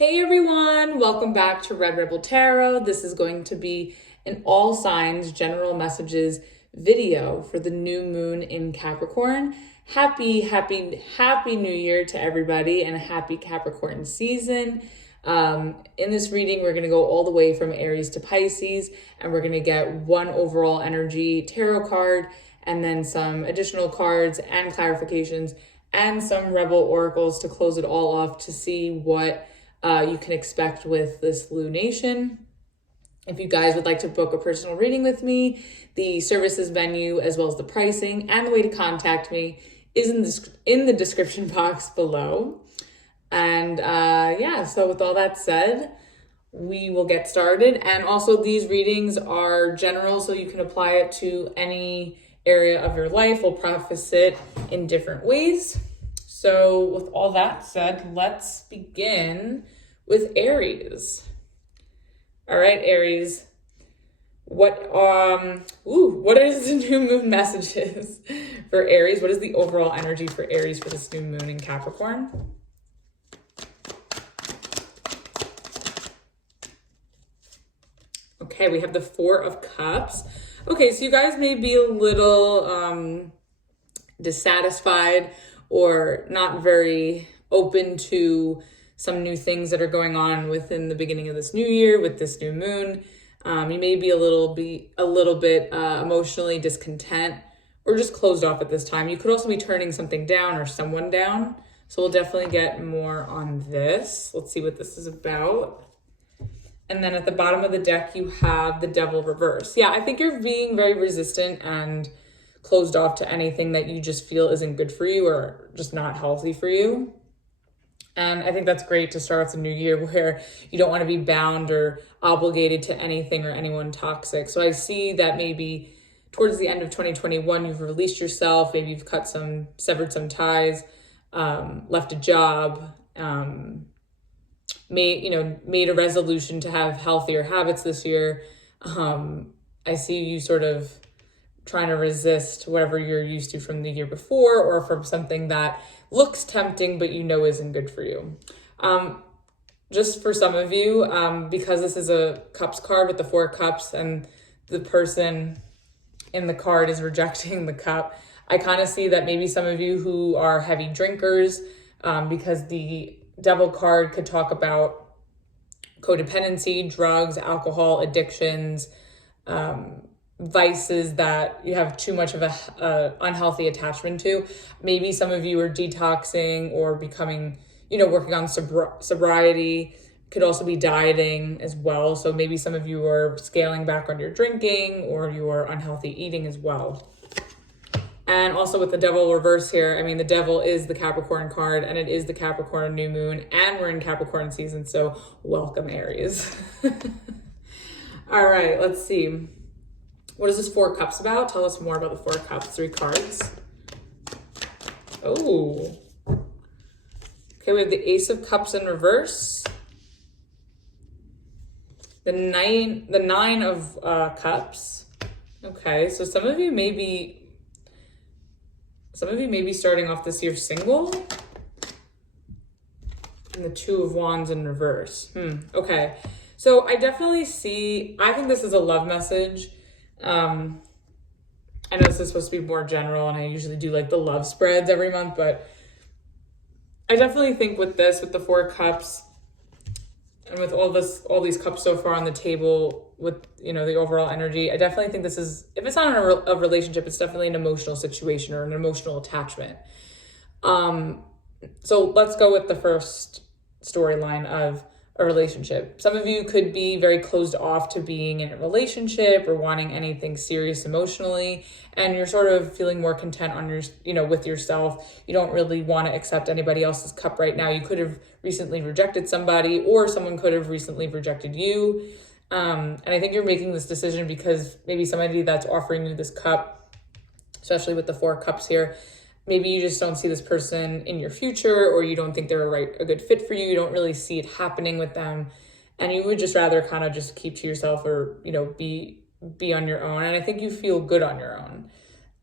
Hey everyone, welcome back to Red Rebel Tarot. This is going to be an all signs general messages video for the new moon in Capricorn. Happy new year to everybody and a happy Capricorn season. In this reading, we're going to go all the way from Aries to Pisces, and we're going to get one overall energy tarot card and then some additional cards and clarifications and some rebel oracles to close it all off to see what you can expect with this lunation. If you guys would like to book a personal reading with me, the services venue, as well as the pricing and the way to contact me is in the description box below. And yeah, so with all that said, we will get started. And also these readings are general, so you can apply it to any area of your life. We'll preface it in different ways. So with all that said, let's begin with Aries. All right, Aries. What is the new moon messages for Aries? What is the overall energy for Aries for this new moon in Capricorn? Okay, we have the Four of Cups. Okay, so you guys may be a little dissatisfied or not very open to some new things that are going on within the beginning of this new year with this new moon. You may be a little bit emotionally discontent or just closed off at this time. You could also be turning something down or someone down. So we'll definitely get more on this. Let's see what this is about. And then at the bottom of the deck, you have the Devil reverse. Yeah, I think you're being very resistant and closed off to anything that you just feel isn't good for you or just not healthy for you. And I think that's great to start off the new year where you don't want to be bound or obligated to anything or anyone toxic. So I see that maybe towards the end of 2021, you've released yourself. Maybe you've severed some ties, left a job, made a resolution to have healthier habits this year. I see you sort of trying to resist whatever you're used to from the year before or from something that looks tempting but you know isn't good for you. Just for some of you, because this is a cups card with the Four Cups and the person in the card is rejecting the cup, I kind of see that maybe some of you who are heavy drinkers, because the Devil card could talk about codependency, drugs, alcohol, addictions, vices that you have too much of a unhealthy attachment to. Maybe some of you are detoxing or becoming, working on sobriety. Could also be dieting as well. So maybe some of you are scaling back on your drinking or your unhealthy eating as well. And also with the Devil reverse here, I mean, the Devil is the Capricorn card and it is the Capricorn new moon and we're in Capricorn season. So welcome, Aries. All right, let's see. What is this Four Cups about? Tell us more about the Four Cups. 3 cards. Oh. Okay, we have the Ace of Cups in reverse. The Nine of Cups. Okay, so some of you may be starting off this year single. And the Two of Wands in reverse. Okay. So I think this is a love message. I know this is supposed to be more general and I usually do like the love spreads every month, but I definitely think with the Four Cups and with all these cups so far on the table with, the overall energy, I definitely think this is, if it's not a relationship, it's definitely an emotional situation or an emotional attachment. So let's go with the first storyline of a relationship. Some of you could be very closed off to being in a relationship or wanting anything serious emotionally, and you're sort of feeling more content on with yourself. You don't really want to accept anybody else's cup right now. You could have recently rejected somebody or someone could have recently rejected you. And I think you're making this decision because maybe somebody that's offering you this cup, especially with the Four Cups here, maybe you just don't see this person in your future or you don't think they're a good fit for you. You don't really see it happening with them. And you would just rather kind of just keep to yourself or, be on your own. And I think you feel good on your own.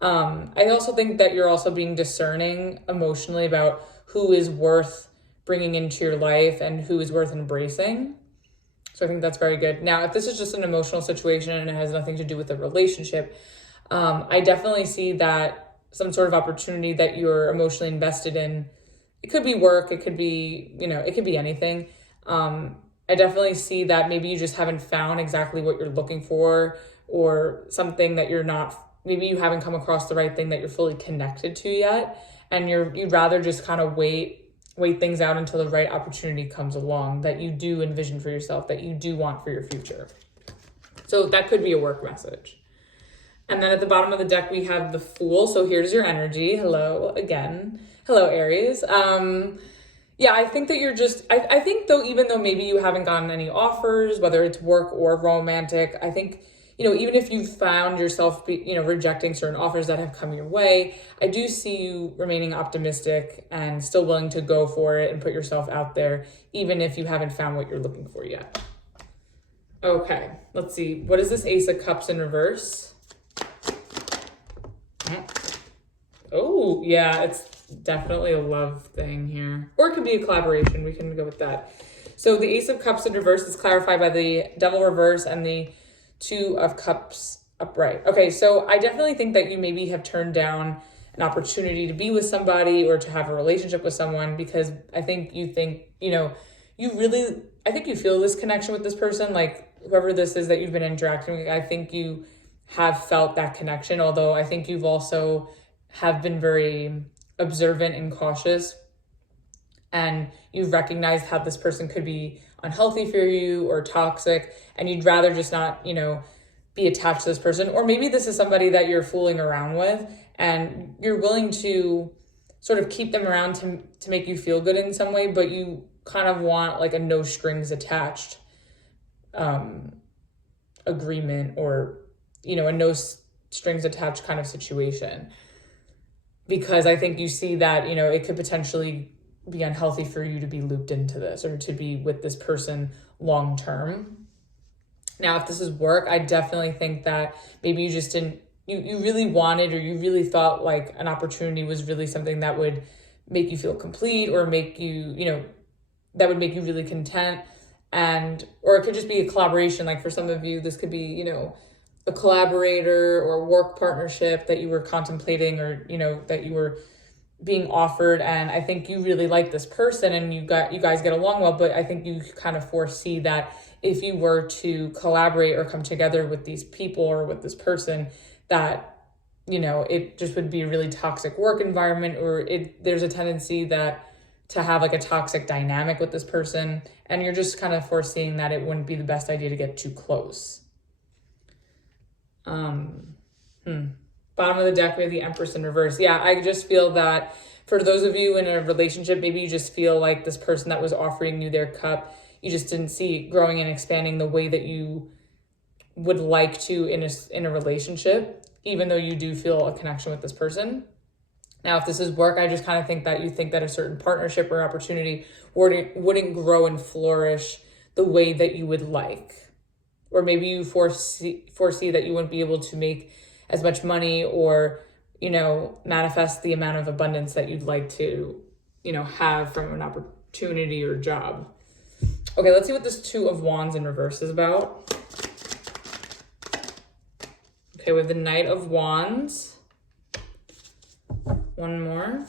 I also think that you're also being discerning emotionally about who is worth bringing into your life and who is worth embracing. So I think that's very good. Now, if this is just an emotional situation and it has nothing to do with a relationship, I definitely see that some sort of opportunity that you're emotionally invested in. It could be work, it could be, it could be anything. I definitely see that maybe you just haven't found exactly what you're looking for, or something that you're not, maybe you haven't come across the right thing that you're fully connected to yet. And you'd rather just kind of wait things out until the right opportunity comes along that you do envision for yourself, that you do want for your future. So that could be a work message. And then at the bottom of the deck, we have the Fool. So here's your energy. Hello again. Hello, Aries. Yeah, I think that you're just, I think though, even though maybe you haven't gotten any offers, whether it's work or romantic, I think, even if you found yourself, rejecting certain offers that have come your way, I do see you remaining optimistic and still willing to go for it and put yourself out there, even if you haven't found what you're looking for yet. Okay, let's see. What is this Ace of Cups in reverse? Oh, yeah, it's definitely a love thing here. Or it could be a collaboration. We can go with that. So the Ace of Cups in reverse is clarified by the Devil reverse and the Two of Cups upright. Okay, so I definitely think that you maybe have turned down an opportunity to be with somebody or to have a relationship with someone because I think you think, I think you feel this connection with this person, like whoever this is that you've been interacting with. I think you have felt that connection, although I think you've also have been very observant and cautious, and you've recognized how this person could be unhealthy for you or toxic, and you'd rather just not, be attached to this person. Or maybe this is somebody that you're fooling around with and you're willing to sort of keep them around to make you feel good in some way, but you kind of want like a no strings attached agreement, or, a no strings attached kind of situation. Because I think you see that, it could potentially be unhealthy for you to be looped into this or to be with this person long term. Now, if this is work, I definitely think that maybe you just didn't, you really wanted, or you really thought like an opportunity was really something that would make you feel complete, or make you, that would make you really content. Or it could just be a collaboration. Like for some of you, this could be, a collaborator or work partnership that you were contemplating, or, that you were being offered. And I think you really like this person and you guys get along well, but I think you kind of foresee that if you were to collaborate or come together with these people or with this person, that, it just would be a really toxic work environment, or there's a tendency that to have like a toxic dynamic with this person. And you're just kind of foreseeing that it wouldn't be the best idea to get too close. Bottom of the deck, we have the Empress in reverse. Yeah, I just feel that for those of you in a relationship, maybe you just feel like this person that was offering you their cup, you just didn't see it growing and expanding the way that you would like to in a relationship, even though you do feel a connection with this person. Now, if this is work, I just kind of think that you think that a certain partnership or opportunity wouldn't grow and flourish the way that you would like. Or maybe you foresee that you wouldn't be able to make as much money, or, manifest the amount of abundance that you'd like to, have from an opportunity or job. Okay, let's see what this Two of Wands in reverse is about. Okay, with the Knight of Wands. One more.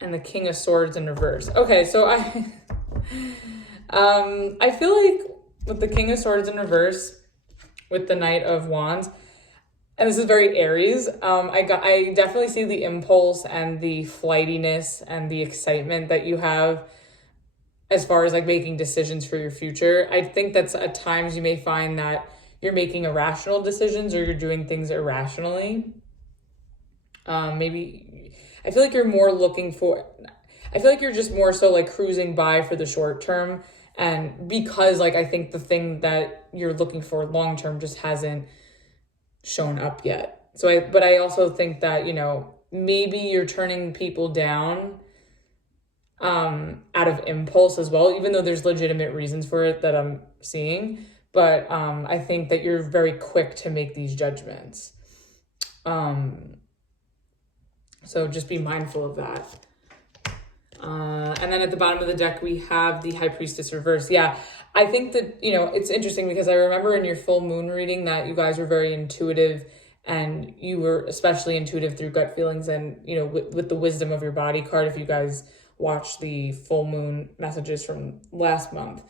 And the King of Swords in reverse. Okay, so I feel like with the King of Swords in reverse, with the Knight of Wands, and this is very Aries, I definitely see the impulse and the flightiness and the excitement that you have as far as like making decisions for your future. I think that's at times you may find that you're making irrational decisions, or you're doing things irrationally. Maybe I feel like you're more I feel like you're just more so like cruising by for the short term. And because like, I think the thing that you're looking for long term just hasn't shown up yet. But I also think that, maybe you're turning people down out of impulse as well, even though there's legitimate reasons for it that I'm seeing. But I think that you're very quick to make these judgments. So just be mindful of that. And then at the bottom of the deck, we have the High Priestess reverse. Yeah, I think that, you know, it's interesting because I remember in your full moon reading that you guys were very intuitive, and you were especially intuitive through gut feelings and, you know, with the wisdom of your body card, if you guys watched the full moon messages from last month.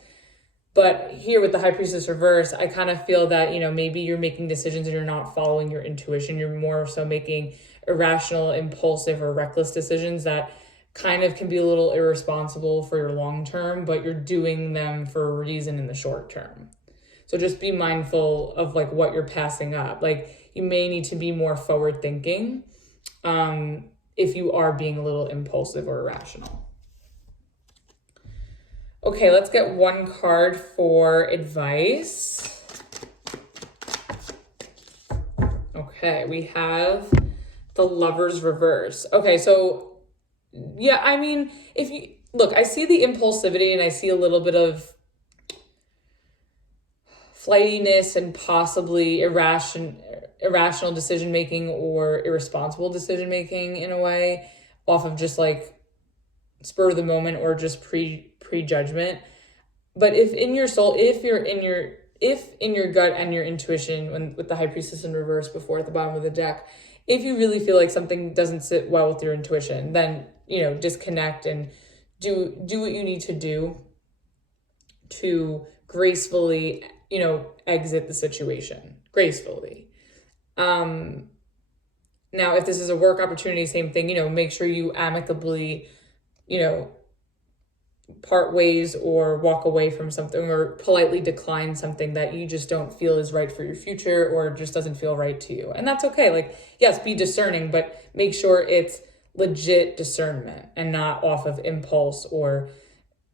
But here with the High Priestess reverse, I kind of feel that, you know, maybe you're making decisions and you're not following your intuition. You're more so making irrational, impulsive, or reckless decisions that kind of can be a little irresponsible for your long term, but you're doing them for a reason in the short term. So just be mindful of like what you're passing up. Like you may need to be more forward thinking if you are being a little impulsive or irrational. Okay, let's get one card for advice. Okay, we have the Lover's reverse. Okay, so yeah, I mean, if you look, I see the impulsivity and I see a little bit of flightiness and possibly irrational decision-making or irresponsible decision-making in a way, off of just like spur of the moment or just prejudgment. But if in your soul, if in your gut and your intuition, with the High Priestess in reverse before at the bottom of the deck, if you really feel like something doesn't sit well with your intuition, then, you know, disconnect and do what you need to do to gracefully, you know, exit the situation gracefully. Now, if this is a work opportunity, same thing, you know, make sure you amicably, you know, part ways or walk away from something or politely decline something that you just don't feel is right for your future or just doesn't feel right to you. And that's okay. Like, yes, be discerning, but make sure it's legit discernment and not off of impulse or,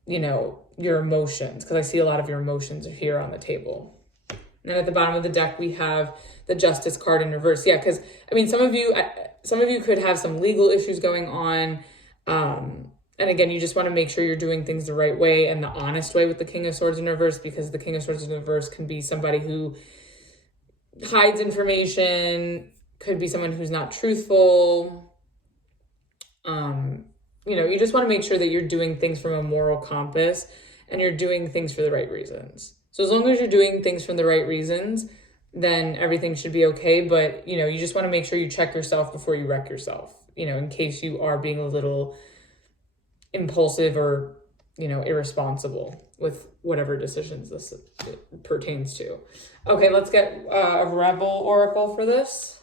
you know, your emotions, because I see a lot of your emotions are here on the table. And then at the bottom of the deck, we have the Justice card in reverse. Yeah, because, I mean, some of you could have some legal issues going on. And again, you just want to make sure you're doing things the right way and the honest way with the King of Swords in reverse, because the King of Swords in reverse can be somebody who hides information, could be someone who's not truthful. You know, you just want to make sure that you're doing things from a moral compass and you're doing things for the right reasons. So as long as you're doing things for the right reasons, then everything should be okay. But, you know, you just want to make sure you check yourself before you wreck yourself, you know, in case you are being a little impulsive or, you know, irresponsible with whatever decisions this pertains to. Okay, let's get a Rebel Oracle for this.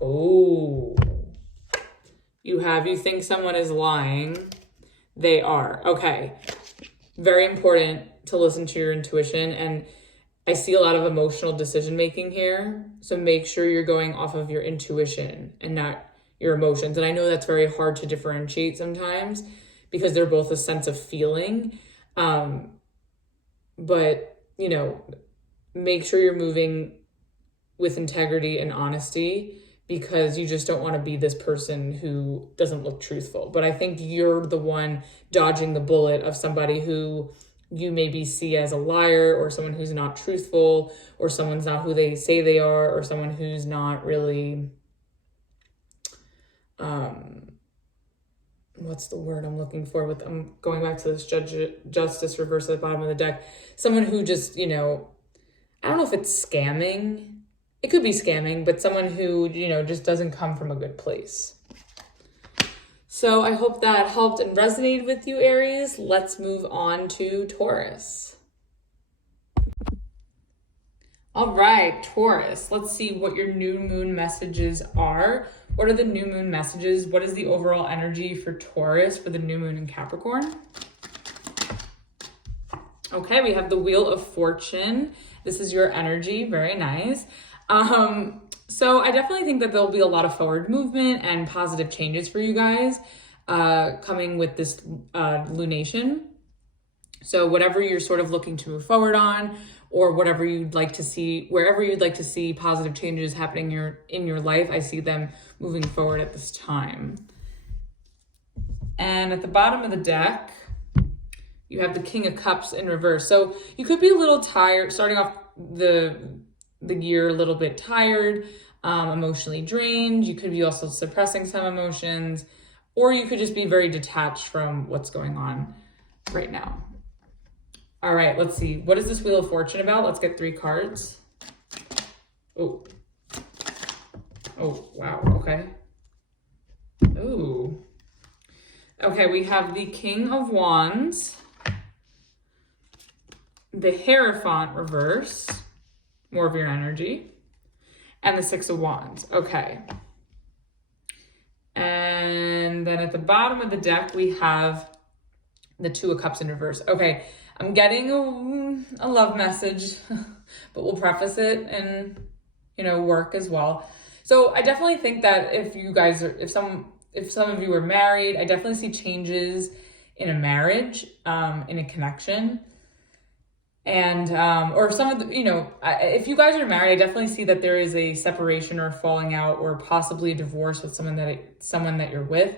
Oh, you think someone is lying. They are. Okay. Very important to listen to your intuition. And I see a lot of emotional decision making here. So make sure you're going off of your intuition and not your emotions. And I know that's very hard to differentiate sometimes because they're both a sense of feeling. But, you know, make sure you're moving with integrity and honesty, because you just don't want to be this person who doesn't look truthful. But I think you're the one dodging the bullet of somebody who you maybe see as a liar, or someone who's not truthful, or someone's not who they say they are, or someone who's not really, what's the word I'm looking for with, I'm going back to this Justice reverse at the bottom of the deck. Someone who just, you know, I don't know if it's scamming. It could be scamming, but someone who, you know, just doesn't come from a good place. So I hope that helped and resonated with you, Aries. Let's move on to Taurus. All right, Taurus. Let's see what your new moon messages are. What are the new moon messages? What is the overall energy for Taurus for the new moon in Capricorn? Okay, we have the Wheel of Fortune. This is your energy. Very nice. So I definitely think that there'll be a lot of forward movement and positive changes for you guys coming with this lunation. So whatever you're sort of looking to move forward on, or whatever you'd like to see, wherever you'd like to see positive changes happening in your life, I see them moving forward at this time. And at the bottom of the deck, you have the King of Cups in reverse. So you could be a little tired, starting off the year a little bit tired, emotionally drained. You could be also suppressing some emotions, or you could just be very detached from what's going on right now. All right, let's see. What is this Wheel of Fortune about? Let's get 3 cards. Oh. Oh, wow. Okay. Ooh. Okay, we have the King of Wands, the Hierophant reverse, more of your energy, and the 6 of Wands. Okay. And then at the bottom of the deck, we have the 2 of Cups in reverse. Okay, I'm getting a love message, but we'll preface it and, you know, work as well. So I definitely think that if you guys are, if some of you are married, I definitely see changes in a marriage, in a connection. And, or some of the, you know, if you guys are married, I definitely see that there is a separation or falling out or possibly a divorce with someone that you're with.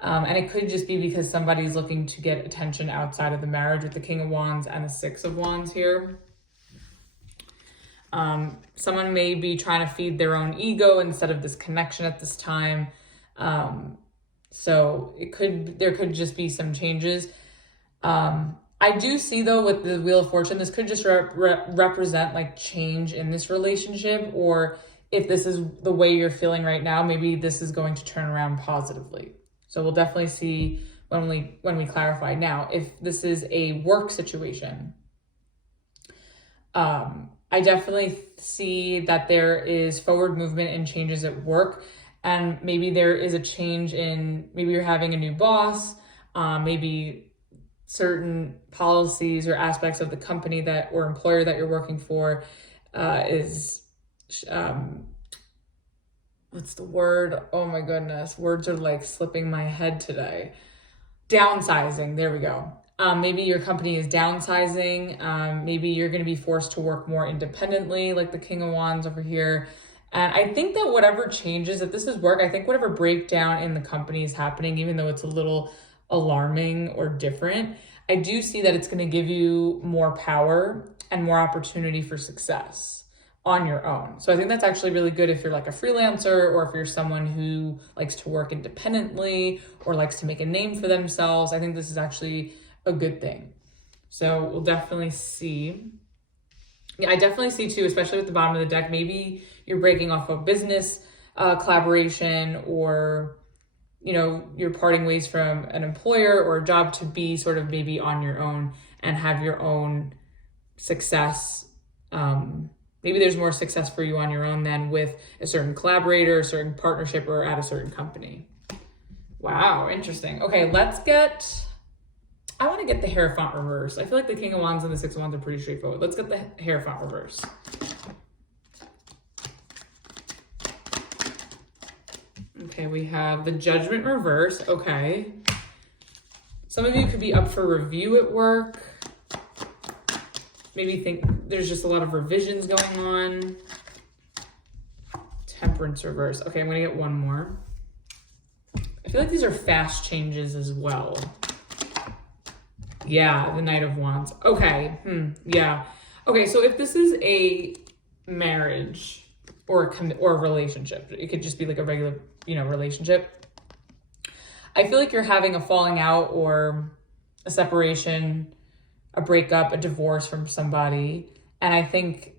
And it could just be because somebody's looking to get attention outside of the marriage with the King of Wands and the 6 of Wands here. Someone may be trying to feed their own ego instead of this connection at this time. So there could just be some changes. I do see though with the Wheel of Fortune, this could just represent like change in this relationship, or if this is the way you're feeling right now, maybe this is going to turn around positively. So we'll definitely see when we clarify. Now, if this is a work situation, I definitely see that there is forward movement and changes at work. And maybe there is a change in, maybe you're having a new boss, maybe certain policies or aspects of the company that or employer that you're working for is, what's the word? Oh my goodness. Words are like slipping my head today. Downsizing. There we go. Maybe your company is downsizing. Maybe you're going to be forced to work more independently, like the King of Wands over here. And I think that whatever changes, if this is work, I think whatever breakdown in the company is happening, even though it's a little alarming or different, I do see that it's going to give you more power and more opportunity for success on your own. So I think that's actually really good if you're like a freelancer, or if you're someone who likes to work independently or likes to make a name for themselves. I think this is actually a good thing. So we'll definitely see. Yeah, I definitely see too, especially at the bottom of the deck, maybe you're breaking off a business collaboration, or, you know, you're parting ways from an employer or a job to be sort of maybe on your own and have your own success. Maybe there's more success for you on your own than with a certain collaborator, a certain partnership, or at a certain company. Wow, interesting. Okay, I want to get the Hierophant reverse. I feel like the King of Wands and the 6 of Wands are pretty straightforward. Let's get the Hierophant reverse. Okay, we have the Judgment reverse. Okay. Some of you could be up for review at work. Maybe think there's just a lot of revisions going on. Temperance reverse. Okay, I'm going to get one more. I feel like these are fast changes as well. Yeah, the Knight of Wands. Okay, yeah. Okay, so if this is a marriage or a relationship, it could just be like a regular, you know, relationship. I feel like you're having a falling out or a separation, a breakup, a divorce from somebody. And I think,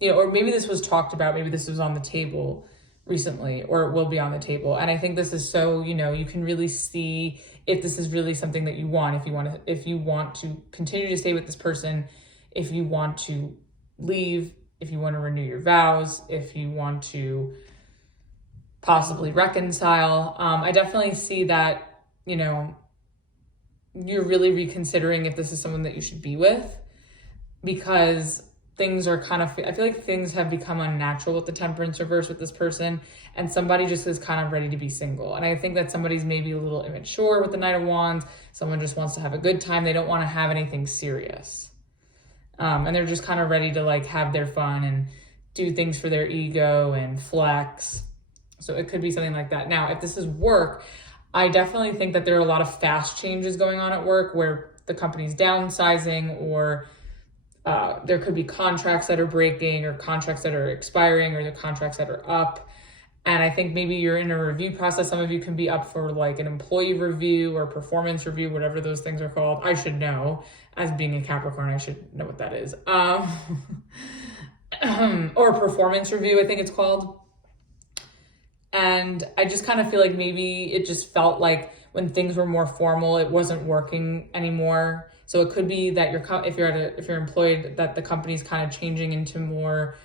you know, or maybe this was talked about, maybe this was on the table recently, or it will be on the table. And I think this is so, you know, you can really see if this is really something that you want, if you want to continue to stay with this person, if you want to leave, if you want to renew your vows, if you want to possibly reconcile. I definitely see that, you know, you're really reconsidering if this is someone that you should be with, because things are kind of, I feel like things have become unnatural with the Temperance reverse with this person, and somebody just is kind of ready to be single. And I think that somebody's maybe a little immature with the Knight of Wands. Someone just wants to have a good time. They don't want to have anything serious. And they're just kind of ready to like have their fun and do things for their ego and flex. So it could be something like that. Now, if this is work, I definitely think that there are a lot of fast changes going on at work where the company's downsizing, or there could be contracts that are breaking, or contracts that are expiring, or the contracts that are up. And I think maybe you're in a review process. Some of you can be up for like an employee review or performance review, whatever those things are called. I should know, as being a Capricorn, I should know what that is. Or performance review, I think it's called. And I just kind of feel like maybe it just felt like when things were more formal, it wasn't working anymore. So it could be that if you're employed, that the company's kind of changing into more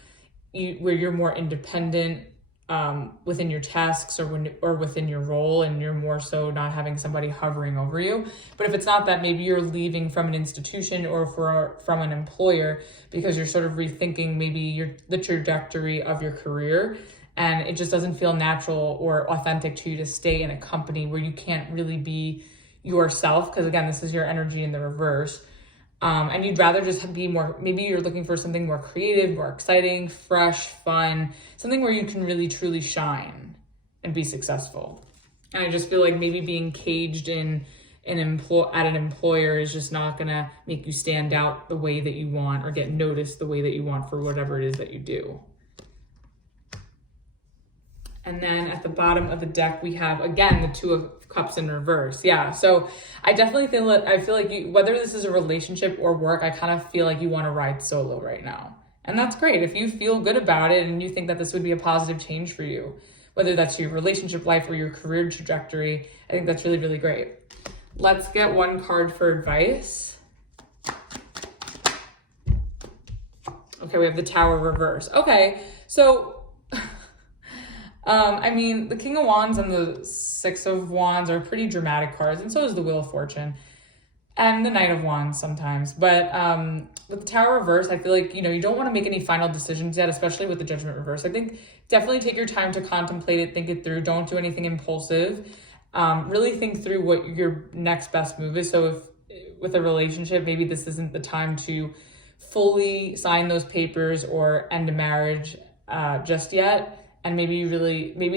where you're more independent within your tasks or within your role, and you're more so not having somebody hovering over you. But if it's not that, maybe you're leaving from an institution or from an employer because you're sort of rethinking maybe the trajectory of your career, and it just doesn't feel natural or authentic to you to stay in a company where you can't really be yourself, because again, this is your energy in the reverse. And you'd rather just be more, maybe you're looking for something more creative, more exciting, fresh, fun, something where you can really truly shine and be successful. And I just feel like maybe being caged at an employer is just not gonna make you stand out the way that you want or get noticed the way that you want for whatever it is that you do. And then at the bottom of the deck, we have, again, the Two of Cups in reverse. Yeah, so I definitely feel like whether this is a relationship or work, I kind of feel like you want to ride solo right now. And that's great. If you feel good about it and you think that this would be a positive change for you, whether that's your relationship life or your career trajectory, I think that's really, really great. Let's get one card for advice. Okay, we have the Tower reverse. Okay, so I mean, the King of Wands and the Six of Wands are pretty dramatic cards, and so is the Wheel of Fortune and the Knight of Wands sometimes. But with the Tower reverse, I feel like, you don't want to make any final decisions yet, especially with the Judgment reverse. I think definitely take your time to contemplate it, think it through. Don't do anything impulsive. Really think through what your next best move is. So if with a relationship, maybe this isn't the time to fully sign those papers or end a marriage just yet. And maybe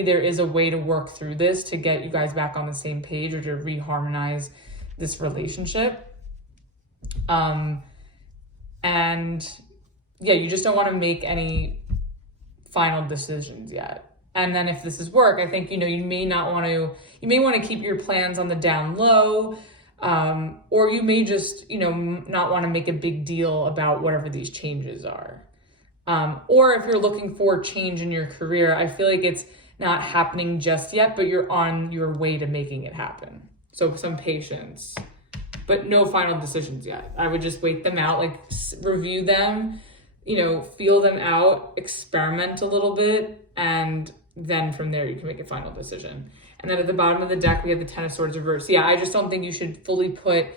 there is a way to work through this to get you guys back on the same page or to reharmonize this relationship. And yeah, you just don't want to make any final decisions yet. And then if this is work, I think, you may want to keep your plans on the down low, or you may just, not want to make a big deal about whatever these changes are. Or if you're looking for change in your career, I feel like it's not happening just yet, but you're on your way to making it happen. So some patience, but no final decisions yet. I would just wait them out, review them, feel them out, experiment a little bit, and then from there you can make a final decision. And then at the bottom of the deck, we have the Ten of Swords reverse. Yeah, I just don't think you should fully put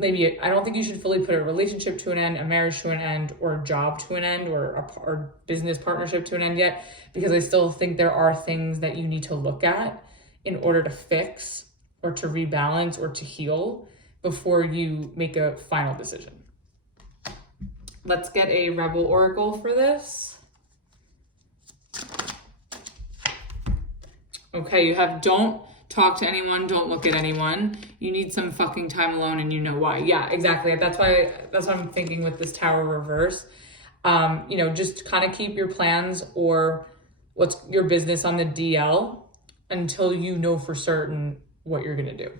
I don't think you should fully put a relationship to an end, a marriage to an end, or a job to an end, or a business partnership to an end yet, because I still think there are things that you need to look at in order to fix or to rebalance or to heal before you make a final decision. Let's get a Rebel Oracle for this. Okay, you have don't talk to anyone, don't look at anyone. You need some fucking time alone, and you know why. Yeah, exactly. That's what I'm thinking with this Tower reverse. Just kind of keep your plans or what's your business on the DL until you know for certain what you're gonna do.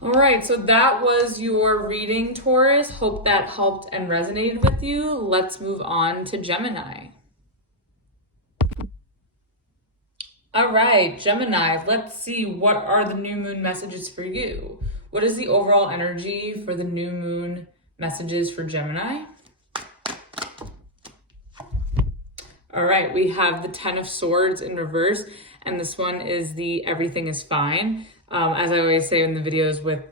All right, so that was your reading, Taurus. Hope that helped and resonated with you. Let's move on to Gemini. All right, Gemini, let's see, what are the new moon messages for you? What is the overall energy for the new moon messages for Gemini? All right, we have the Ten of Swords in reverse, and this one is the Everything is Fine. As I always say in the videos with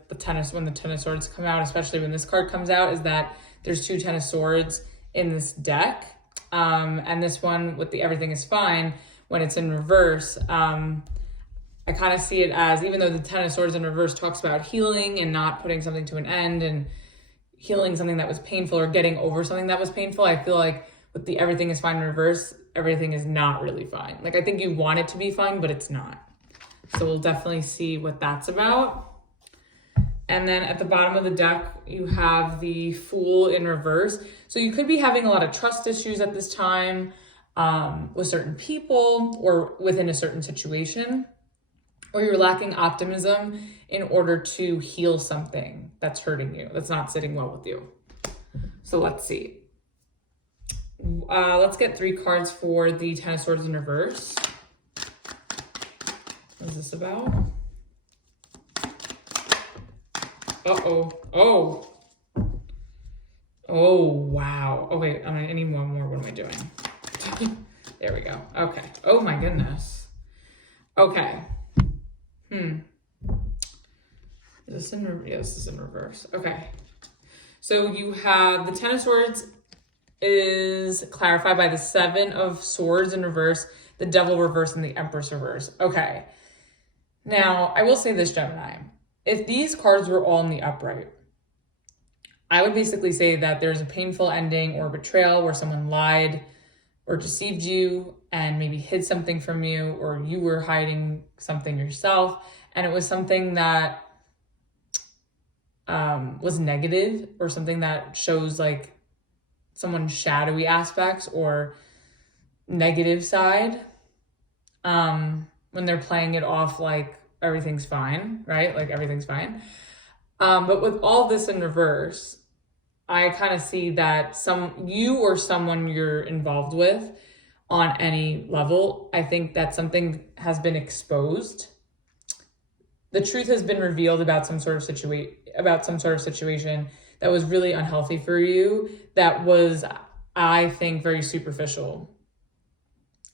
when the Ten of Swords come out, especially when this card comes out, is that there's two Ten of Swords in this deck. And this one with the Everything is Fine, when it's in reverse, I kind of see it as, even though the Ten of Swords in reverse talks about healing and not putting something to an end and healing something that was painful or getting over something that was painful, I feel like with the Everything is Fine in reverse, everything is not really fine. I think you want it to be fine, but it's not. So we'll definitely see what that's about. And then at the bottom of the deck, you have the Fool in reverse. So you could be having a lot of trust issues at this time. with certain people or within a certain situation, or you're lacking optimism in order to heal something that's hurting you, that's not sitting well with you. So let's see. Let's get 3 cards for the Ten of Swords in reverse. What is this about? Oh. Oh, wow. Okay, I need one more. What am I doing? There we go. Okay. Oh my goodness. Okay. Is this in reverse? Yes, this is in reverse. Okay. So you have the Ten of Swords is clarified by the 7 of Swords in reverse, the Devil reverse, and the Empress reverse. Okay. Now, I will say this, Gemini. If these cards were all in the upright, I would basically say that there's a painful ending or betrayal where someone lied or deceived you and maybe hid something from you, or you were hiding something yourself, and it was something that was negative, or something that shows like someone's shadowy aspects or negative side, when they're playing it off like everything's fine, right? Like everything's fine. But with all this in reverse, I kind of see that you or someone you're involved with on any level, I think that something has been exposed. The truth has been revealed about some sort of situation that was really unhealthy for you, that was, I think, very superficial.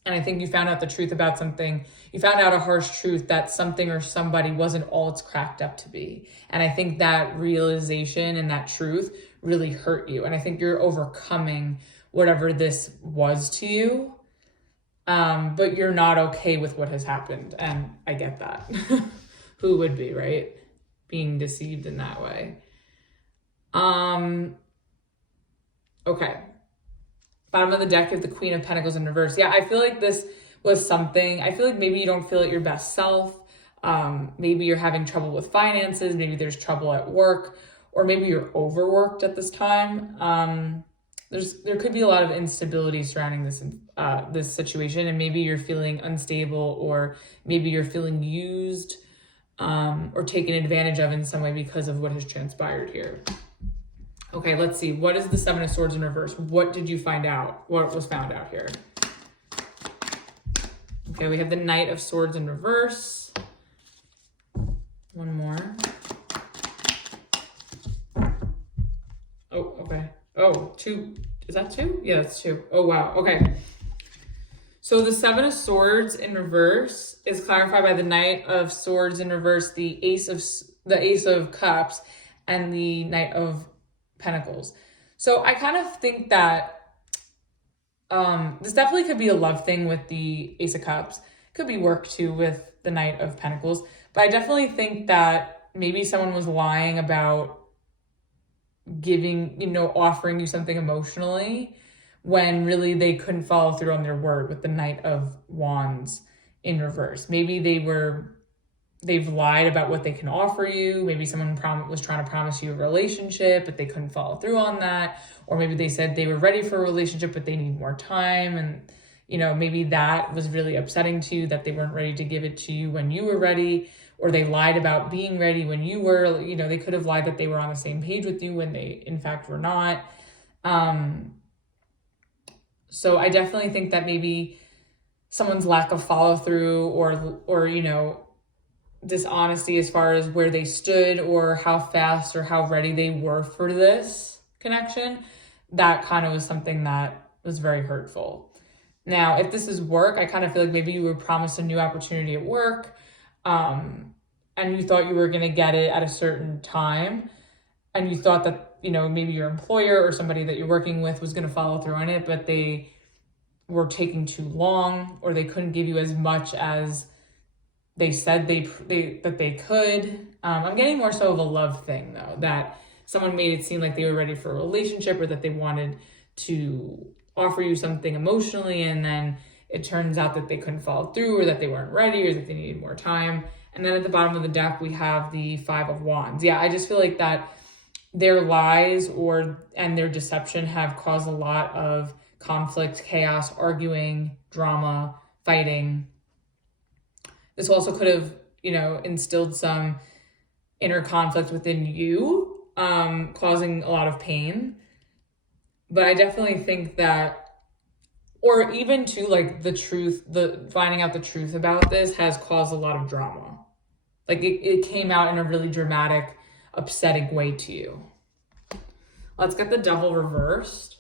And I think you found out the truth about something. You found out a harsh truth that something or somebody wasn't all it's cracked up to be. And I think that realization and that truth really hurt you. And I think you're overcoming whatever this was to you. But you're not okay with what has happened. And I get that. Who would be, right? Being deceived in that way. Okay. Bottom of the deck, you have the Queen of Pentacles in reverse. Yeah, I feel like this was something, I feel like maybe you don't feel at your best self. Maybe you're having trouble with finances. Maybe there's trouble at work, or maybe you're overworked at this time. There could be a lot of instability surrounding this situation, and maybe you're feeling unstable, or maybe you're feeling used, or taken advantage of in some way because of what has transpired here. Okay, let's see. What is the Seven of Swords in reverse? What did you find out? What was found out here? Okay, we have the Knight of Swords in reverse. One more. Oh, okay. Oh, 2. Is that 2? Yeah, that's 2. Oh, wow. Okay. So the Seven of Swords in reverse is clarified by the Knight of Swords in reverse, the Ace of Cups, and the Knight of Pentacles. So I kind of think that this definitely could be a love thing with the Ace of Cups. Could be work too with the Knight of Pentacles. But I definitely think that maybe someone was lying about offering you something emotionally, when really they couldn't follow through on their word with the Knight of Wands in reverse. Maybe they've lied about what they can offer you. Maybe someone was trying to promise you a relationship, but they couldn't follow through on that. Or maybe they said they were ready for a relationship, but they need more time. And, maybe that was really upsetting to you, that they weren't ready to give it to you when you were ready, or they lied about being ready when you were. They could have lied that they were on the same page with you when they, in fact, were not. So I definitely think that maybe someone's lack of follow through, or dishonesty as far as where they stood, or how fast or how ready they were for this connection, that kind of was something that was very hurtful. Now, if this is work, I kind of feel like maybe you were promised a new opportunity at work, and you thought you were going to get it at a certain time, and you thought that maybe your employer or somebody that you're working with was going to follow through on it, but they were taking too long, or they couldn't give you as much as they said that they could. I'm getting more so of a love thing, though, that someone made it seem like they were ready for a relationship, or that they wanted to offer you something emotionally, and then it turns out that they couldn't follow through, or that they weren't ready, or that they needed more time. And then at the bottom of the deck, we have the Five of Wands. Yeah, I just feel like that their lies and their deception have caused a lot of conflict, chaos, arguing, drama, fighting. This also could have, you know, instilled some inner conflict within you, causing a lot of pain. But I definitely think that, or even to like the truth, finding out the truth about this has caused a lot of drama. Like it came out in a really dramatic, upsetting way to you. Let's get the Devil reversed.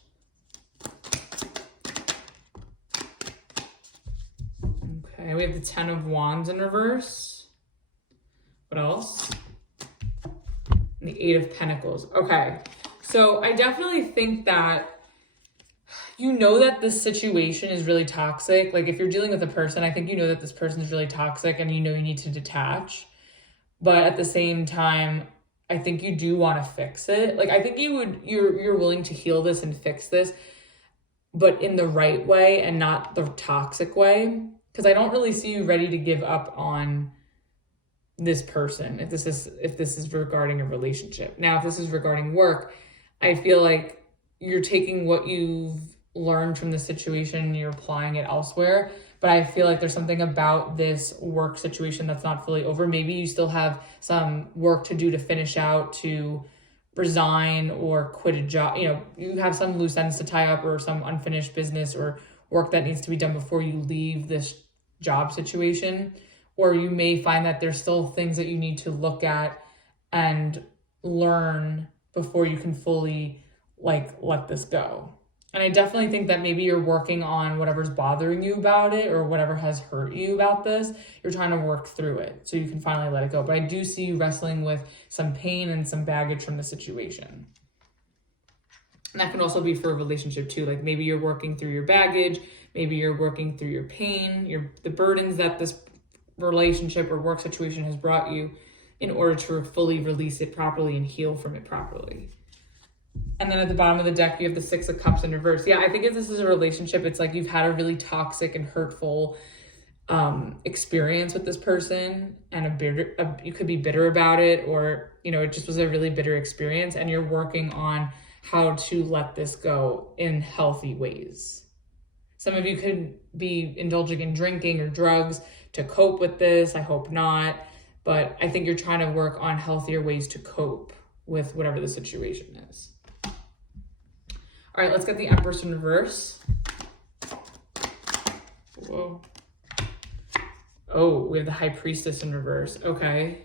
Okay, we have the Ten of Wands in reverse. What else? And the Eight of Pentacles. Okay, so I definitely think that you know that this situation is really toxic. Like if you're dealing with a person, I think you know that this person is really toxic and you know you need to detach. But at the same time, I think you do want to fix it. Like I think you're willing to heal this and fix this, but in the right way and not the toxic way. Because I don't really see you ready to give up on this person if this is regarding a relationship. Now, if this is regarding work, I feel like you're taking what you've learned from the situation and you're applying it elsewhere. But I feel like there's something about this work situation that's not fully over. Maybe you still have some work to do to finish out, to resign or quit a job. You know, you have some loose ends to tie up or some unfinished business or work that needs to be done before you leave this job situation. Or you may find that there's still things that you need to look at and learn before you can fully like let this go. And I definitely think that maybe you're working on whatever's bothering you about it or whatever has hurt you about this. You're trying to work through it so you can finally let it go. But I do see you wrestling with some pain and some baggage from the situation. And that can also be for a relationship too. Like maybe you're working through your baggage. Maybe you're working through your pain, the burdens that this relationship or work situation has brought you in order to fully release it properly and heal from it properly. And then at the bottom of the deck, you have the Six of Cups in reverse. Yeah, I think if this is a relationship, it's like you've had a really toxic and hurtful experience with this person, and you could be bitter about it, or, you know, it just was a really bitter experience, and you're working on how to let this go in healthy ways. Some of you could be indulging in drinking or drugs to cope with this. I hope not. But I think you're trying to work on healthier ways to cope with whatever the situation is. All right, let's get the Empress in reverse. Whoa. Oh, we have the High Priestess in reverse. Okay.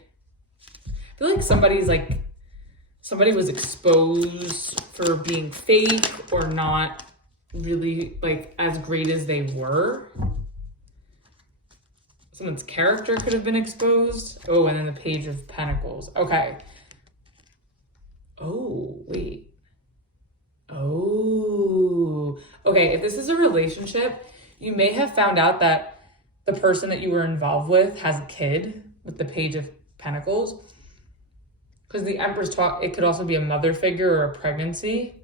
I feel like somebody was exposed for being fake or not really like as great as they were. Someone's character could have been exposed. Oh, and then the Page of Pentacles. Okay. Oh, wait. Oh, okay. If this is a relationship, you may have found out that the person that you were involved with has a kid with the Page of Pentacles. Because the Empress it could also be a mother figure or a pregnancy.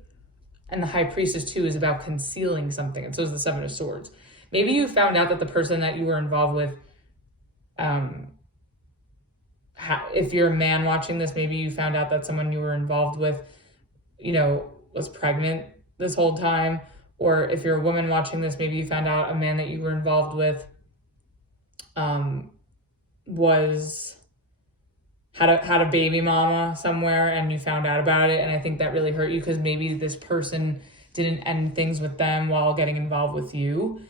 And the High Priestess too is about concealing something. And so is the Seven of Swords. Maybe you found out that the person that you were involved with, if you're a man watching this, maybe you found out that someone you were involved with, you know, was pregnant this whole time. Or if you're a woman watching this, maybe you found out a man that you were involved with had a baby mama somewhere and you found out about it. And I think that really hurt you because maybe this person didn't end things with them while getting involved with you.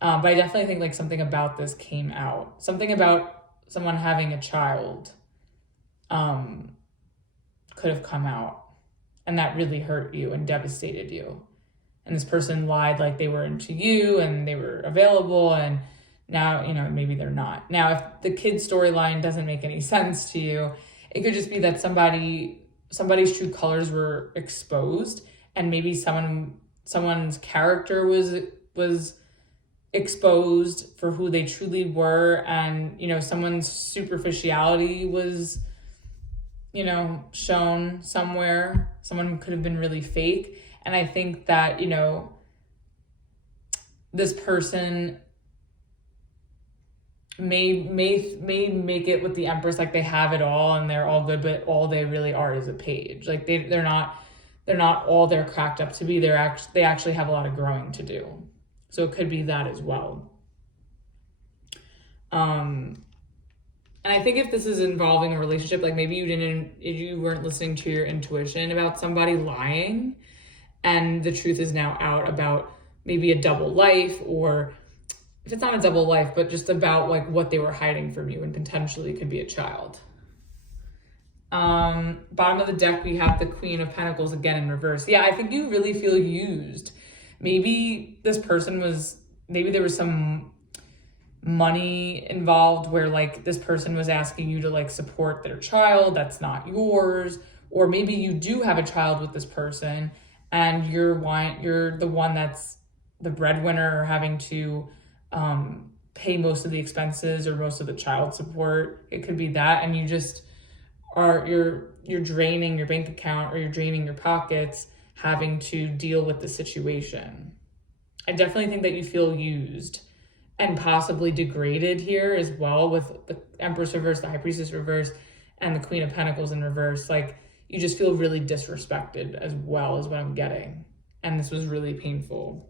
But I definitely think like something about this came out. Something about someone having a child could have come out. And that really hurt you and devastated you. And this person lied like they were into you and they were available, and now, you know, maybe they're not. Now, if the kid storyline doesn't make any sense to you, it could just be that somebody's true colors were exposed, and maybe someone's character was exposed for who they truly were, and, you know, someone's superficiality was, you know, shown somewhere. Someone could have been really fake. And I think that, you know, this person may make it with the Empress like they have it all and they're all good, but all they really are is a page. Like they're not they're not all they're cracked up to be. They actually have a lot of growing to do. So it could be that as well. And I think if this is involving a relationship, like maybe you weren't listening to your intuition about somebody lying, and the truth is now out about maybe a double life, or if it's not a double life, but just about like what they were hiding from you, and potentially could be a child. Bottom of the deck, we have the Queen of Pentacles again in reverse. Yeah, I think you really feel used. Maybe this person maybe there was some money involved where like this person was asking you to like support their child that's not yours, or maybe you do have a child with this person and you're the one that's the breadwinner, or having to pay most of the expenses or most of the child support. It could be that, and you just you're draining your bank account, or you're draining your pockets having to deal with the situation. I definitely think that you feel used and possibly degraded here as well, with the Empress reverse, the High Priestess reverse, and the Queen of Pentacles in reverse. Like you just feel really disrespected as well, is what I'm getting. And this was really painful.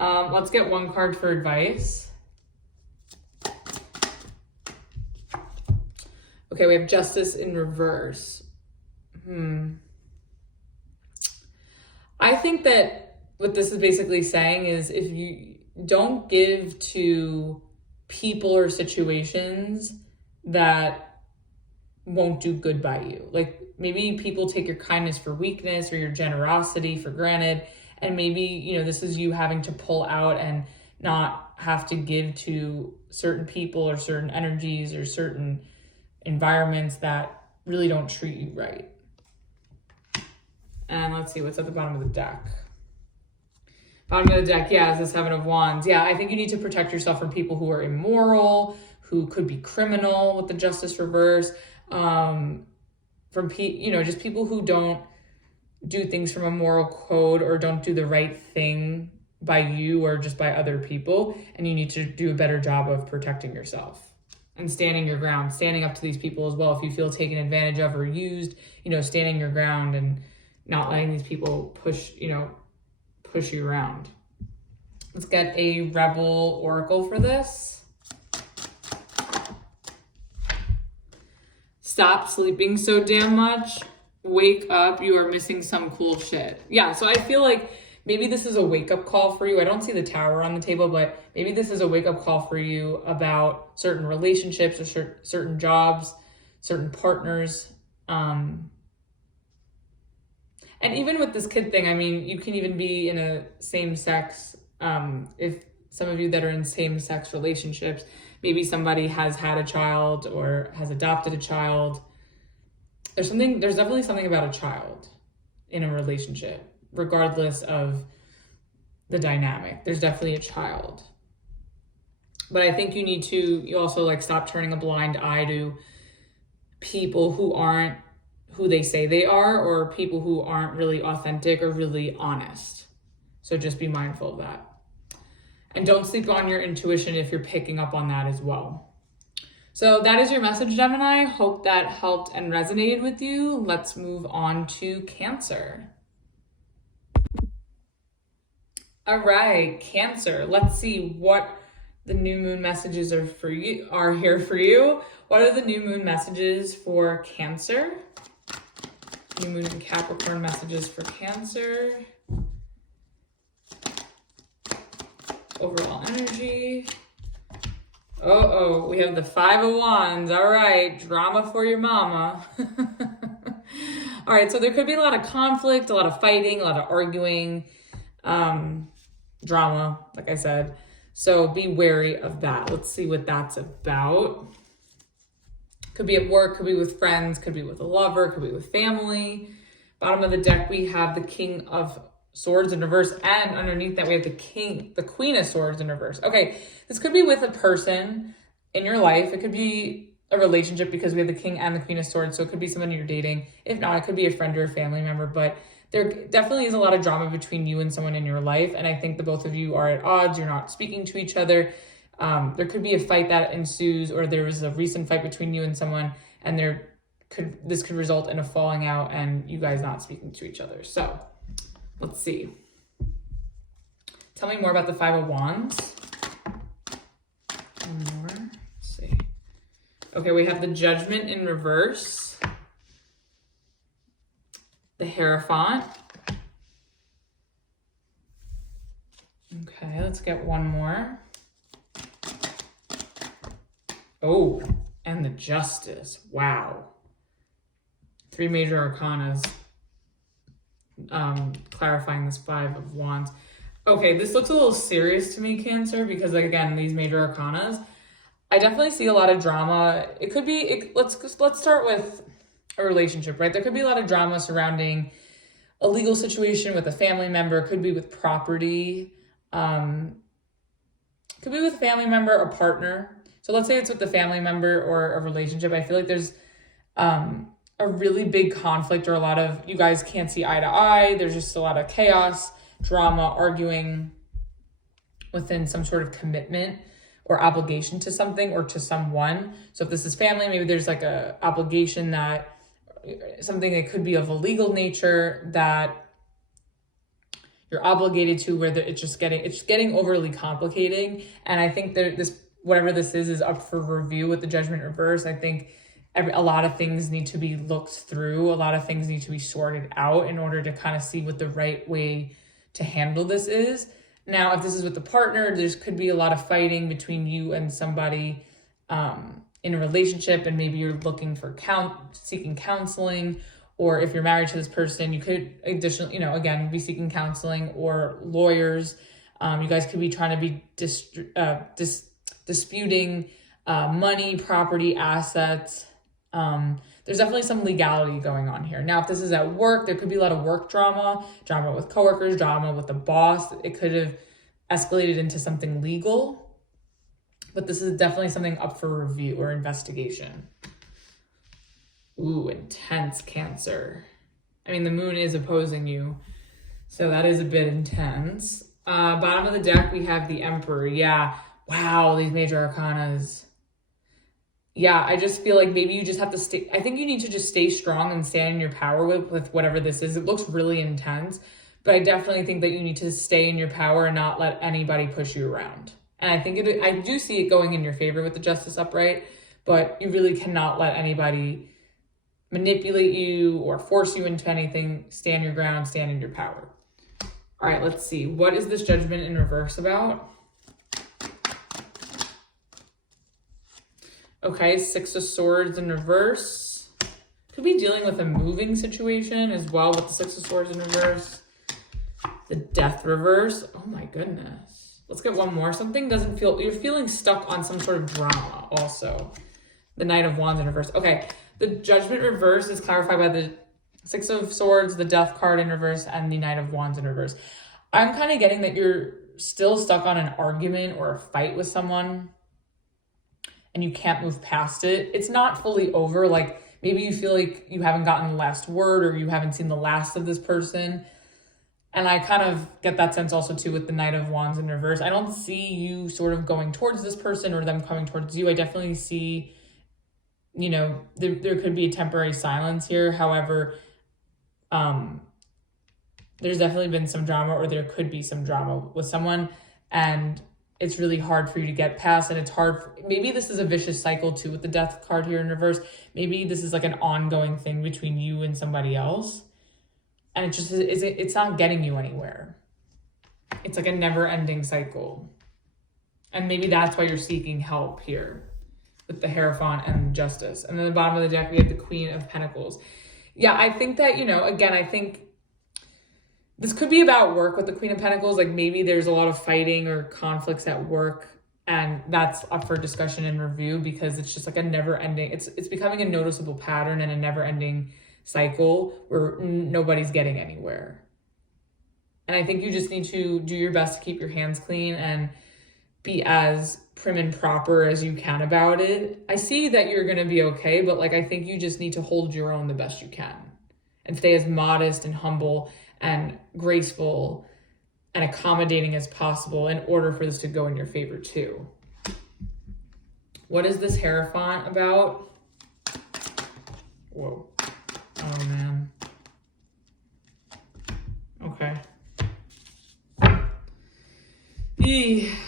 Let's get one card for advice. Okay, we have Justice in reverse. I think that what this is basically saying is, if you don't give to people or situations that won't do good by you. Like maybe people take your kindness for weakness, or your generosity for granted. And maybe, you know, this is you having to pull out and not have to give to certain people or certain energies or certain environments that really don't treat you right. And let's see what's at the bottom of the deck. Bottom of the deck, yeah, is the Seven of Wands. Yeah, I think you need to protect yourself from people who are immoral, who could be criminal with the Justice reverse, from just people who don't do things from a moral code, or don't do the right thing by you or just by other people. And you need to do a better job of protecting yourself and standing your ground, standing up to these people as well. If you feel taken advantage of or used, standing your ground and not letting these people push you around. Let's get a Rebel Oracle for this. Stop sleeping so damn much. Wake up, you are missing some cool shit. Yeah, so I feel like maybe this is a wake-up call for you. I don't see the Tower on the table, but maybe this is a wake-up call for you about certain relationships or certain jobs, certain partners. And even with this kid thing, I mean, you can even be in a same-sex, if some of you that are in same-sex relationships, maybe somebody has had a child or has adopted a child. There's definitely something about a child in a relationship, regardless of the dynamic. There's definitely a child. But I think you also stop turning a blind eye to people who aren't who they say they are, or people who aren't really authentic or really honest. So just be mindful of that. And don't sleep on your intuition if you're picking up on that as well. So that is your message, Gemini. Hope that helped and resonated with you. Let's move on to Cancer. All right, Cancer. Let's see what the new moon messages are here for you. What are the new moon messages for Cancer? New moon and Capricorn messages for Cancer. Overall energy. We have the Five of Wands. All right, drama for your mama. All right, so there could be a lot of conflict, a lot of fighting, a lot of arguing, drama, like I said. So be wary of that. Let's see what that's about. Could be at work, could be with friends, could be with a lover, could be with family. Bottom of the deck, we have the King of Swords in reverse, and underneath that we have the Queen of Swords in reverse. Okay, this could be with a person in your life. It could be a relationship because we have the King and the Queen of Swords, so it could be someone you're dating. If not, it could be a friend or a family member, but there definitely is a lot of drama between you and someone in your life, and I think the both of you are at odds. You're not speaking to each other. There could be a fight that ensues, or there was a recent fight between you and someone, and this could result in a falling out and you guys not speaking to each other. So let's see. Tell me more about the Five of Wands. One more. Let's see. Okay, we have the Judgment in reverse. The Hierophant. Okay, let's get one more. Oh, and the Justice. Wow. 3 major arcanas. Clarifying this Five of Wands. Okay, this looks a little serious to me, Cancer, because like, again, these major arcanas, I definitely see a lot of drama. It could be, let's start with a relationship, right? There could be a lot of drama surrounding a legal situation with a family member, could be with property, could be with a family member, a partner. So let's say it's with a family member or a relationship. I feel like there's a really big conflict, or a lot of, you guys can't see eye to eye. There's just a lot of chaos, drama, arguing within some sort of commitment or obligation to something or to someone. So if this is family, maybe there's like a obligation, that something that could be of a legal nature that you're obligated to, where it's getting overly complicating. And I think that whatever this is up for review with the Judgment reverse. I think a lot of things need to be looked through. A lot of things need to be sorted out in order to kind of see what the right way to handle this is. Now, if this is with the partner, there could be a lot of fighting between you and somebody in a relationship, and maybe you're looking for seeking counseling, or if you're married to this person, you could additionally, again, be seeking counseling or lawyers. You guys could be trying to be disputing money, property, assets. There's definitely some legality going on here. Now, if this is at work, there could be a lot of work drama with coworkers, drama with the boss. It could have escalated into something legal, but this is definitely something up for review or investigation. Ooh, intense, Cancer. I mean, the moon is opposing you, so that is a bit intense. Bottom of the deck, we have the Emperor. Yeah, wow, these major arcanas. Yeah, I just feel like maybe you just have to stay. I think you need to just stay strong and stand in your power with whatever this is. It looks really intense, but I definitely think that you need to stay in your power and not let anybody push you around. And I think I do see it going in your favor with the Justice upright, but you really cannot let anybody manipulate you or force you into anything. Stand your ground, stand in your power. All right, let's see. What is this Judgment in reverse about? Okay, Six of Swords in reverse. Could be dealing with a moving situation as well with the Six of Swords in reverse. The Death reverse. Oh my goodness. Let's get one more. Something doesn't feel, you're feeling stuck on some sort of drama also. The Knight of Wands in reverse. Okay, the Judgment reverse is clarified by the Six of Swords, the Death card in reverse, and the Knight of Wands in reverse. I'm kind of getting that you're still stuck on an argument or a fight with someone, and you can't move past it. It's not fully over. Like, maybe you feel like you haven't gotten the last word, or you haven't seen the last of this person. And I kind of get that sense also too with the Knight of Wands in reverse. I don't see you sort of going towards this person or them coming towards you. I definitely see, there could be a temporary silence here. However, there's definitely been some drama, or there could be some drama with someone, and it's really hard for you to get past. And it's hard. Maybe this is a vicious cycle too with the Death card here in reverse. Maybe this is like an ongoing thing between you and somebody else, and it just it's not getting you anywhere. It's like a never-ending cycle, and maybe that's why you're seeking help here with the Hierophant and Justice. And then the bottom of the deck, we have the Queen of Pentacles. Yeah, I think that, again, I think this could be about work with the Queen of Pentacles. Like, maybe there's a lot of fighting or conflicts at work, and that's up for discussion and review, because it's just like a never-ending, it's becoming a noticeable pattern and a never-ending cycle where nobody's getting anywhere. And I think you just need to do your best to keep your hands clean and be as prim and proper as you can about it. I see that you're going to be okay, but I think you just need to hold your own the best you can and stay as modest and humble and graceful and accommodating as possible in order for this to go in your favor too. What is this Hierophant about? Whoa. Oh, man. Okay.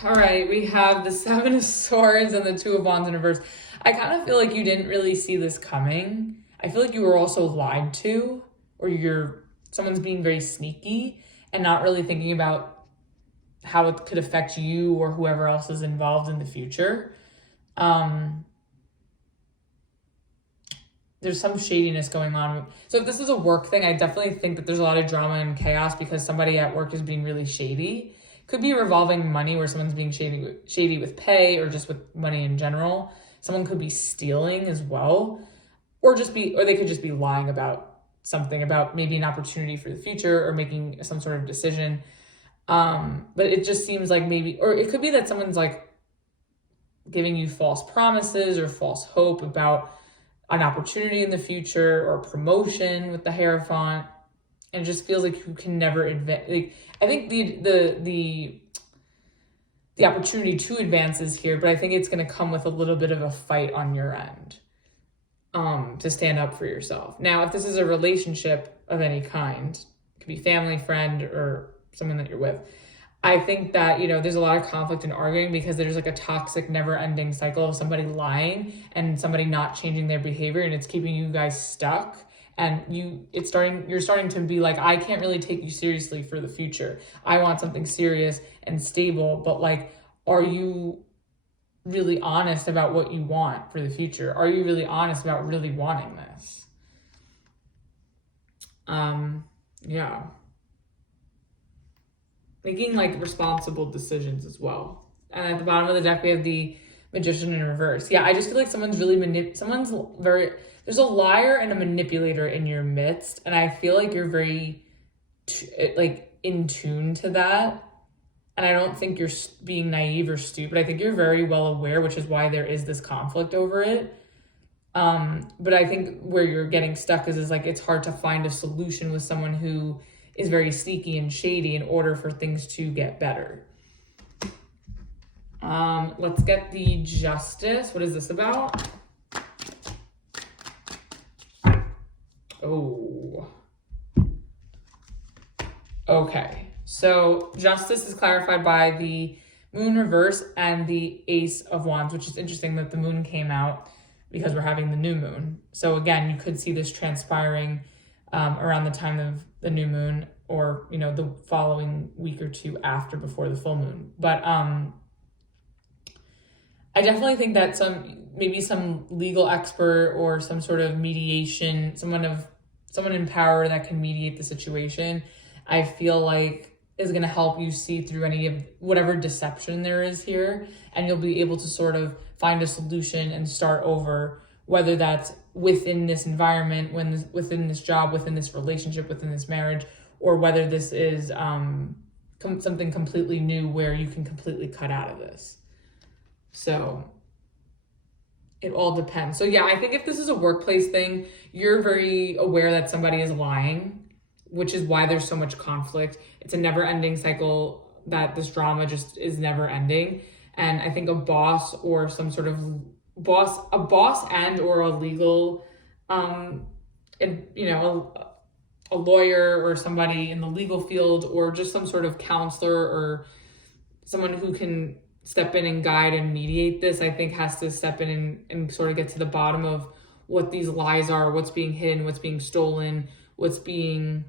All right, we have the Seven of Swords and the Two of Wands in reverse. I kind of feel like you didn't really see this coming. I feel like you were also lied to, or someone's being very sneaky and not really thinking about how it could affect you or whoever else is involved in the future. There's some shadiness going on. So if this is a work thing, I definitely think that there's a lot of drama and chaos because somebody at work is being really shady. Could be revolving money where someone's being shady with pay or just with money in general. Someone could be stealing as well, or they could just be lying about something, about maybe an opportunity for the future or making some sort of decision. But it just seems like maybe, or it could be that someone's like giving you false promises or false hope about an opportunity in the future or promotion with the Hierophant. And it just feels like you can never advance. Like, I think the opportunity to advance is here, but I think it's going to come with a little bit of a fight on your end to stand up for yourself. Now, if this is a relationship of any kind, it could be family, friend, or someone that you're with, I think that, there's a lot of conflict and arguing because there's like a toxic, never-ending cycle of somebody lying and somebody not changing their behavior, and it's keeping you guys stuck. And you're starting to be like, I can't really take you seriously for the future. I want something serious and stable, but like, are you really honest about what you want for the future? Are you really honest about really wanting this? Yeah. Making like responsible decisions as well. And at the bottom of the deck, we have the Magician in reverse. Yeah, I just feel like someone's really there's a liar and a manipulator in your midst. And I feel like you're very in tune to that. And I don't think you're being naive or stupid. I think you're very well aware, which is why there is this conflict over it. But I think where you're getting stuck is like, it's hard to find a solution with someone who is very sneaky and shady in order for things to get better. Let's get the Justice. What is this about? Oh. Okay. So Justice is clarified by the Moon reverse and the Ace of Wands, which is interesting that the Moon came out because we're having the new moon. So again, you could see this transpiring around the time of the new moon, or the following week or two after, before the full moon. But I definitely think that maybe some legal expert or some sort of mediation, someone in power that can mediate the situation, I feel like is going to help you see through any of whatever deception there is here, and you'll be able to sort of find a solution and start over, whether that's within this environment, within this job, within this relationship, within this marriage, or whether this is something completely new where you can completely cut out of this. So it all depends. So yeah, I think if this is a workplace thing, you're very aware that somebody is lying, which is why there's so much conflict. It's a never-ending cycle that this drama just is never ending. And I think a boss or some sort of a boss and or a legal, a lawyer or somebody in the legal field, or just some sort of counselor or someone who can step in and guide and mediate this, I think has to step in and sort of get to the bottom of what these lies are, what's being hidden, what's being stolen, what's being,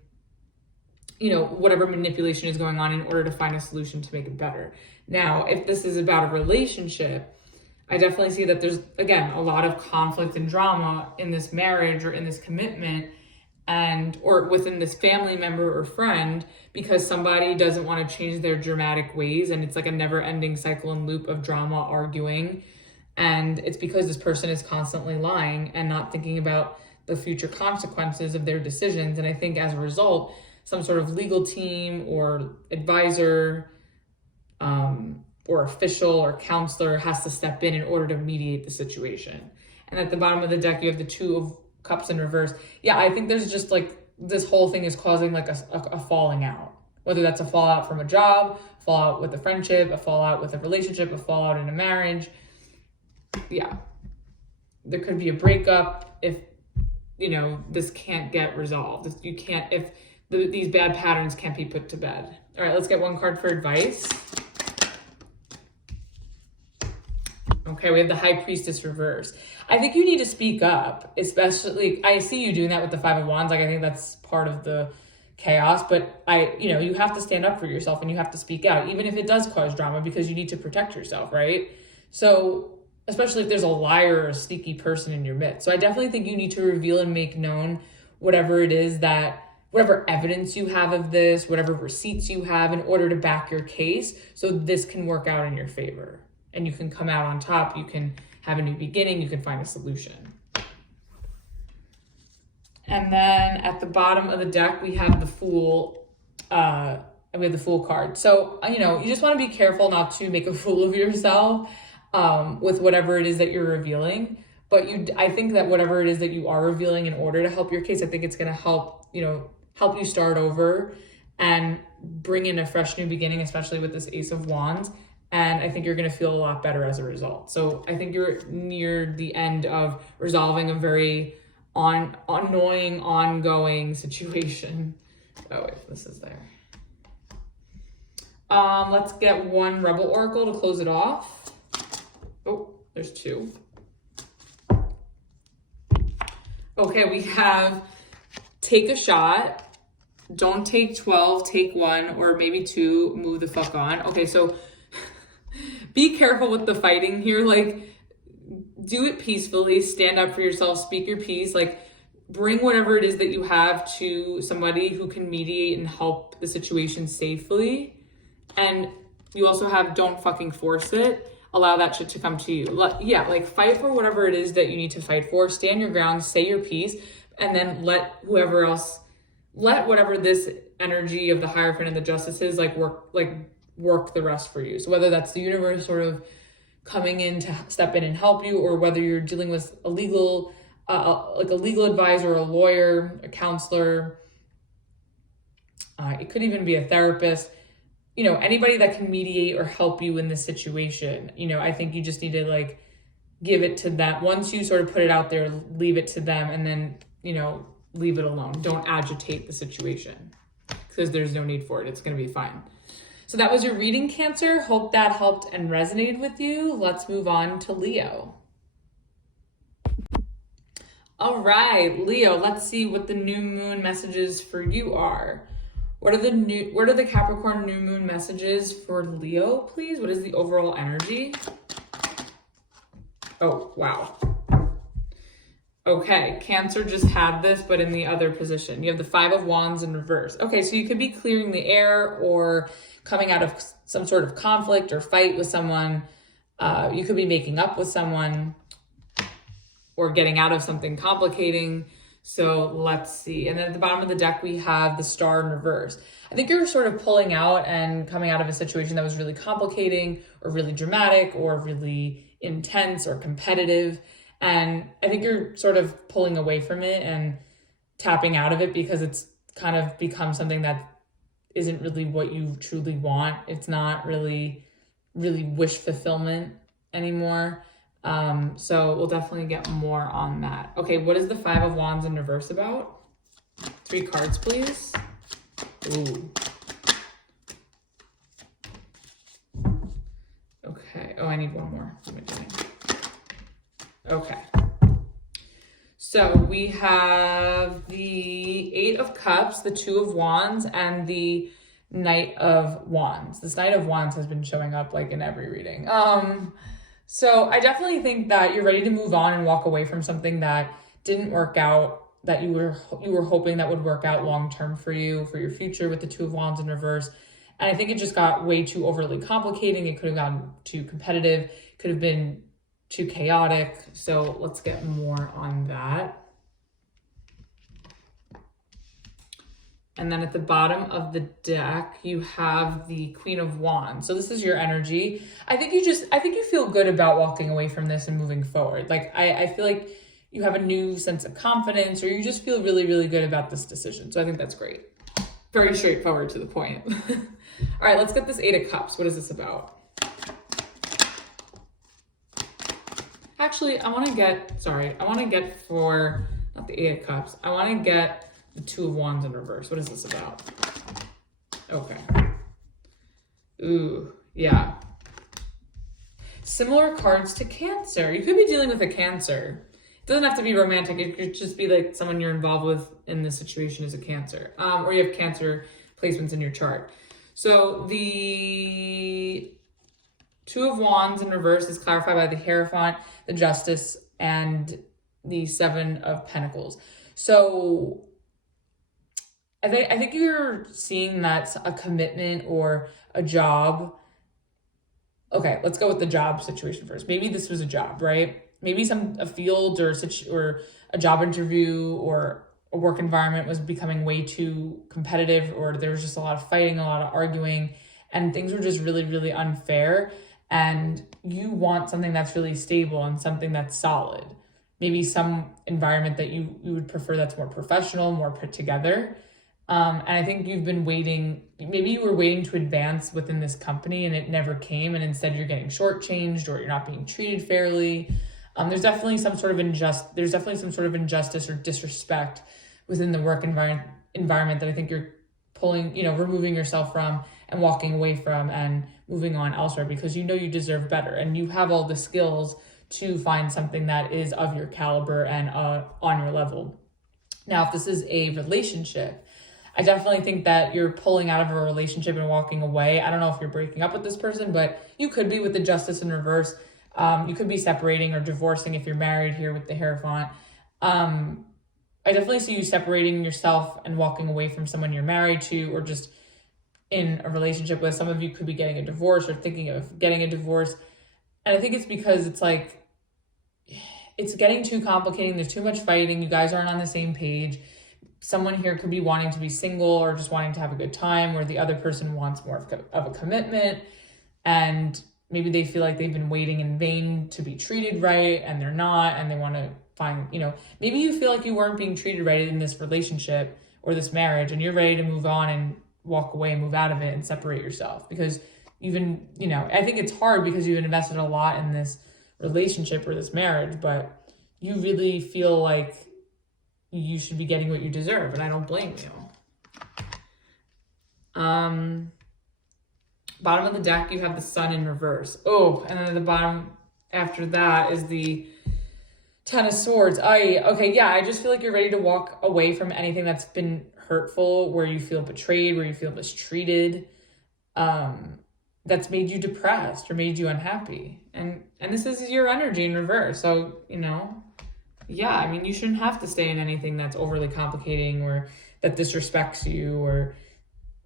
whatever manipulation is going on, in order to find a solution to make it better. Now, if this is about a relationship, I definitely see that there's, again, a lot of conflict and drama in this marriage or in this commitment, or within this family member or friend, because somebody doesn't want to change their dramatic ways, and it's like a never-ending cycle and loop of drama, arguing, and it's because this person is constantly lying and not thinking about the future consequences of their decisions. And I think as a result, some sort of legal team or advisor or official or counselor has to step in order to mediate the situation. And at the bottom of the deck, you have the Two of Cups in reverse. Yeah, I think there's just like, this whole thing is causing like a falling out, whether that's a fallout from a job, fallout with a friendship, a fallout with a relationship, a fallout in a marriage. Yeah, there could be a breakup if you know, this can't get resolved. You can't, if these bad patterns can't be put to bed. All right, let's get one card for advice. Okay, we have the High Priestess reverse. I think you need to speak up, especially, I see you doing that with the Five of Wands. Like, I think that's part of the chaos, but you know, you have to stand up for yourself and you have to speak out, even if it does cause drama, because you need to protect yourself, right? So, especially if there's a liar or a sneaky person in your midst. So I definitely think you need to reveal and make known whatever it is whatever evidence you have of this, whatever receipts you have in order to back your case, so this can work out in your favor and you can come out on top. You can have a new beginning. You can find a solution. And then at the bottom of the deck, we have the Fool. We have the Fool card. So, you know, you just want to be careful not to make a fool of yourself with whatever it is that you're revealing. But I think that whatever it is that you are revealing in order to help your case, I think it's going to help, you know, help you start over and bring in a fresh new beginning, especially with this Ace of Wands. And I think you're going to feel a lot better as a result. So I think you're near the end of resolving a very annoying, ongoing situation. Oh wait, this is there. Let's get one Rebel Oracle to close it off. Oh, there's two. Okay, we have take a shot, don't take 12, take 1, or maybe 2, move the fuck on. Okay, so be careful with the fighting here. Like, do it peacefully, stand up for yourself, speak your piece, like bring whatever it is that you have to somebody who can mediate and help the situation safely. And you also have don't fucking force it. Allow that shit to come to you. Like fight for whatever it is that you need to fight for. Stand your ground, say your piece, and then let whatever this energy of the Hierophant and the Justice is work the rest for you. So whether that's the universe sort of coming in to step in and help you, or whether you're dealing with a legal advisor, a lawyer, a counselor, it could even be a therapist, you know, anybody that can mediate or help you in this situation. You know, I think you just need to like give it to them. Once you sort of put it out there, leave it to them, and then, you know, leave it alone. Don't agitate the situation because there's no need for it. It's going to be fine. So that was your reading, Cancer. Hope that helped and resonated with you. Let's move on to Leo. All right, Leo, let's see what the new moon messages for you are. What are the Capricorn new moon messages for Leo, please? What is the overall energy? Oh, wow. Okay, Cancer just had this, but in the other position. You have the Five of Wands in reverse. Okay, so you could be clearing the air or coming out of some sort of conflict or fight with someone. You could be making up with someone or getting out of something complicating. So let's see. And then at the bottom of the deck, we have the Star in reverse. I think you're sort of pulling out and coming out of a situation that was really complicating or really dramatic or really intense or competitive. And I think you're sort of pulling away from it and tapping out of it because it's kind of become something that isn't really what you truly want. It's not really wish fulfillment anymore. So we'll definitely get more on that. Okay, what is the Five of Wands in reverse about? 3 cards, please. Ooh. Okay. Oh, I need one more. What am I doing? Okay. So we have the 8 of Cups, the 2 of Wands, and the Knight of Wands. This Knight of Wands has been showing up like in every reading. So I definitely think that you're ready to move on and walk away from something that didn't work out, that you were hoping that would work out long-term for you, for your future, with the 2 of Wands in reverse. And I think it just got way too overly complicating. It could have gotten too competitive, could have been too chaotic. So let's get more on that. And then at the bottom of the deck, you have the Queen of Wands. So this is your energy. I think you feel good about walking away from this and moving forward. Like, I feel like you have a new sense of confidence, or you just feel really, really good about this decision. So I think that's great. Very straightforward, to the point. All right, let's get this 8 of Cups. What is this about? Actually, I want to get for not the Eight of Cups. I want to get the Two of Wands in reverse. What is this about? Okay. Ooh, yeah. Similar cards to Cancer. You could be dealing with a Cancer. It doesn't have to be romantic. It could just be like someone you're involved with in this situation is a Cancer. Or you have Cancer placements in your chart. So the Two of Wands in reverse is clarified by the Hierophant, the Justice, and the Seven of Pentacles. So I think you're seeing that's a commitment or a job. Okay, let's go with the job situation first. Maybe this was a job, right? Maybe a field or a job interview or a work environment was becoming way too competitive, or there was just a lot of fighting, a lot of arguing, and things were just really, really unfair. And you want something that's really stable and something that's solid. Maybe some environment that you would prefer that's more professional, more put together. And I think you've been waiting, maybe you were waiting to advance within this company and it never came, and instead you're getting shortchanged or you're not being treated fairly. There's definitely some sort of injustice or disrespect within the work environment that I think you're removing yourself from and walking away from and moving on elsewhere, because you know you deserve better and you have all the skills to find something that is of your caliber and on your level. Now, if this is a relationship, I definitely think that you're pulling out of a relationship and walking away. I don't know if you're breaking up with this person, but you could be with the Justice in reverse. You could be separating or divorcing if you're married here with the Hierophant. I definitely see you separating yourself and walking away from someone you're married to, or just in a relationship with. Some of you could be getting a divorce or thinking of getting a divorce. And I think it's because it's like, it's getting too complicated. There's too much fighting. You guys aren't on the same page. Someone here could be wanting to be single or just wanting to have a good time, where the other person wants more of a commitment. And maybe they feel like they've been waiting in vain to be treated right, and they're not, and they want to find, maybe you feel like you weren't being treated right in this relationship or this marriage, and you're ready to move on and walk away and move out of it and separate yourself, because even, I think it's hard because you've invested a lot in this relationship or this marriage, but you really feel like you should be getting what you deserve, and I don't blame you. Bottom of the deck, you have the Sun in reverse. Oh, and then at the bottom after that is the Ten of Swords. Okay, yeah, I just feel like you're ready to walk away from anything that's been hurtful, where you feel betrayed, where you feel mistreated, that's made you depressed or made you unhappy. And this is your energy in reverse. So, yeah, I mean, you shouldn't have to stay in anything that's overly complicating or that disrespects you or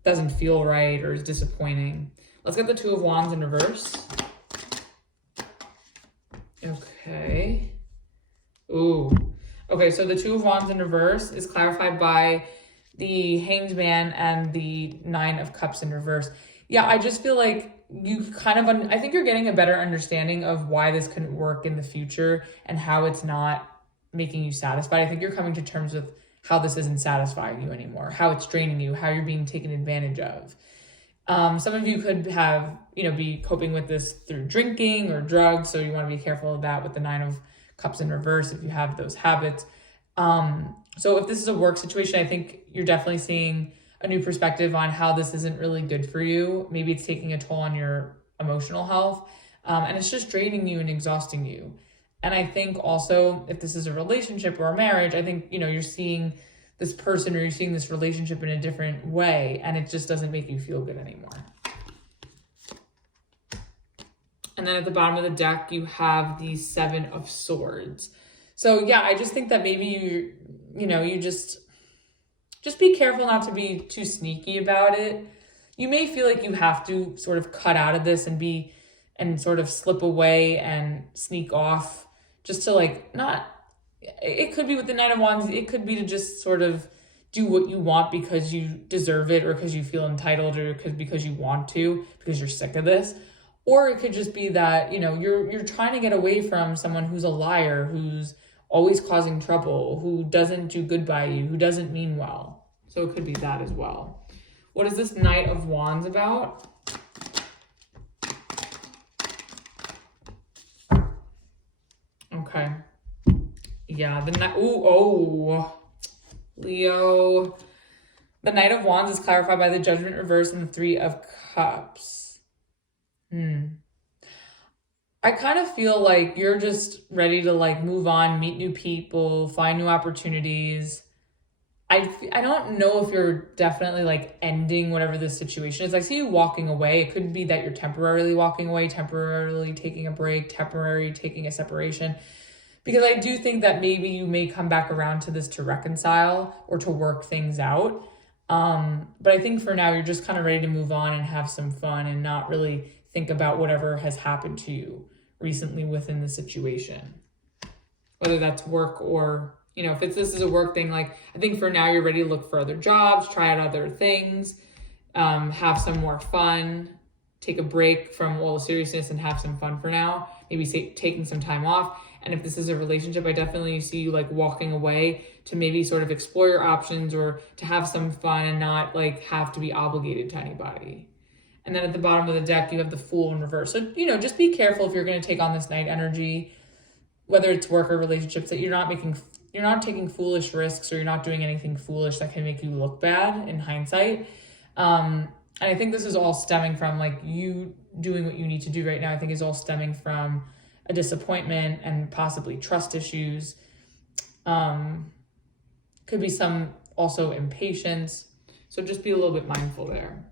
doesn't feel right or is disappointing. Let's get the Two of Wands in reverse. Okay. Ooh. Okay, so the Two of Wands in reverse is clarified by the Hanged Man and the Nine of Cups in reverse. Yeah, I just feel like you I think you're getting a better understanding of why this couldn't work in the future and how it's not making you satisfied. I think you're coming to terms with how this isn't satisfying you anymore, how it's draining you, how you're being taken advantage of. Some of you could have, be coping with this through drinking or drugs. So you want to be careful of that with the Nine of Cups in reverse if you have those habits. So if this is a work situation, I think you're definitely seeing a new perspective on how this isn't really good for you. Maybe it's taking a toll on your emotional health, and it's just draining you and exhausting you. And I think also if this is a relationship or a marriage, I think, you're seeing this person or you're seeing this relationship in a different way, and it just doesn't make you feel good anymore. And then at the bottom of the deck, you have the Seven of Swords. So yeah, I just think that maybe you just be careful not to be too sneaky about it. You may feel like you have to sort of cut out of this and sort of slip away and sneak off just to it could be with the Nine of Wands. It could be to just sort of do what you want because you deserve it, or because you feel entitled, or because you want to, because you're sick of this. Or it could just be that, you're trying to get away from someone who's a liar, who's always causing trouble, who doesn't do good by you, who doesn't mean well. So it could be that as well. What is this Knight of Wands about? Okay. Yeah, Leo. The Knight of Wands is clarified by the Judgment reverse and the Three of Cups. I kind of feel like you're just ready to like move on, meet new people, find new opportunities. I don't know if you're definitely like ending whatever the situation is. I see you walking away. It could be that you're temporarily walking away, temporarily taking a break, temporarily taking a separation. Because I do think that maybe you may come back around to this to reconcile or to work things out. But I think for now, you're just kind of ready to move on and have some fun and not really think about whatever has happened to you recently within the situation. Whether that's work or, you know, if this is a work thing, like I think for now you're ready to look for other jobs, try out other things, have some more fun, take a break from all the seriousness and have some fun for now. Maybe taking some time off. And if this is a relationship, I definitely see you like walking away to maybe sort of explore your options or to have some fun and not like have to be obligated to anybody. And then at the bottom of the deck, you have the Fool in reverse. So, you know, just be careful if you're going to take on this Knight energy, whether it's work or relationships, that you're not taking foolish risks or you're not doing anything foolish that can make you look bad in hindsight. And I think this is all stemming from like you doing what you need to do right now. I think is all stemming from a disappointment and possibly trust issues. Could be some also impatience. So just be a little bit mindful there.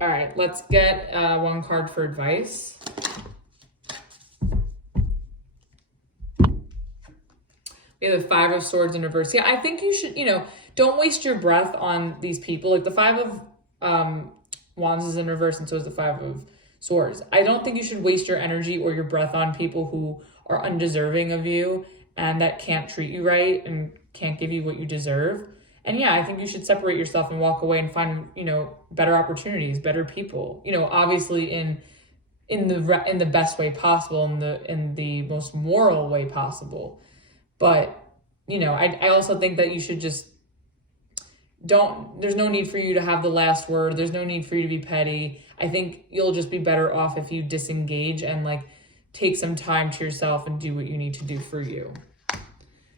All right, let's get one card for advice. We have the Five of Swords in reverse. Yeah, I think you should, you know, don't waste your breath on these people. Like the Five of Wands is in reverse and so is the Five of Swords. I don't think you should waste your energy or your breath on people who are undeserving of you and that can't treat you right and can't give you what you deserve. And yeah, I think you should separate yourself and walk away and find, you know, better opportunities, better people. You know, obviously in the best way possible, in the most moral way possible. But, you know, I also think that you should just there's no need for you to have the last word. There's no need for you to be petty. I think you'll just be better off if you disengage and like take some time to yourself and do what you need to do for you.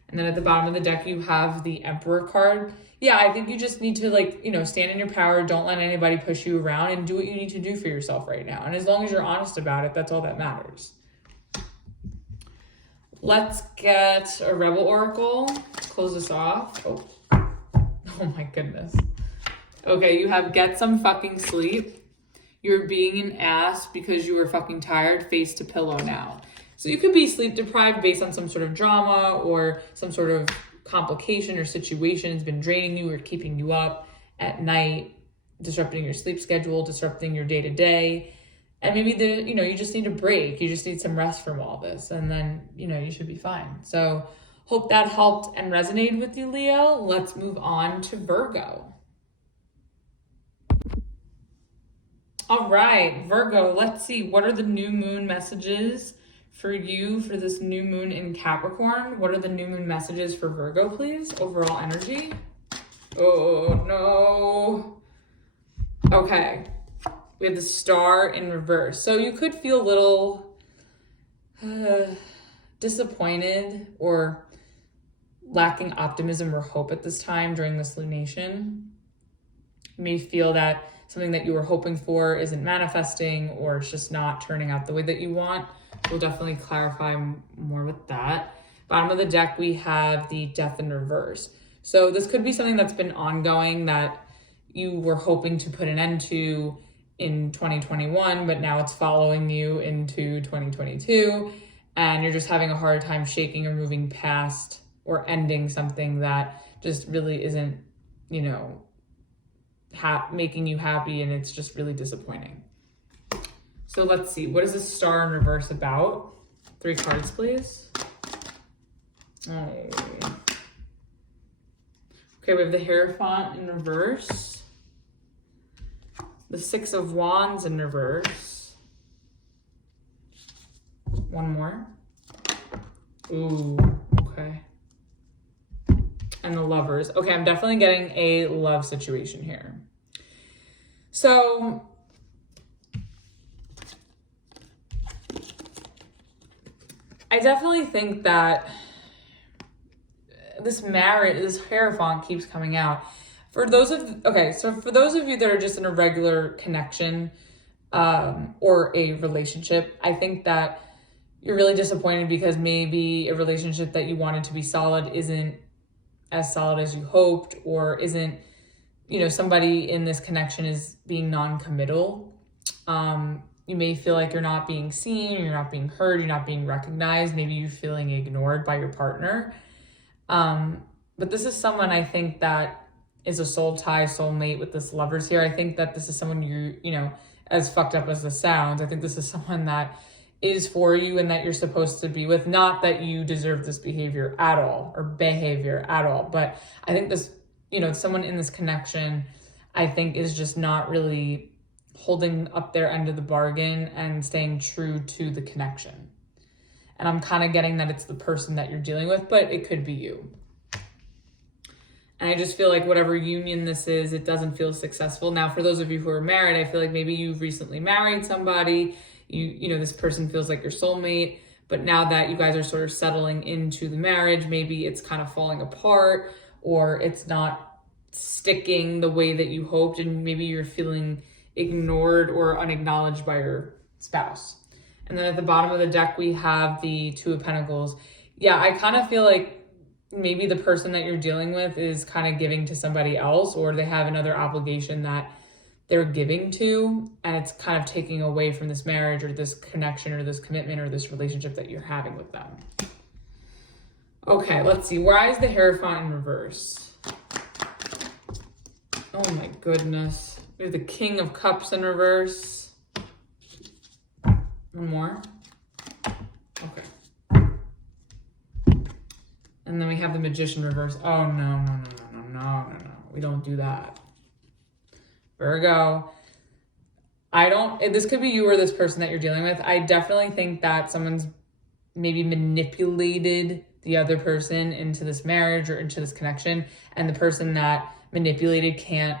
And then at the bottom of the deck, you have the Emperor card. Yeah, I think you just need to like, you know, stand in your power. Don't let anybody push you around and do what you need to do for yourself right now. And as long as you're honest about it, that's all that matters. Let's get a Rebel Oracle to close this off. Oh my goodness. Okay, you have get some fucking sleep. You're being an ass because you were fucking tired, face to pillow now. So you could be sleep deprived based on some sort of drama or some sort of complication or situation has been draining you or keeping you up at night, disrupting your sleep schedule, disrupting your day-to-day. And maybe you just need a break. You just need some rest from all this. And then, you should be fine. So hope that helped and resonated with you, Leo. Let's move on to Virgo. All right, Virgo, let's see. What are the new moon messages for you for this new moon in Capricorn? What are the new moon messages for Virgo, please? Overall energy. Oh, no. Okay. We have the Star in reverse. So you could feel a little disappointed or lacking optimism or hope at this time during this lunation. You may feel that something that you were hoping for isn't manifesting or it's just not turning out the way that you want. We'll definitely clarify more with that. Bottom of the deck, we have the Death in reverse. So this could be something that's been ongoing that you were hoping to put an end to in 2021, but now it's following you into 2022, and you're just having a hard time shaking or moving past or ending something that just really isn't, making you happy, and it's just really disappointing. So let's see, what is this Star in reverse about? 3 cards, please. Oh. Okay, we have the Hierophant in reverse. The 6 of Wands in reverse. One more. Ooh, okay. And the Lovers. Okay, I'm definitely getting a love situation here. So I definitely think that this marriage, this Hierophant keeps coming out. For those of you that are just in a regular connection or a relationship, I think that you're really disappointed because maybe a relationship that you wanted to be solid isn't as solid as you hoped, or isn't, you know, somebody in this connection is being non-committal. You may feel like you're not being seen, you're not being heard, you're not being recognized. Maybe you're feeling ignored by your partner. But this is someone, I think, that is a soul tie, soulmate with this Lovers here. I think that this is someone you know, as fucked up as this sounds, I think this is someone that is for you and that you're supposed to be with. Not that you deserve this behavior at all, or behavior at all, but I think this, you know, someone in this connection, I think, is just not really holding up their end of the bargain and staying true to the connection. And I'm kind of getting that it's the person that you're dealing with, but it could be you. And I just feel like whatever union this is, it doesn't feel successful. Now, for those of you who are married, I feel like maybe you've recently married somebody, you know, this person feels like your soulmate, but now that you guys are sort of settling into the marriage, maybe it's kind of falling apart, or it's not sticking the way that you hoped, and maybe you're feeling ignored or unacknowledged by your spouse. And then at the bottom of the deck, we have the Two of Pentacles. Yeah, I kind of feel like maybe the person that you're dealing with is kind of giving to somebody else, or they have another obligation that they're giving to, and it's kind of taking away from this marriage or this connection or this commitment or this relationship that you're having with them. Okay, let's see. Why is the Hierophant in reverse? Oh my goodness. We have the King of Cups in reverse. One more. Okay. And then we have the Magician reverse. Oh, no. We don't do that. Virgo. This could be you or this person that you're dealing with. I definitely think that someone's maybe manipulated the other person into this marriage or into this connection, and the person that manipulated can't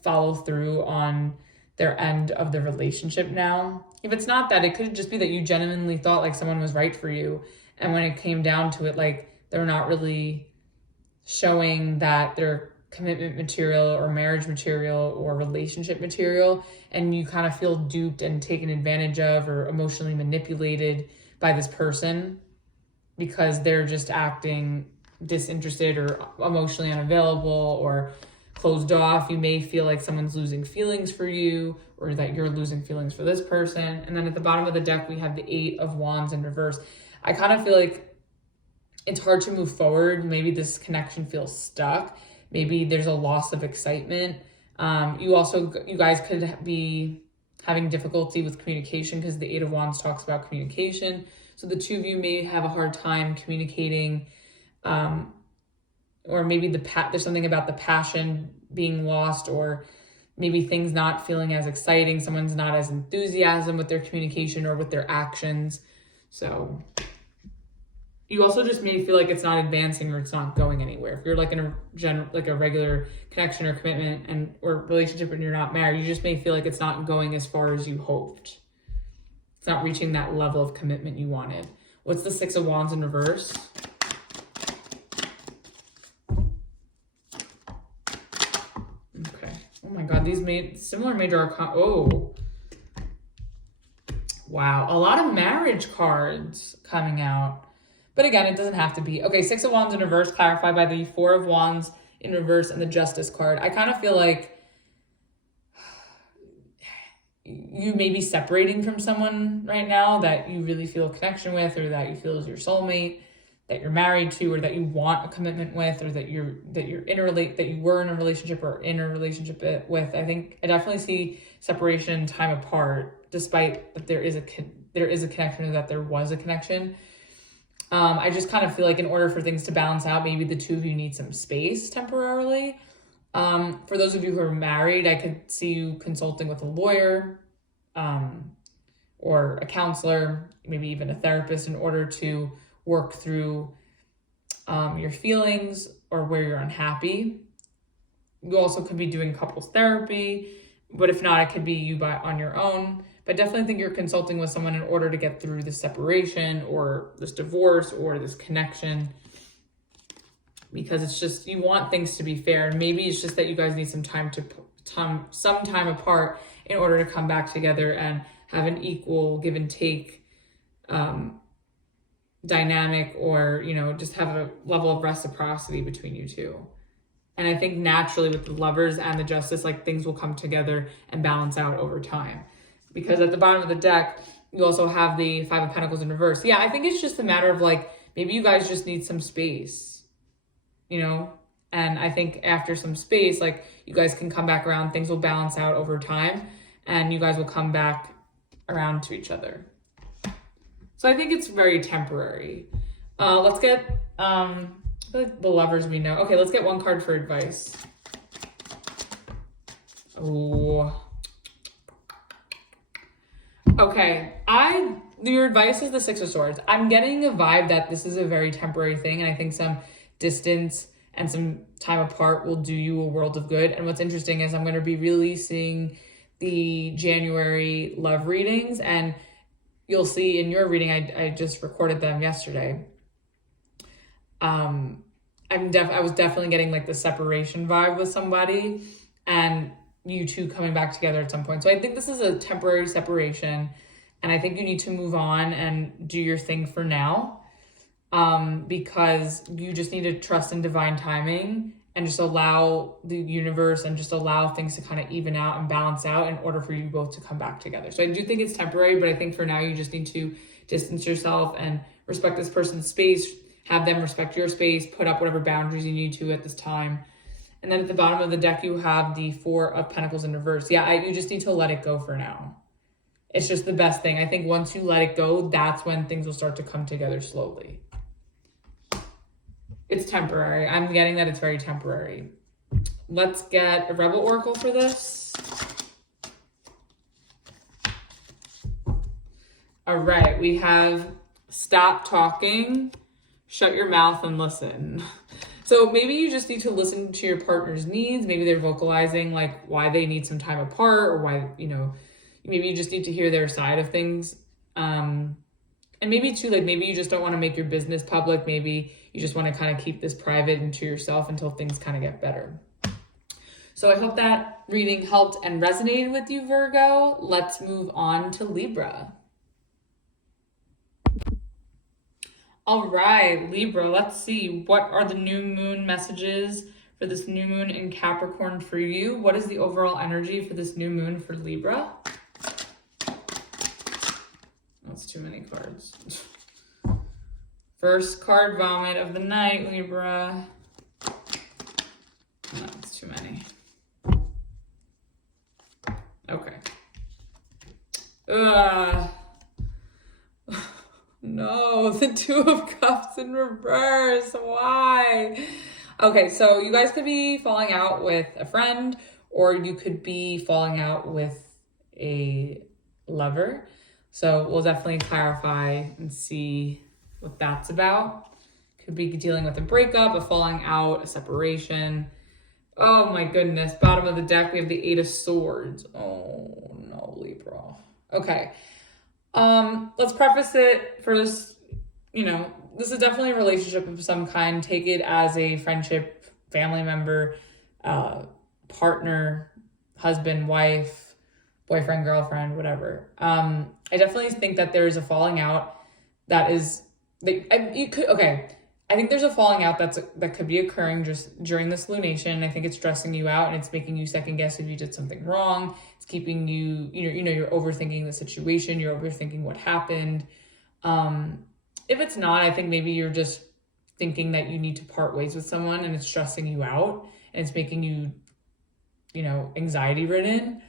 follow through on their end of the relationship now. If it's not that, it could just be that you genuinely thought like someone was right for you, and when it came down to it, like they're not really showing that they're commitment material or marriage material or relationship material, and you kind of feel duped and taken advantage of or emotionally manipulated by this person because they're just acting disinterested or emotionally unavailable or closed off. You may feel like someone's losing feelings for you, or that you're losing feelings for this person. And then at the bottom of the deck, we have the Eight of Wands in reverse. I kind of feel like it's hard to move forward. Maybe this connection feels stuck. Maybe there's a loss of excitement. You guys could be having difficulty with communication because the Eight of Wands talks about communication. So the two of you may have a hard time communicating, or maybe there's something about the passion being lost, or maybe things not feeling as exciting. Someone's not as enthusiastic with their communication or with their actions. So you also just may feel like it's not advancing or it's not going anywhere. If you're like in a regular connection or commitment or relationship and you're not married, you just may feel like it's not going as far as you hoped. It's not reaching that level of commitment you wanted. What's the Six of Wands in reverse? Okay. Oh my God, these made similar major arcana. Oh. Wow, a lot of marriage cards coming out. But again, it doesn't have to be. Okay, Six of Wands in reverse, clarified by the Four of Wands in reverse and the Justice card. I kind of feel like you may be separating from someone right now that you really feel a connection with, or that you feel is your soulmate, that you're married to, or that you want a commitment with, or that you were in a relationship or in a relationship with. I definitely see separation, time apart, despite that there is a connection, or that there was a connection. I just kind of feel like in order for things to balance out, maybe the two of you need some space temporarily. For those of you who are married, I could see you consulting with a lawyer, or a counselor, maybe even a therapist, in order to work through your feelings or where you're unhappy. You also could be doing couples therapy, but if not, it could be you on your own. But definitely think you're consulting with someone in order to get through this separation or this divorce or this connection. because it's just, you want things to be fair. And maybe it's just that you guys need some time apart in order to come back together and have an equal give and take dynamic, or, you know, just have a level of reciprocity between you two. And I think naturally with the Lovers and the Justice, like, things will come together and balance out over time. Because at the bottom of the deck, you also have the Five of Pentacles in reverse. Yeah, I think it's just a matter of, like, maybe you guys just need some space, you know? And I think after some space, like, you guys can come back around, things will balance out over time, and you guys will come back around to each other. So I think it's very temporary. Let's get like the Lovers we know. Okay, let's get one card for advice. Oh. Okay, your advice is the Six of Swords. I'm getting a vibe that this is a very temporary thing, and I think some distance and some time apart will do you a world of good. And what's interesting is I'm going to be releasing the January love readings, and you'll see in your reading, I just recorded them yesterday. I was definitely getting like the separation vibe with somebody, and you two coming back together at some point. So I think this is a temporary separation, and I think you need to move on and do your thing for now, because you just need to trust in divine timing and just allow the universe and just allow things to kind of even out and balance out in order for you both to come back together. So I do think it's temporary, but I think for now you just need to distance yourself and respect this person's space, have them respect your space, put up whatever boundaries you need to at this time. And then at the bottom of the deck, you have the Four of Pentacles in reverse. Yeah, you just need to let it go for now. It's just the best thing. I think once you let it go, that's when things will start to come together slowly. It's temporary. I'm getting that it's very temporary. Let's get a Rebel Oracle for this. All right, we have stop talking, shut your mouth and listen. So maybe you just need to listen to your partner's needs. Maybe they're vocalizing like why they need some time apart, or why, you know, maybe you just need to hear their side of things. And maybe too, like, maybe you just don't want to make your business public. Maybe you just want to kind of keep this private and to yourself until things kind of get better. So I hope that reading helped and resonated with you, Virgo. Let's move on to Libra. All right, Libra, let's see. What are the new moon messages for this new moon in Capricorn for you? What is the overall energy for this new moon for Libra? That's too many cards. First card vomit of the night, Libra. No, it's too many. Okay. No, the Two of Cups in reverse. Why? Okay, so you guys could be falling out with a friend, or you could be falling out with a lover. So we'll definitely clarify and see what that's about. Could be dealing with a breakup, a falling out, a separation. Oh my goodness. Bottom of the deck, we have the Eight of Swords. Oh no, Libra. Okay. Let's preface it first. You know, this is definitely a relationship of some kind. Take it as a friendship, family member, partner, husband, wife, boyfriend, girlfriend, whatever. I definitely think that there is a falling out that is, I think there's a falling out that could be occurring just during this lunation. I think it's stressing you out and it's making you second guess if you did something wrong. It's keeping you, you're overthinking the situation. You're overthinking what happened. If it's not, I think maybe you're just thinking that you need to part ways with someone and it's stressing you out and it's making you, anxiety ridden.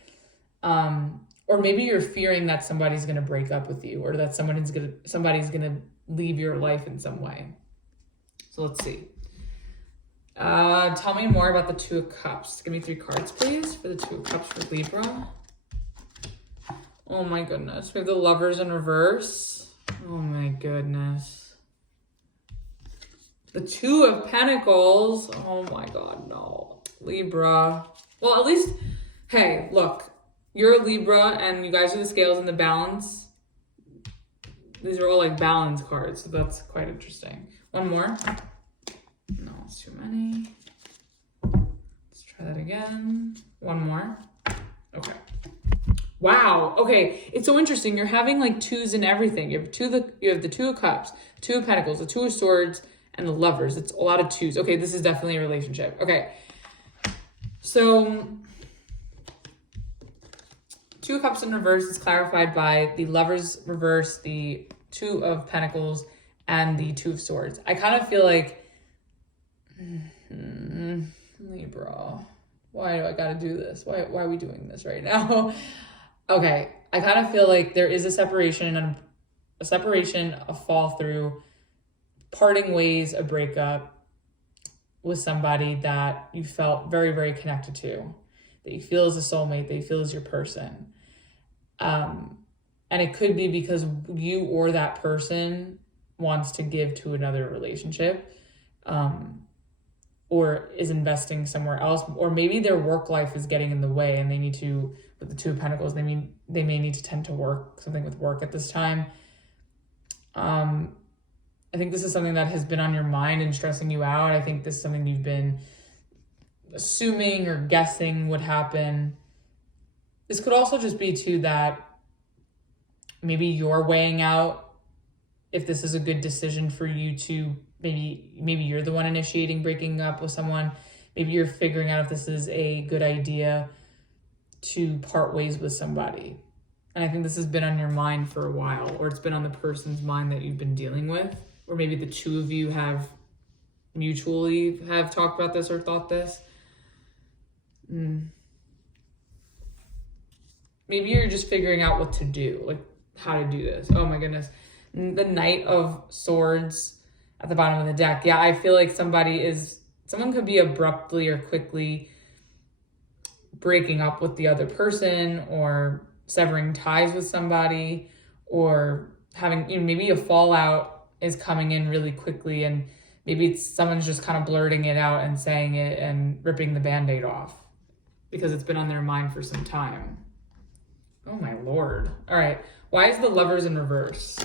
Or maybe you're fearing that somebody's going to break up with you, or that somebody's going to leave your life in some way. So let's see. Tell me more about the Two of Cups. Give me 3 cards, please, for the Two of Cups for Libra. Oh my goodness. We have the Lovers in reverse. Oh my goodness. The Two of Pentacles. Oh my God, no. Libra. Well, at least, hey, look. You're a Libra, and you guys are the scales and the balance. These are all like balance cards, so that's quite interesting. One more? No. That's too many. Let's try that again. One more. Okay. Wow. Okay. It's so interesting. You're having like twos in everything. You have the Two of Cups, Two of Pentacles, the Two of Swords, and the Lovers. It's a lot of twos. Okay. This is definitely a relationship. Okay. So Two of Cups in reverse is clarified by the Lovers reverse, the Two of Pentacles, and the Two of Swords. I kind of feel like, Libra, why do I gotta do this? Why are we doing this right now? Okay, I kind of feel like there is a separation, a fall through, parting ways, a breakup with somebody that you felt very, very connected to, that you feel is a soulmate, that you feel is your person. And it could be because you or that person wants to give to another relationship, or is investing somewhere else, or maybe their work life is getting in the way and they need to, with the Two of Pentacles, they may need to tend to something with work at this time. I think this is something that has been on your mind and stressing you out. I think this is something you've been assuming or guessing would happen. This could also just be too that maybe you're weighing out if this is a good decision for you to, maybe you're the one initiating breaking up with someone. Maybe you're figuring out if this is a good idea to part ways with somebody. And I think this has been on your mind for a while, or it's been on the person's mind that you've been dealing with, or maybe the two of you have mutually have talked about this or thought this. Maybe you're just figuring out what to do, like how to do this. Oh my goodness. The Knight of Swords at the bottom of the deck. Yeah, I feel like someone could be abruptly or quickly breaking up with the other person, or severing ties with somebody, or having, maybe a fallout is coming in really quickly, and maybe someone's just kind of blurting it out and saying it and ripping the Band-Aid off because it's been on their mind for some time. Oh my Lord. All right. Why is the Lovers in reverse?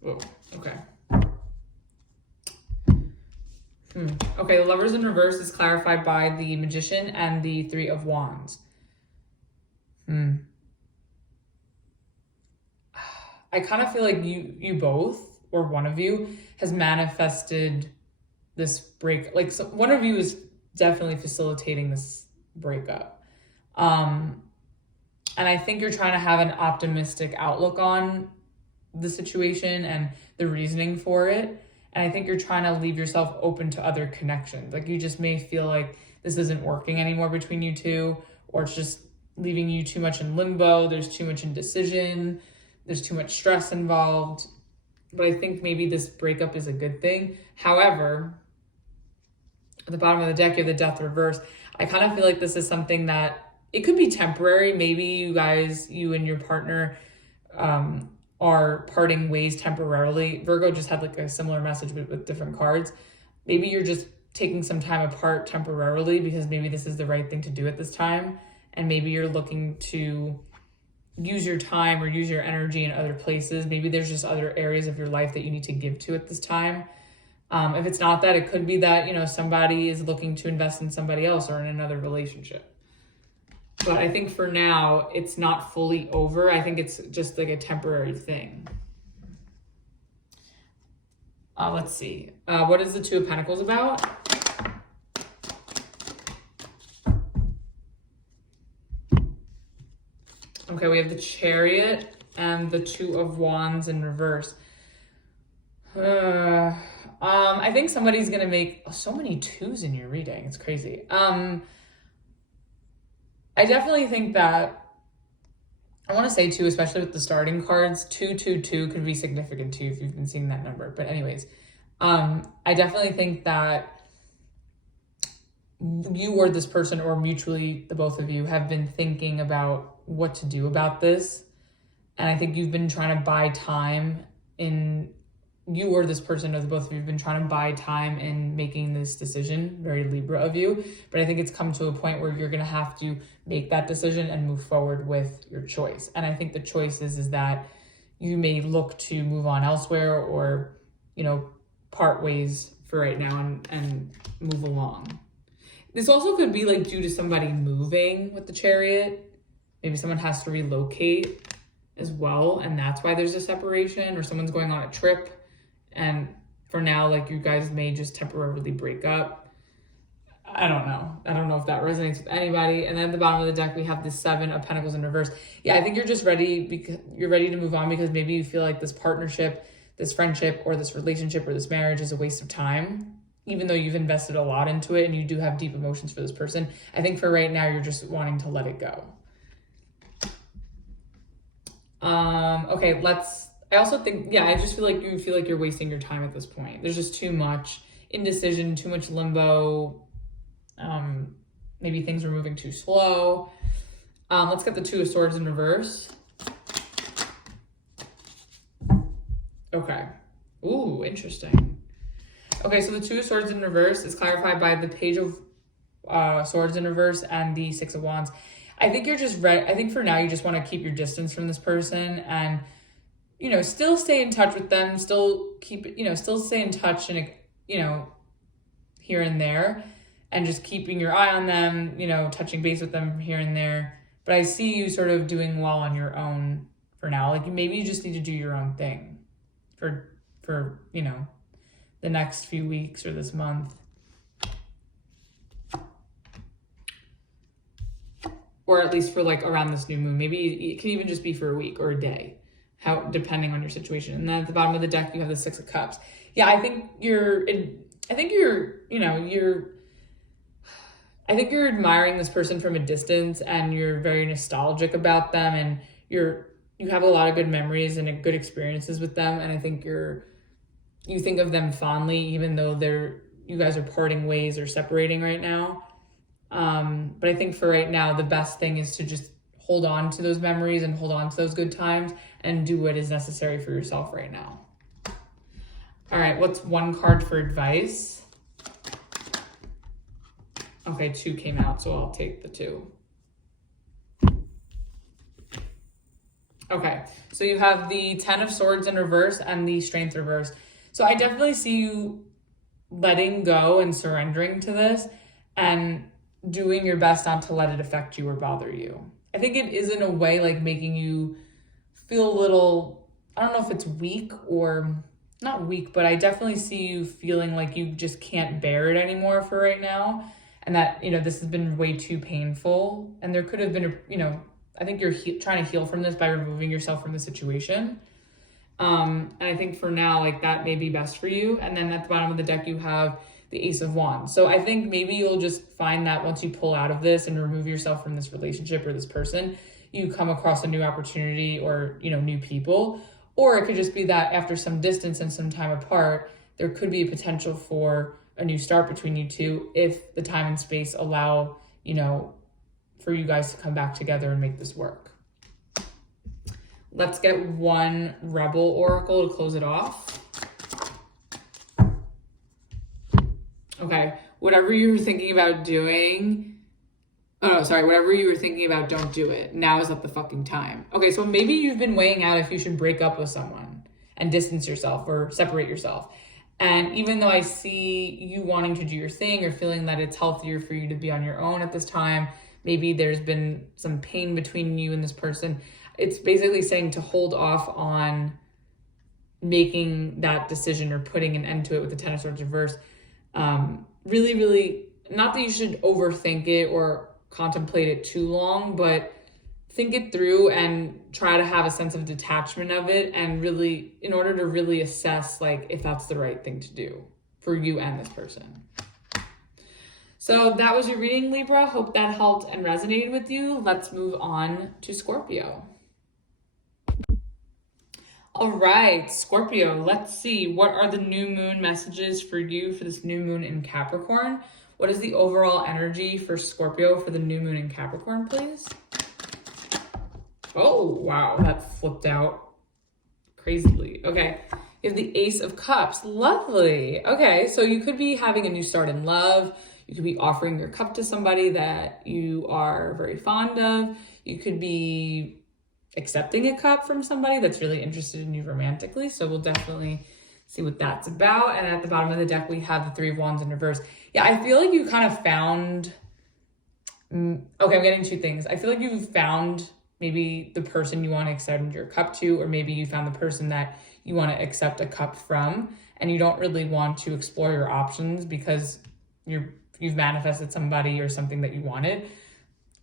Whoa. Okay. Okay, the Lovers in reverse is clarified by the Magician and the Three of Wands. I kind of feel like you both, or one of you, has manifested this break. Like, one of you is definitely facilitating this breakup. And I think you're trying to have an optimistic outlook on the situation and the reasoning for it. And I think you're trying to leave yourself open to other connections. Like, you just may feel like this isn't working anymore between you two, or it's just leaving you too much in limbo. There's too much indecision. There's too much stress involved. But I think maybe this breakup is a good thing. However, at the bottom of the deck, you have the Death reverse. I kind of feel like this is something that it could be temporary. Maybe you and your partner, are parting ways temporarily. Virgo just had like a similar message with different cards. Maybe you're just taking some time apart temporarily because maybe this is the right thing to do at this time. And maybe you're looking to use your time or use your energy in other places. Maybe there's just other areas of your life that you need to give to at this time. If it's not that, it could be that, somebody is looking to invest in somebody else or in another relationship. But I think for now, it's not fully over. I think it's just like a temporary thing. Let's see. What is the Two of Pentacles about? Okay, we have the Chariot and the Two of Wands in reverse. I think somebody's going to make so many twos in your reading. It's crazy. I definitely think that, I want to say too, especially with the starting cards, 222 could be significant too if you've been seeing that number. But anyways, I definitely think that you or this person, or mutually the both of you, have been thinking about what to do about this. And I think you've been trying to buy time you or this person, or the both of you, have been trying to buy time in making this decision. Very Libra of you. But I think it's come to a point where you're going to have to make that decision and move forward with your choice. And I think the choice is that you may look to move on elsewhere, or, part ways for right now and move along. This also could be like due to somebody moving with the Chariot. Maybe someone has to relocate as well, and that's why there's a separation, or someone's going on a trip, and for now, like, you guys may just temporarily break up. I don't know. I don't know if that resonates with anybody. And then at the bottom of the deck, we have the 7 of Pentacles in reverse. Yeah, I think you're just ready, because you're ready to move on, because maybe you feel like this partnership, this friendship, or this relationship, or this marriage is a waste of time, even though you've invested a lot into it and you do have deep emotions for this person. I think for right now, you're just wanting to let it go. Okay, I also think, yeah, I just feel like you feel like you're wasting your time at this point. There's just too much indecision, too much limbo. Maybe things are moving too slow. Let's get the 2 of Swords in reverse. Okay. Ooh, interesting. Okay, so the 2 of Swords in reverse is clarified by the Page of Swords in reverse and the 6 of Wands. I think you're just ready. I think for now you just want to keep your distance from this person and, you know, still stay in touch with them, still stay in touch and, you know, here and there, and just keeping your eye on them, you know, touching base with them here and there. But I see you sort of doing well on your own for now. Like, maybe you just need to do your own thing for, you know, the next few weeks or this month. Or at least for like around this new moon. Maybe it can even just be for a week or a day, depending on your situation. And then at the bottom of the deck, you have the 6 of Cups. Yeah, I think you're admiring this person from a distance, and you're very nostalgic about them, and you have a lot of good memories and good experiences with them. And I think you think of them fondly, even though you guys are parting ways or separating right now. But I think for right now, the best thing is to just hold on to those memories and hold on to those good times and do what is necessary for yourself right now. All right, what's one card for advice? Okay, 2 came out, so I'll take the 2. Okay, so you have the 10 of Swords in reverse and the Strength reverse. So I definitely see you letting go and surrendering to this and doing your best not to let it affect you or bother you. I think it is in a way like making you feel a little, I don't know if it's weak or not weak, but I definitely see you feeling like you just can't bear it anymore for right now. And that, you know, this has been way too painful. And there could have been, I think you're trying to heal from this by removing yourself from the situation. And I think for now, like, that may be best for you. And then at the bottom of the deck, you have the Ace of Wands. So I think maybe you'll just find that once you pull out of this and remove yourself from this relationship or this person, you come across a new opportunity or, you know, new people. Or it could just be that after some distance and some time apart, there could be a potential for a new start between you two if the time and space allow, you know, for you guys to come back together and make this work. Let's get one Rebel Oracle to close it off. Okay, whatever you were thinking about doing, whatever you were thinking about, don't do it. Now is not the fucking time. Okay, so maybe you've been weighing out if you should break up with someone and distance yourself or separate yourself. And even though I see you wanting to do your thing or feeling that it's healthier for you to be on your own at this time, maybe there's been some pain between you and this person. It's basically saying to hold off on making that decision or putting an end to it with the 10 of Swords reverse. Really, really, not that you should overthink it or contemplate it too long, but think it through and try to have a sense of detachment of it, and really, in order to really assess like if that's the right thing to do for you and this person. So that was your reading, Libra. Hope that helped and resonated with you. Let's move on to Scorpio. All right, Scorpio, let's see. What are the new moon messages for you for this new moon in Capricorn? What is the overall energy for Scorpio for the new moon in Capricorn, please? Oh, wow, that flipped out crazily. Okay, you have the Ace of Cups. Lovely. Okay, so you could be having a new start in love. You could be offering your cup to somebody that you are very fond of. You could be accepting a cup from somebody that's really interested in you romantically. So we'll definitely See what that's about. And at the bottom of the deck, we have the Three of Wands in reverse. Yeah, I feel like you kind of found, okay, I'm getting two things. I feel like you found maybe the person you want to extend your cup to, or maybe you found the person that you want to accept a cup from, and you don't really want to explore your options because you've manifested somebody or something that you wanted.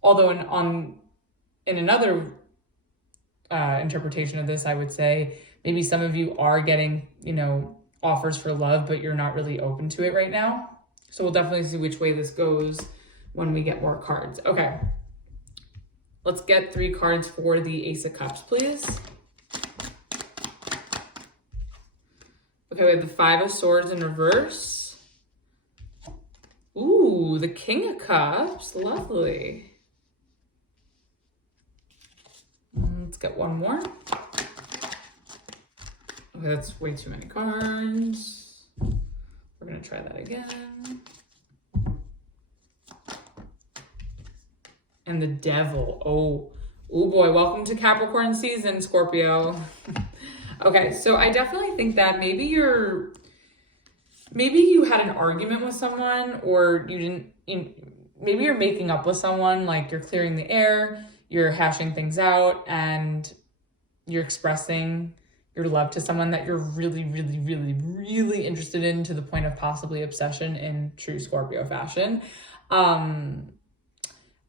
Although in another interpretation of this, I would say maybe some of you are getting, offers for love, but you're not really open to it right now. So we'll definitely see which way this goes when we get more cards. Okay. Let's get 3 cards for the Ace of Cups, please. Okay, we have the Five of Swords in reverse. Ooh, the King of Cups. Lovely. Let's get one more. Okay, that's way too many cards. We're going to try that again. And the Devil. Oh boy, welcome to Capricorn season, Scorpio. Okay, so I definitely think that maybe you had an argument with someone, or maybe you're making up with someone, like you're clearing the air, you're hashing things out, and you're expressing your love to someone that you're really, really, really, really interested in, to the point of possibly obsession in true Scorpio fashion.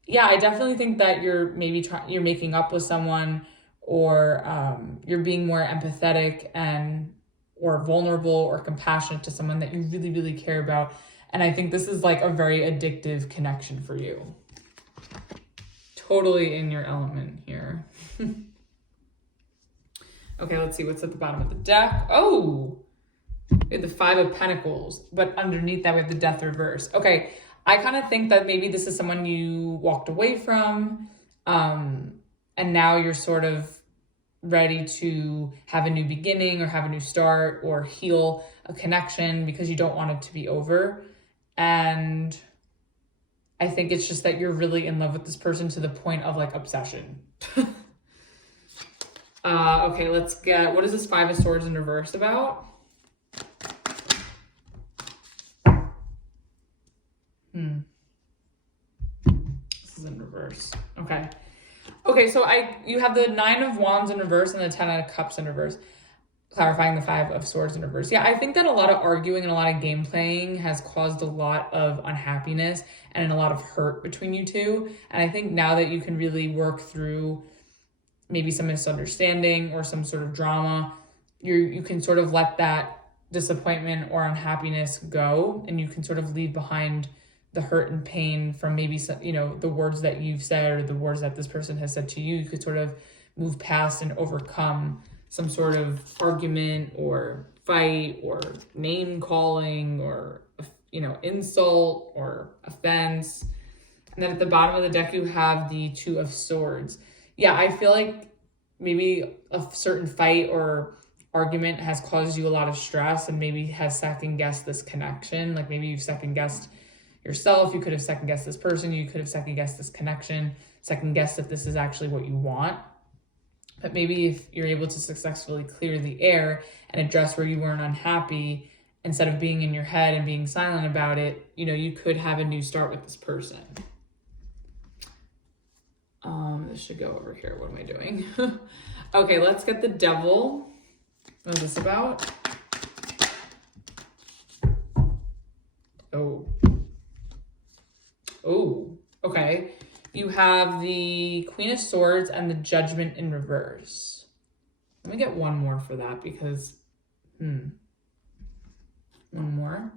Yeah, I definitely think that you're you're making up with someone, or you're being more empathetic or vulnerable or compassionate to someone that you really, really care about. And I think this is like a very addictive connection for you. Totally in your element here. Okay, let's see what's at the bottom of the deck. Oh, we have the Five of Pentacles, but underneath that we have the Death reverse. Okay, I kind of think that maybe this is someone you walked away from, and now you're sort of ready to have a new beginning or have a new start or heal a connection because you don't want it to be over. And I think it's just that you're really in love with this person to the point of like obsession. Okay, let's get, what is this Five of Swords in reverse about? This is in reverse. Okay. Okay, so you have the Nine of Wands in reverse and the Ten of Cups in reverse, clarifying the Five of Swords in reverse. Yeah, I think that a lot of arguing and a lot of game playing has caused a lot of unhappiness and a lot of hurt between you two. And I think now that you can really work through maybe some misunderstanding or some sort of drama, you can sort of let that disappointment or unhappiness go, and you can sort of leave behind the hurt and pain from maybe some, the words that you've said or the words that this person has said to you. You could sort of move past and overcome some sort of argument or fight or name calling or, insult or offense. And then at the bottom of the deck, you have the Two of Swords. Yeah, I feel like maybe a certain fight or argument has caused you a lot of stress and maybe has second-guessed this connection. Like maybe you've second-guessed yourself. You could have second-guessed this person. You could have second-guessed this connection, second-guessed if this is actually what you want. But maybe if you're able to successfully clear the air and address where you weren't unhappy, instead of being in your head and being silent about it, you could have a new start with this person. This should go over here. What am I doing? Okay, let's get the Devil. What is this about? Oh, okay. You have the Queen of Swords and the Judgment in reverse. Let me get one more for that because, one more.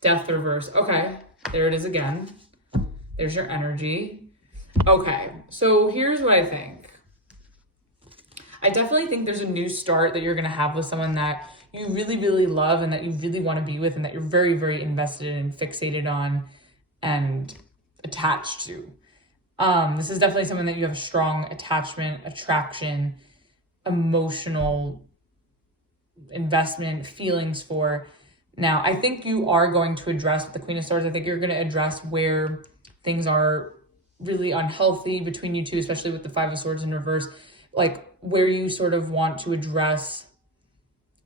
Death reverse. Okay, there it is again. There's your energy. Okay, so here's what I think. I definitely think there's a new start that you're going to have with someone that you really, really love and that you really want to be with and that you're very, very invested in and fixated on and attached to. This is definitely someone that you have a strong attachment, attraction, emotional investment, feelings for. Now, I think you are going to address with the Queen of Swords. I think you're going to address where things are really unhealthy between you two, especially with the Five of Swords in reverse. Like where you sort of want to address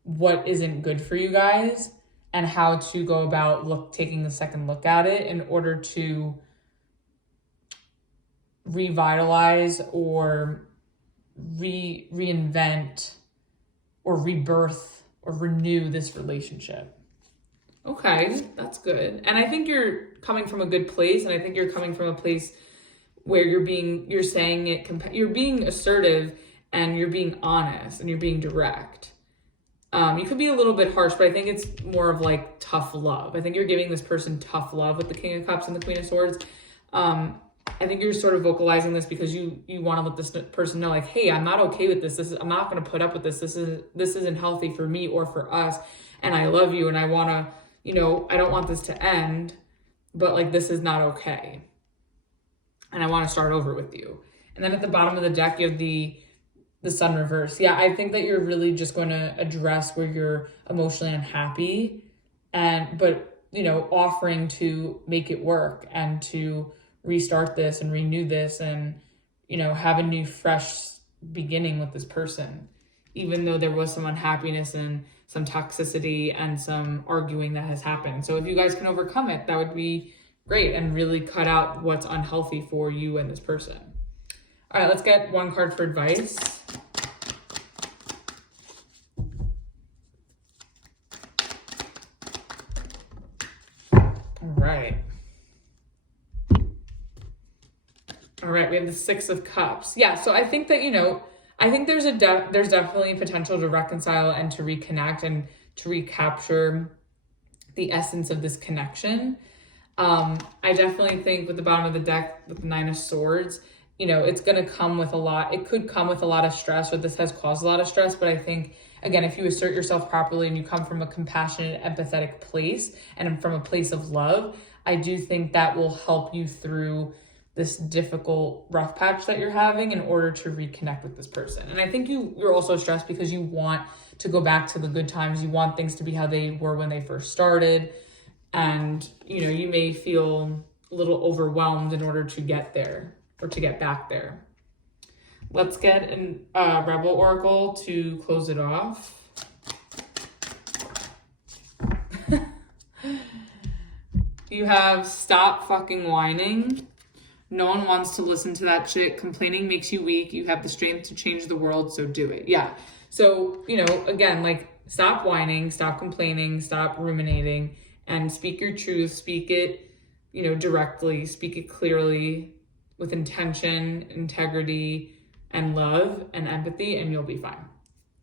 what isn't good for you guys and how to go about taking a second look at it in order to revitalize or reinvent or rebirth or renew this relationship. Okay, that's good. And I think you're coming from a good place, and I think you're coming from a place where you're being assertive, and you're being honest, and you're being direct. You could be a little bit harsh, but I think it's more of like tough love. I think you're giving this person tough love with the King of Cups and the Queen of Swords. I think you're sort of vocalizing this because you want to let this person know, like, hey, I'm not okay with this. I'm not going to put up with this. This isn't healthy for me or for us. And I love you, and I want to, I don't want this to end, but like, this is not okay. And I want to start over with you. And then at the bottom of the deck, you have the Sun reverse. Yeah, I think that you're really just going to address where you're emotionally unhappy, but offering to make it work and to restart this and renew this and, have a new fresh beginning with this person, even though there was some unhappiness and some toxicity and some arguing that has happened. So if you guys can overcome it, that would be great and really cut out what's unhealthy for you and this person. All right, let's get one card for advice. All right, we have the Six of Cups. Yeah, so I think that, I think there's definitely potential to reconcile and to reconnect and to recapture the essence of this connection. I definitely think with the bottom of the deck, with the Nine of Swords, it's going to come with it could come with a lot of stress, or this has caused a lot of stress. But I think, again, if you assert yourself properly and you come from a compassionate, empathetic place and from a place of love, I do think that will help you through this difficult rough patch that you're having in order to reconnect with this person. And I think you're also stressed because you want to go back to the good times. You want things to be how they were when they first started. And, you may feel a little overwhelmed in order to get there or to get back there. Let's get a Rebel Oracle to close it off. You have Stop Fucking Whining. No one wants to listen to that shit. Complaining makes you weak. You have the strength to change the world, so do it. Yeah. So, again, like, stop whining, stop complaining, stop ruminating, and speak your truth. Speak it, directly. Speak it clearly with intention, integrity, and love and empathy, and you'll be fine.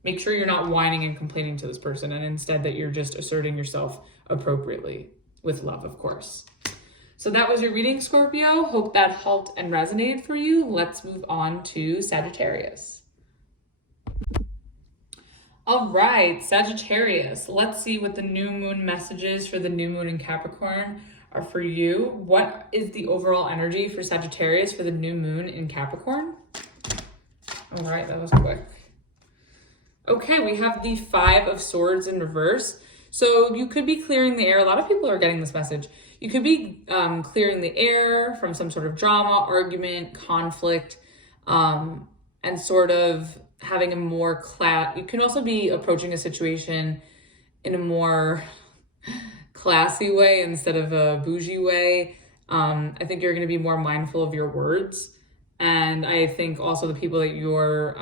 Make sure you're not whining and complaining to this person, and instead that you're just asserting yourself appropriately with love, of course. So that was your reading, Scorpio. Hope that helped and resonated for you. Let's move on to Sagittarius. All right, Sagittarius. Let's see what the new moon messages for the new moon in Capricorn are for you. What is the overall energy for Sagittarius for the new moon in Capricorn? All right, that was quick. Okay, we have the Five of Swords in reverse. So you could be clearing the air. A lot of people are getting this message. You could be clearing the air from some sort of drama, argument, conflict, and sort of having a more you can also be approaching a situation in a more classy way instead of a bougie way. I think you're going to be more mindful of your words. And I think also the people that you're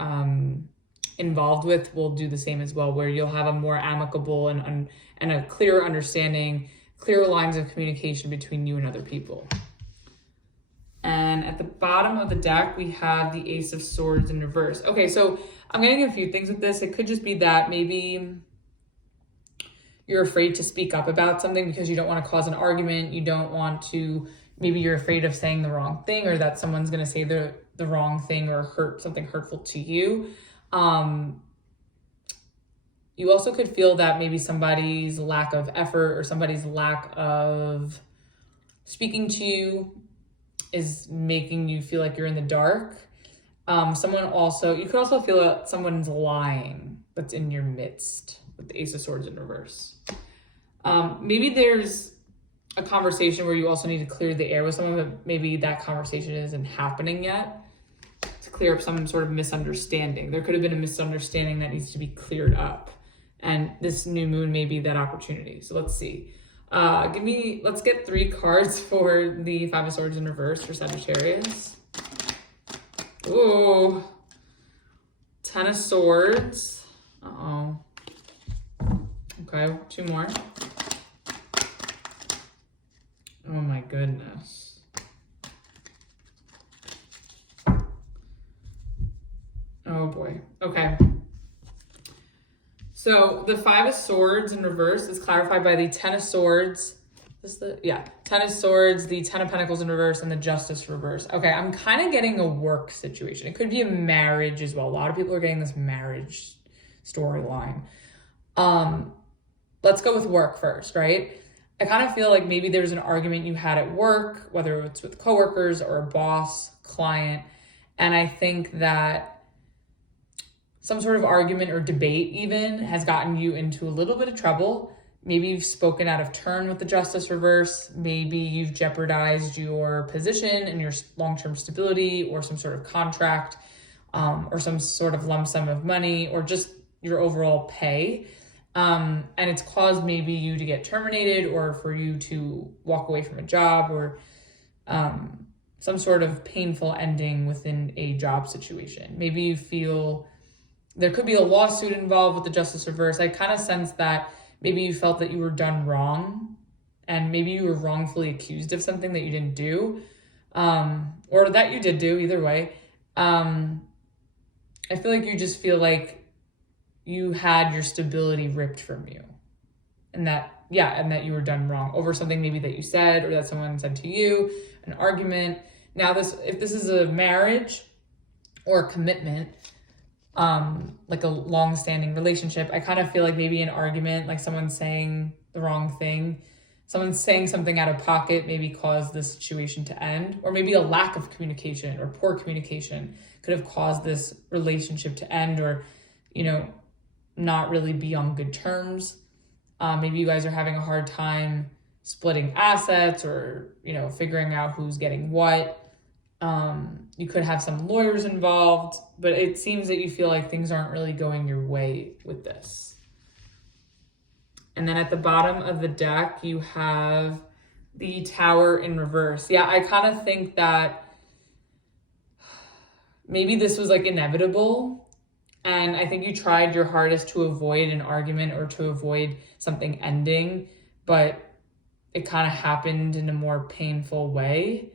involved with will do the same as well, where you'll have a more amicable and a clearer understanding, clearer lines of communication between you and other people. And at the bottom of the deck, we have the Ace of Swords in reverse. Okay, so I'm getting a few things with this. It could just be that maybe you're afraid to speak up about something because you don't want to cause an argument. You don't want to, maybe you're afraid of saying the wrong thing, or that someone's going to say the wrong thing or hurt something hurtful to you. You also could feel that maybe somebody's lack of effort or somebody's lack of speaking to you is making you feel like you're in the dark. You could also feel that someone's lying that's in your midst with the Ace of Swords in reverse. Maybe there's a conversation where you also need to clear the air with someone, but maybe that conversation isn't happening yet. To clear up some sort of misunderstanding. There could have been a misunderstanding that needs to be cleared up. And this new moon may be that opportunity. So let's see. Let's get 3 cards for the Five of Swords in reverse for Sagittarius. Ooh. 10 of Swords. Uh-oh. Okay, 2 more. Oh my goodness. Oh boy. Okay. So the 5 of Swords in reverse is clarified by the 10 of Swords. Ten of Swords, the 10 of Pentacles in reverse, and the Justice reverse. Okay, I'm kind of getting a work situation. It could be a marriage as well. A lot of people are getting this marriage storyline. Let's go with work first, right? I kind of feel like maybe there's an argument you had at work, whether it's with coworkers or a boss, client, and I think that some sort of argument or debate even has gotten you into a little bit of trouble. Maybe you've spoken out of turn with the Justice reverse. Maybe you've jeopardized your position and your long-term stability or some sort of contract or some sort of lump sum of money or just your overall pay. And it's caused maybe you to get terminated or for you to walk away from a job or some sort of painful ending within a job situation. Maybe you feel there could be a lawsuit involved with the Justice reverse. I kind of sense that maybe you felt that you were done wrong and maybe you were wrongfully accused of something that you didn't do or that you did do, either way. I feel like you just feel like you had your stability ripped from you and that you were done wrong over something maybe that you said or that someone said to you, an argument. Now, if this is a marriage or a commitment, like a long-standing relationship, I kind of feel like maybe an argument, like someone's saying the wrong thing, someone's saying something out of pocket maybe caused this situation to end, or maybe a lack of communication or poor communication could have caused this relationship to end or, not really be on good terms. Maybe you guys are having a hard time splitting assets or, figuring out who's getting what. You could have some lawyers involved, but it seems that you feel like things aren't really going your way with this. And then at the bottom of the deck, you have the Tower in reverse. Yeah, I kind of think that maybe this was like inevitable. And I think you tried your hardest to avoid an argument or to avoid something ending, but it kind of happened in a more painful way.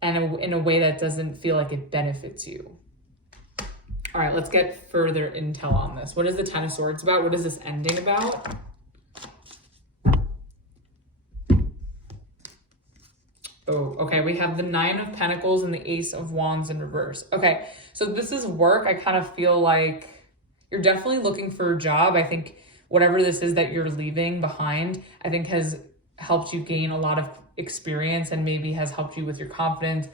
And in a way that doesn't feel like it benefits you. All right, let's get further intel on this. What is the 10 of Swords about? What is this ending about? Oh, okay, we have the 9 of Pentacles and the Ace of Wands in reverse. Okay, so this is work. I kind of feel like you're definitely looking for a job. I think whatever this is that you're leaving behind, I think has helped you gain a lot of experience and maybe has helped you with your confidence.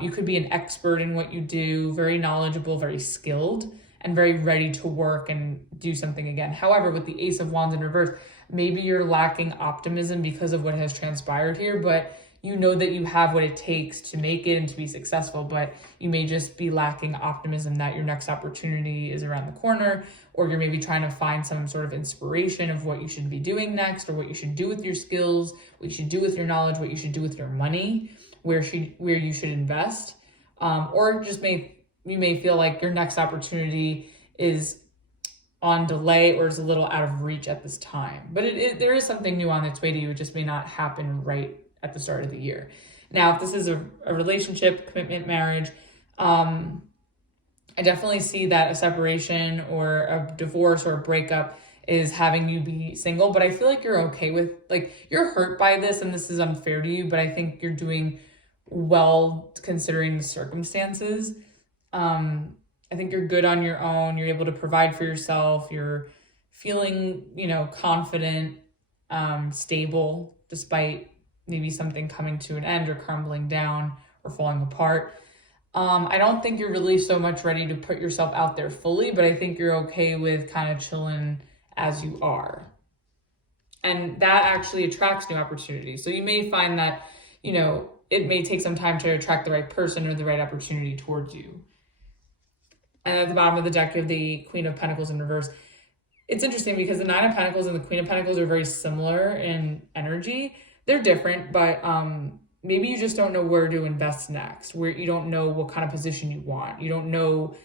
You could be an expert in what you do, very knowledgeable, very skilled, and very ready to work and do something again. However, with the Ace of Wands in reverse, maybe you're lacking optimism because of what has transpired here, but you know that you have what it takes to make it and to be successful, but you may just be lacking optimism that your next opportunity is around the corner, or you're maybe trying to find some sort of inspiration of what you should be doing next, or what you should do with your skills, what you should do with your knowledge, what you should do with your money, where you should invest, or just you may feel like your next opportunity is on delay or is a little out of reach at this time. But there is something new on its way to you. It just may not happen right at the start of the year. Now, if this is a relationship, commitment, marriage, I definitely see that a separation or a divorce or a breakup is having you be single, but I feel like you're okay with, like, you're hurt by this and this is unfair to you, but I think you're doing well considering the circumstances. I think you're good on your own. You're able to provide for yourself. You're feeling, confident, stable, despite maybe something coming to an end or crumbling down or falling apart. I don't think you're really so much ready to put yourself out there fully, but I think you're okay with kind of chilling as you are. And that actually attracts new opportunities. So you may find that, it may take some time to attract the right person or the right opportunity towards you. And at the bottom of the deck, you have the Queen of Pentacles in reverse. It's interesting because the Nine of Pentacles and the Queen of Pentacles are very similar in energy. They're different, but maybe you just don't know where to invest next, where you don't know what kind of position you want. You don't know,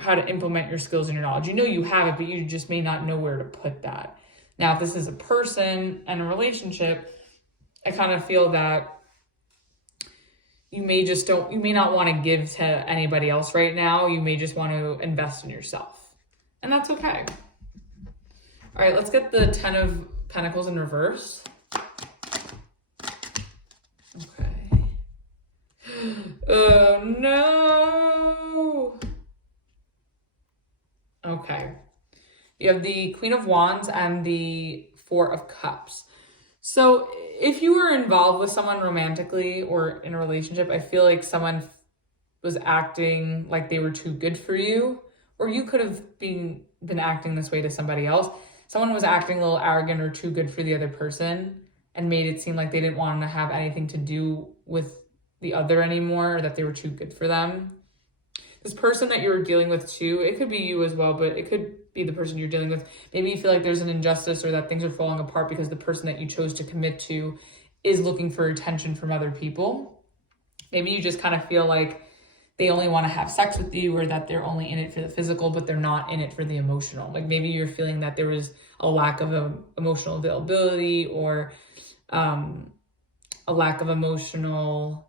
how to implement your skills and your knowledge. You know you have it, but you just may not know where to put that. Now, if this is a person and a relationship, I kind of feel that you may not want to give to anybody else right now. You may just want to invest in yourself. And that's okay. All right, let's get the 10 of Pentacles in reverse. Okay. Oh, no. Okay. You have the Queen of Wands and the Four of Cups. So if you were involved with someone romantically or in a relationship, I feel like someone was acting like they were too good for you, or you could have been acting this way to somebody else. Someone was acting a little arrogant or too good for the other person and made it seem like they didn't want to have anything to do with the other anymore, or that they were too good for them. This person that you're dealing with too, it could be you as well, but it could be the person you're dealing with. Maybe you feel like there's an injustice or that things are falling apart because the person that you chose to commit to is looking for attention from other people. Maybe you just kind of feel like they only want to have sex with you, or that they're only in it for the physical, but they're not in it for the emotional. Like maybe you're feeling that there was a lack of emotional availability, or a lack of emotional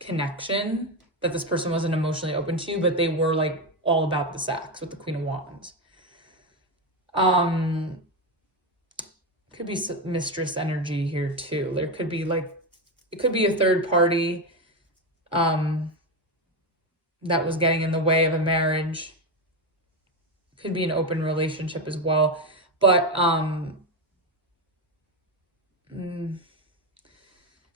connection, that this person wasn't emotionally open to you, but they were like all about the sex with the Queen of Wands. Could be mistress energy here too. There could be it could be a third party that was getting in the way of a marriage. Could be an open relationship as well. But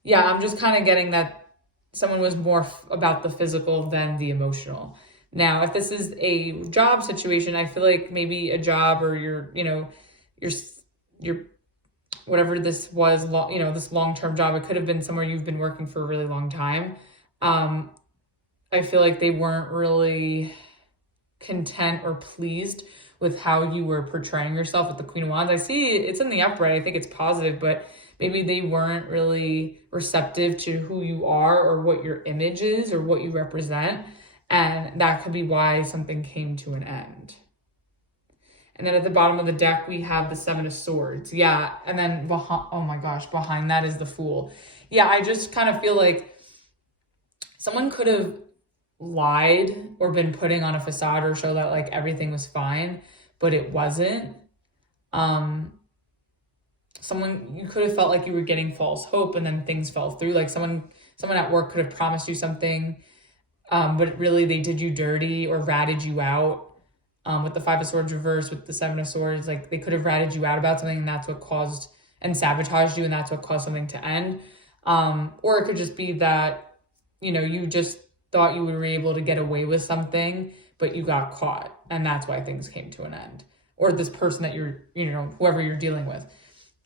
yeah, I'm just kind of getting that someone was more about the physical than the emotional. Now, if this is a job situation, I feel like maybe a job, or your whatever this was, this long-term job, it could have been somewhere you've been working for a really long time. I feel like they weren't really content or pleased with how you were portraying yourself with the Queen of Wands. I see it's in the upright. I think it's positive, but maybe they weren't really receptive to who you are, or what your image is, or what you represent. And that could be why something came to an end. And then at the bottom of the deck, we have the Seven of Swords. Yeah. And then behind that is the Fool. Yeah. I just kind of feel like someone could have lied or been putting on a facade or show that like everything was fine, but it wasn't. You could have felt like you were getting false hope, and then things fell through. Like someone at work could have promised you something, but really they did you dirty or ratted you out. With the Five of Swords reversed, with the Seven of Swords, like they could have ratted you out about something, and that's what caused and sabotaged you, and that's what caused something to end. Or it could just be that, you just thought you were able to get away with something, but you got caught, and that's why things came to an end. Or this person that you're, whoever you're dealing with.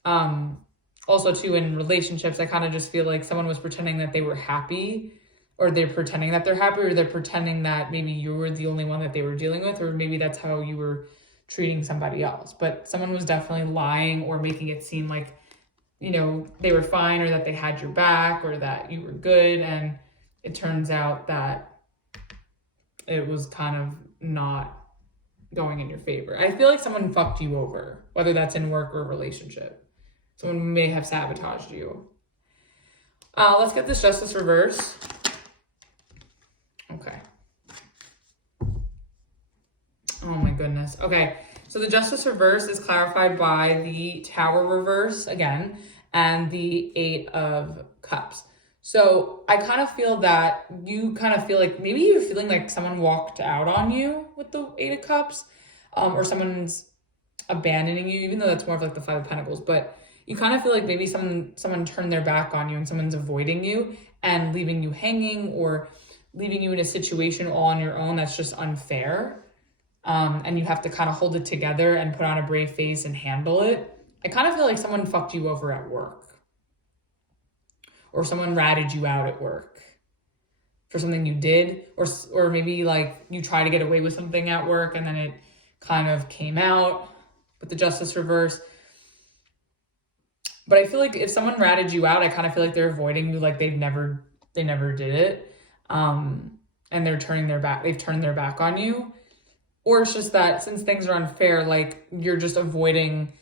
Also too, in relationships, I kind of just feel like someone was pretending that they were happy, or they're pretending that they're happy, or they're pretending that maybe you were the only one that they were dealing with, or maybe that's how you were treating somebody else. But someone was definitely lying or making it seem like, they were fine, or that they had your back, or that you were good. And it turns out that it was kind of not going in your favor. I feel like someone fucked you over, whether that's in work or relationship. Someone may have sabotaged you. Let's get this Justice reverse. Okay. Oh my goodness. Okay. So the Justice reverse is clarified by the Tower reverse again, and the Eight of Cups. So I kind of feel that you kind of feel like maybe you're feeling like someone walked out on you with the Eight of Cups, or someone's abandoning you, even though that's more of like the Five of Pentacles. But you kind of feel like maybe someone turned their back on you, and someone's avoiding you and leaving you hanging, or leaving you in a situation all on your own that's just unfair. And you have to kind of hold it together and put on a brave face and handle it. I kind of feel like someone fucked you over at work. or someone ratted you out at work for something you did, or maybe like you try to get away with something at work and then it kind of came out with the Justice reverse. But I feel like if someone ratted you out, I kind of feel like they're avoiding you, like they never did it. And they've turned their back on you. Or it's just that since things are unfair, like you're just avoiding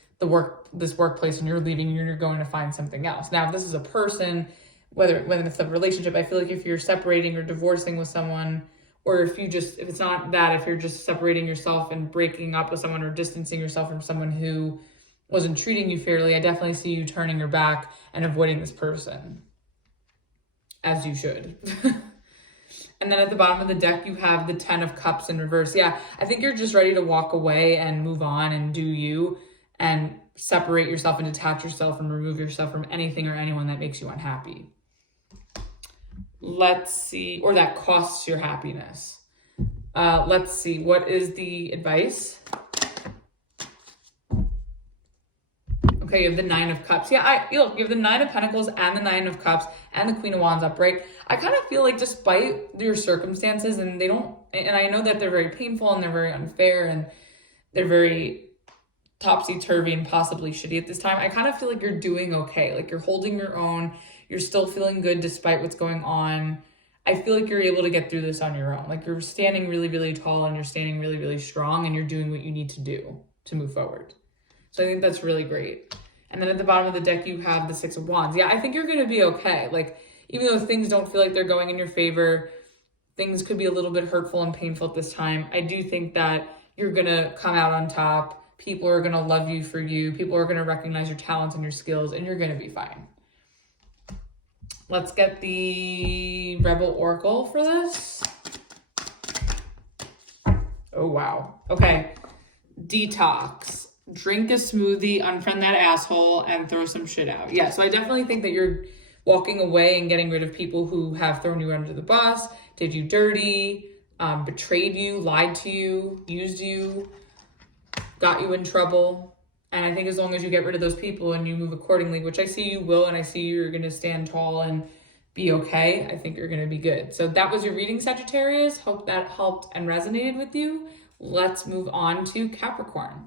this workplace and you're leaving and you're going to find something else. Now, if this is a person, whether it's a relationship, I feel like if you're separating or divorcing with someone, or if it's not that, if you're just separating yourself and breaking up with someone or distancing yourself from someone who wasn't treating you fairly, I definitely see you turning your back and avoiding this person, as you should. And then at the bottom of the deck, you have the 10 of Cups in reverse. Yeah, I think you're just ready to walk away and move on and do you and separate yourself and detach yourself and remove yourself from anything or anyone that makes you unhappy. Let's see, or that costs your happiness. Let's see, what is the advice? Okay, you have the 9 of Cups. Yeah, look, you have the 9 of Pentacles and the 9 of Cups and the Queen of Wands upright. I kind of feel like despite your circumstances, and I know that they're very painful and they're very unfair and they're very topsy-turvy and possibly shitty at this time, I kind of feel like you're doing okay. Like you're holding your own. You're still feeling good despite what's going on. I feel like you're able to get through this on your own. Like you're standing really, really tall and you're standing really, really strong and you're doing what you need to do to move forward. So I think that's really great. And then at the bottom of the deck, you have the 6 of Wands. Yeah, I think you're going to be okay. Like, even though things don't feel like they're going in your favor, things could be a little bit hurtful and painful at this time. I do think that you're going to come out on top. People are going to love you for you. People are going to recognize your talents and your skills, and you're going to be fine. Let's get the Rebel Oracle for this. Oh, wow. Okay. Detox. Drink a smoothie, unfriend that asshole, and throw some shit out. Yeah, so I definitely think that you're walking away and getting rid of people who have thrown you under the bus, did you dirty, betrayed you, lied to you, used you, got you in trouble. And I think as long as you get rid of those people and you move accordingly, which I see you will, and I see you're going to stand tall and be okay, I think you're going to be good. So that was your reading, Sagittarius. Hope that helped and resonated with you. Let's move on to Capricorn.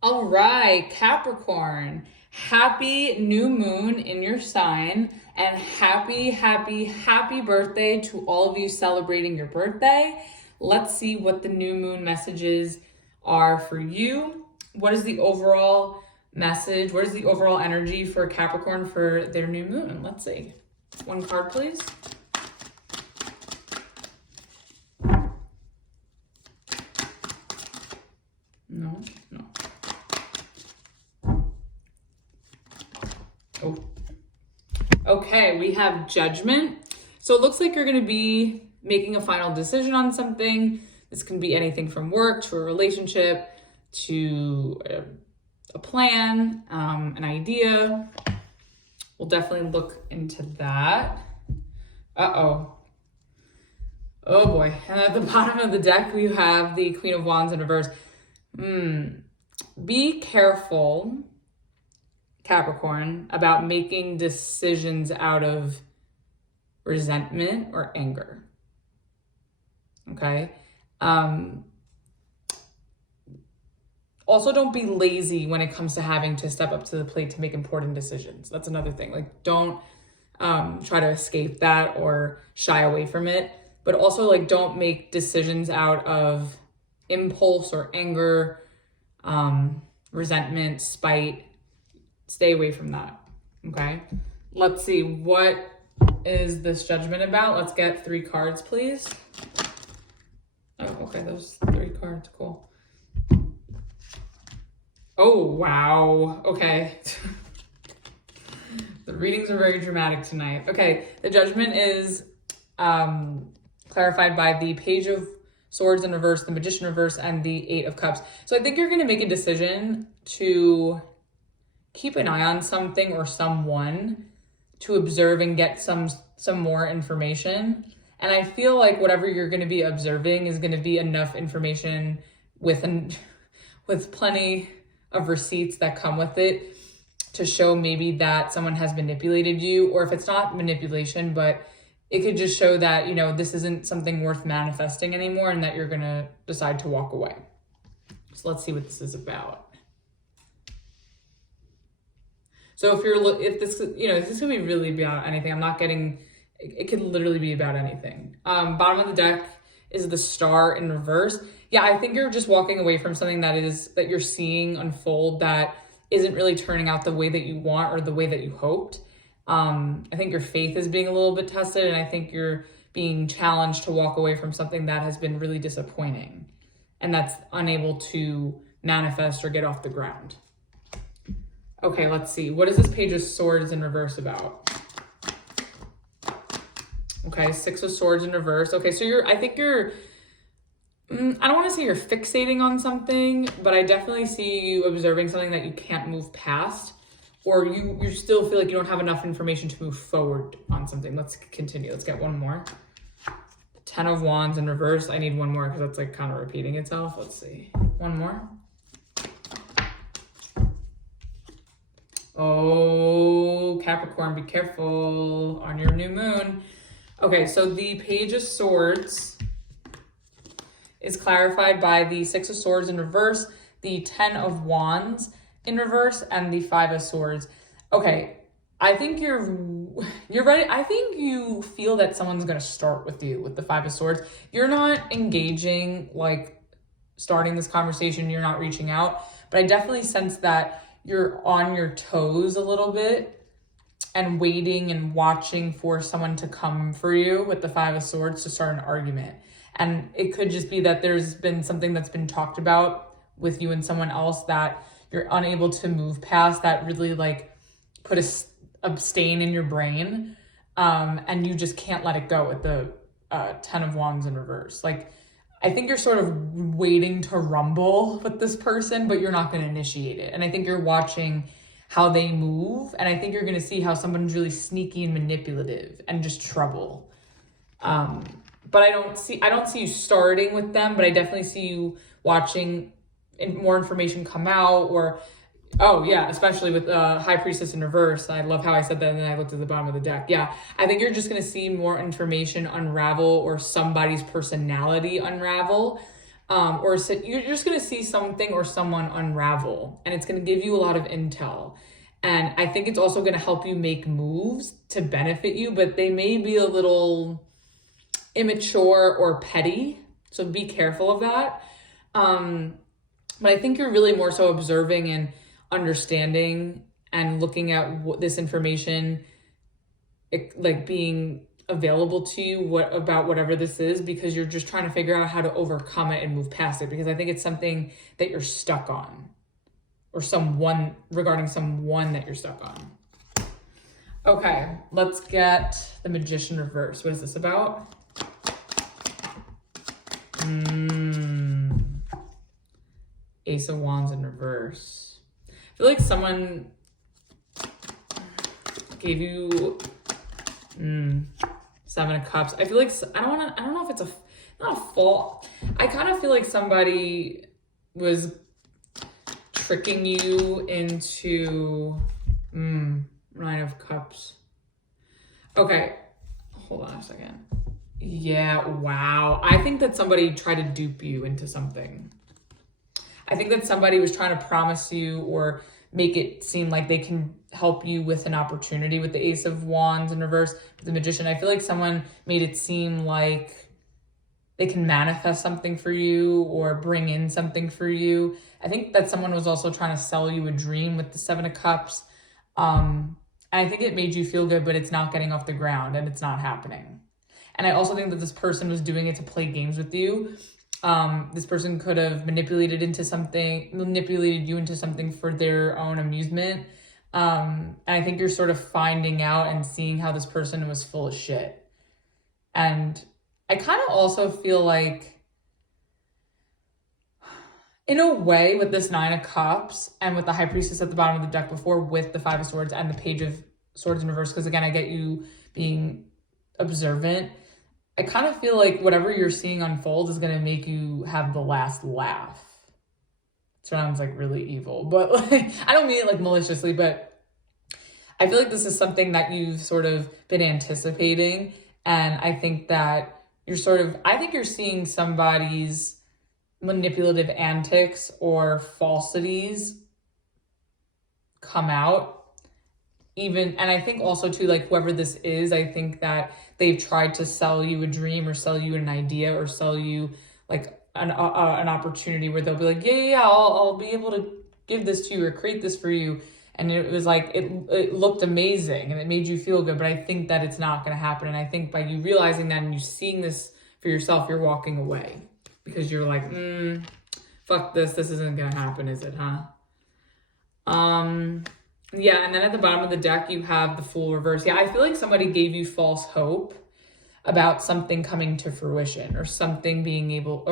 All right, Capricorn, happy new moon in your sign, and happy, happy, happy birthday to all of you celebrating your birthday. Let's see what the new moon messages are for you. What is the overall message? What is the overall energy for Capricorn for their new moon? Let's see. One card, please. No. Oh. Okay, we have Judgment. So it looks like you're going to be making a final decision on something. This can be anything from work to a relationship to a plan, an idea. We'll definitely look into that. Uh-oh. Oh boy. And at the bottom of the deck, we have the Queen of Wands in reverse. Be careful, Capricorn, about making decisions out of resentment or anger. Okay? Also, don't be lazy when it comes to having to step up to the plate to make important decisions. That's another thing. Like, don't try to escape that or shy away from it. But also, like, don't make decisions out of impulse or anger, resentment, spite. Stay away from that, okay? Let's see, what is this Judgment about? Let's get 3 cards, please. Oh, okay, those 3 cards, cool. Oh, wow, okay. The readings are very dramatic tonight. Okay, the Judgment is clarified by the Page of Swords in reverse, the Magician in reverse, and the 8 of Cups. So I think you're going to make a decision to keep an eye on something or someone, to observe and get some more information. And I feel like whatever you're going to be observing is going to be enough information with plenty of receipts that come with it to show maybe that someone has manipulated you, or if it's not manipulation, but it could just show that, you know, this isn't something worth manifesting anymore and that you're going to decide to walk away. So let's see what this is about. So if this, you know, this could be really about anything. I'm not getting, it could literally be about anything. Bottom of the deck is the Star in reverse. Yeah, I think you're just walking away from something that you're seeing unfold that isn't really turning out the way that you want or the way that you hoped. I think your faith is being a little bit tested, and I think you're being challenged to walk away from something that has been really disappointing and that's unable to manifest or get off the ground. Okay, let's see. What is this Page of Swords in reverse about? Okay, Six of Swords in reverse. Okay, so I don't want to say you're fixating on something, but I definitely see you observing something that you can't move past, or you still feel like you don't have enough information to move forward on something. Let's continue. Let's get one more. Ten of Wands in reverse. I need one more because that's like kind of repeating itself. Let's see. One more. Oh, Capricorn, be careful on your new moon. Okay, so the Page of Swords is clarified by the Six of Swords in reverse, the Ten of Wands in reverse, and the Five of Swords. Okay, I think you're ready. I think you feel that someone's going to start with you with the Five of Swords. You're not engaging, like starting this conversation. You're not reaching out, but I definitely sense that you're on your toes a little bit and waiting and watching for someone to come for you with the Five of Swords to start an argument. And it could just be that there's been something that's been talked about with you and someone else that you're unable to move past, that really like put a stain in your brain, and you just can't let it go with the Ten of Wands in reverse. Like, I think you're sort of waiting to rumble with this person, but you're not going to initiate it. And I think you're watching how they move, and I think you're going to see how someone's really sneaky and manipulative and just trouble. But I don't see you starting with them, but I definitely see you watching more information come out, or, oh yeah, especially with High Priestess in reverse. I love how I said that, and then I looked at the bottom of the deck. Yeah, I think you're just going to see more information unravel, or somebody's personality unravel, or you're just going to see something or someone unravel, and it's going to give you a lot of intel. And I think it's also going to help you make moves to benefit you, but they may be a little immature or petty, so be careful of that. But I think you're really more so observing and understanding and looking at this information, like being available to you about whatever this is, because you're just trying to figure out how to overcome it and move past it, because I think it's something that you're stuck on, or regarding someone that you're stuck on. Okay, let's get the Magician reverse. What is this about? Ace of Wands in reverse. I feel like someone gave you Seven of Cups. I feel like I don't know if it's not a fault. I kind of feel like somebody was tricking you into Nine of Cups. Okay, hold on a second. Yeah, wow. I think that somebody tried to dupe you into something. I think that somebody was trying to promise you or make it seem like they can help you with an opportunity with the Ace of Wands in reverse, with the Magician. I feel like someone made it seem like they can manifest something for you or bring in something for you. I think that someone was also trying to sell you a dream with the Seven of Cups. And I think it made you feel good, but it's not getting off the ground and it's not happening. And I also think that this person was doing it to play games with you. This person could have manipulated you into something for their own amusement. And I think you're sort of finding out and seeing how this person was full of shit. And I kind of also feel like, in a way, with this Nine of Cups and with the High Priestess at the bottom of the deck before, with the Five of Swords and the Page of Swords in reverse, because again, I get you being observant. I kind of feel like whatever you're seeing unfold is going to make you have the last laugh. It sounds like really evil, but like, I don't mean it like maliciously, but I feel like this is something that you've sort of been anticipating. And I think that I think you're seeing somebody's manipulative antics or falsities come out. And I think also too, like whoever this is, I think that they've tried to sell you a dream or sell you an idea or sell you like an opportunity where they'll be like, yeah, I'll be able to give this to you or create this for you. And it was like, it looked amazing and it made you feel good, but I think that it's not going to happen. And I think by you realizing that and you seeing this for yourself, you're walking away because you're like, fuck this. This isn't going to happen, is it, huh? Yeah, and then at the bottom of the deck, you have the Fool reverse. Yeah, I feel like somebody gave you false hope about something coming to fruition or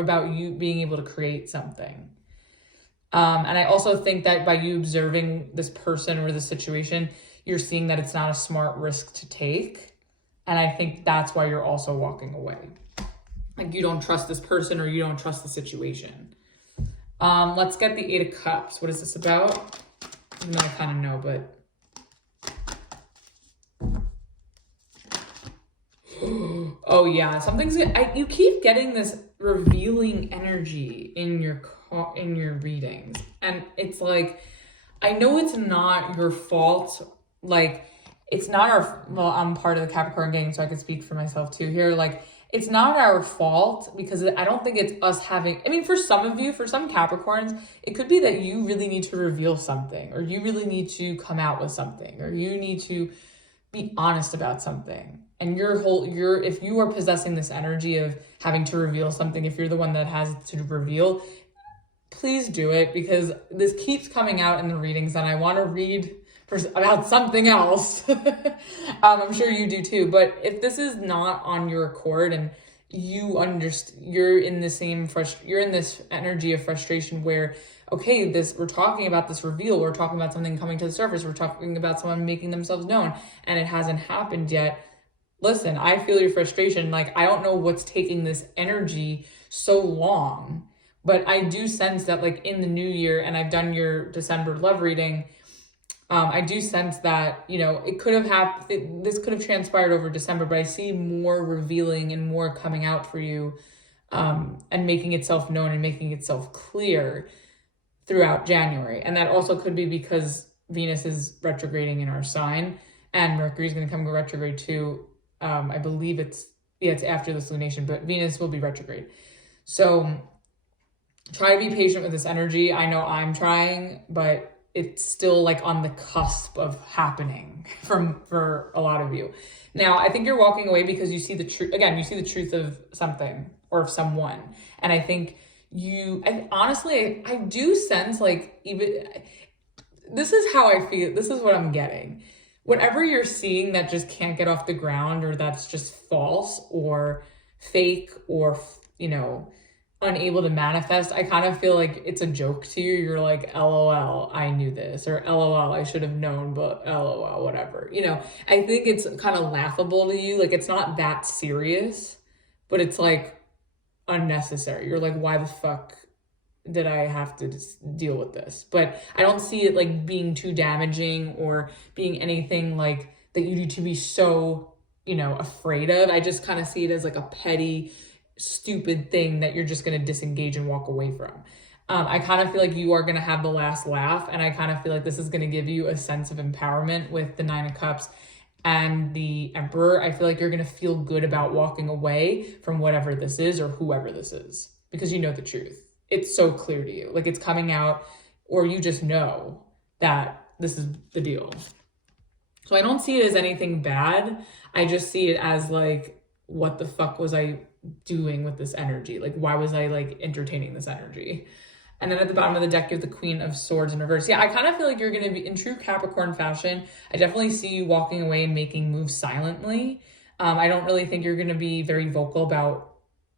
about you being able to create something. And I also think that by you observing this person or the situation, you're seeing that it's not a smart risk to take. And I think that's why you're also walking away. Like you don't trust this person or you don't trust the situation. Let's get the Eight of Cups. What is this about? I mean, I kind of know, but oh yeah, you keep getting this revealing energy in your readings, and it's like, I know it's not your fault. Like it's not I'm part of the Capricorn gang, so I can speak for myself too here. Like it's not our fault because I don't think it's us having, I mean, for some of you, for some Capricorns, it could be that you really need to reveal something, or you really need to come out with something, or you need to be honest about something. And if you are possessing this energy of having to reveal something, if you're the one that has to reveal, please do it, because this keeps coming out in the readings and I want to read about something else. I'm sure you do too, but if this is not on your accord and you're in this energy of frustration where, okay, we're talking about this reveal, we're talking about something coming to the surface, we're talking about someone making themselves known and it hasn't happened yet. Listen, I feel your frustration. Like, I don't know what's taking this energy so long, but I do sense that, like, in the new year, and I've done your December love reading, I do sense that, it could have happened, this could have transpired over December, but I see more revealing and more coming out for you, and making itself known and making itself clear throughout January. And that also could be because Venus is retrograding in our sign, and Mercury is going to come retrograde too. I believe it's after this lunation, but Venus will be retrograde. So try to be patient with this energy. I know I'm trying, but it's still like on the cusp of happening for a lot of you. Now, I think you're walking away because you see the truth. Again, you see the truth of something or of someone. And I think honestly, I do sense, like, even this is how I feel. This is what I'm getting. Whatever you're seeing that just can't get off the ground, or that's just false or fake or, unable to manifest, I kind of feel like it's a joke to you. You're like, LOL, I knew this, or LOL, I should have known, but LOL, whatever. I think it's kind of laughable to you. Like, it's not that serious, but it's like unnecessary. You're like, why the fuck did I have to deal with this? But I don't see it like being too damaging or being anything like that you need to be so, afraid of. I just kind of see it as like a petty, stupid thing that you're just going to disengage and walk away from. I kind of feel like you are going to have the last laugh, and I kind of feel like this is going to give you a sense of empowerment with the Nine of Cups and the Emperor. I feel like you're going to feel good about walking away from whatever this is or whoever this is, because you know the truth. It's so clear to you. Like, it's coming out, or you just know that this is the deal. So I don't see it as anything bad. I just see it as like, what the fuck was I doing with this energy? Like, why was I like entertaining this energy? And then at the bottom of the deck, you have the Queen of Swords in reverse. Yeah, I kind of feel like you're going to be, in true Capricorn fashion, I definitely see you walking away and making moves silently. I don't really think you're going to be very vocal about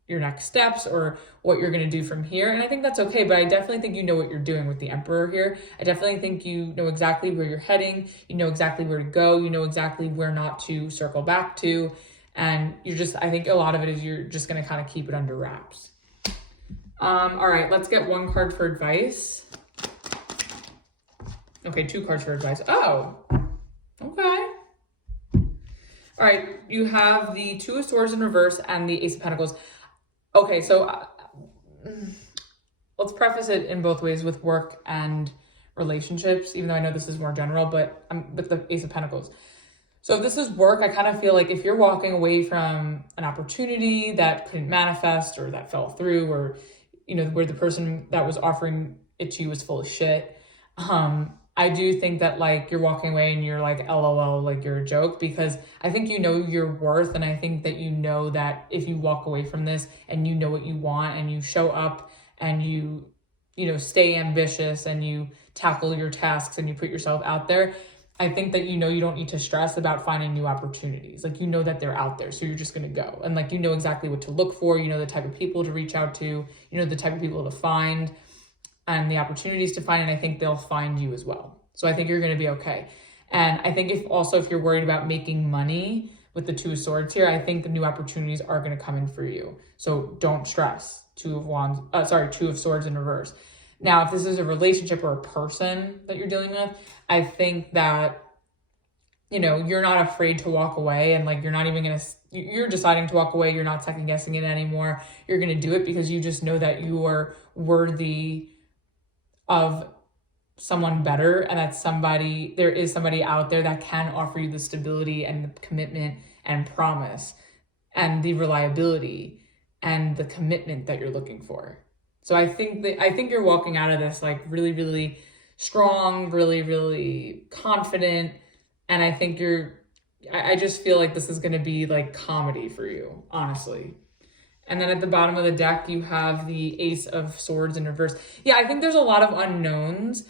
your next steps or what you're going to do from here. And I think that's okay, but I definitely think you know what you're doing with the Emperor here. I definitely think you know exactly where you're heading. You know exactly where to go. You know exactly where not to circle back to. And I think a lot of it is you're just going to kind of keep it under wraps. All right, let's get one card for advice. Okay, two cards for advice. Oh, Okay. All right, you have the Two of Swords in reverse and the Ace of Pentacles. Okay, so let's preface it in both ways with work and relationships, even though I know this is more general, but with the Ace of Pentacles. So if this is work, I kind of feel like if you're walking away from an opportunity that couldn't manifest or that fell through, or, you know, where the person that was offering it to you was full of shit, I do think that like you're walking away and you're like, LOL, like you're a joke, because I think you know your worth. And I think that you know that if you walk away from this and you know what you want and you show up and you know, stay ambitious and you tackle your tasks and you put yourself out there, I think that you know you don't need to stress about finding new opportunities. Like, you know that they're out there, so you're just going to go. And like, you know exactly what to look for. You know the type of people to reach out to. You know the type of people to find and the opportunities to find. And I think they'll find you as well. So I think you're going to be okay. And I think if you're worried about making money with the Two of Swords here, I think the new opportunities are going to come in for you. So don't stress. Two of Swords in reverse. Now, if this is a relationship or a person that you're dealing with, I think that, you know, you're not afraid to walk away, and like, you're not even going to, you're deciding to walk away. You're not second guessing it anymore. You're going to do it because you just know that you are worthy of someone better, and that there is somebody out there that can offer you the stability and the commitment and promise and the reliability and the commitment that you're looking for. So I think you're walking out of this like really, really strong, really, really confident. And I think I just feel like this is going to be like comedy for you, honestly. And then at the bottom of the deck, you have the Ace of Swords in reverse. Yeah, I think there's a lot of unknowns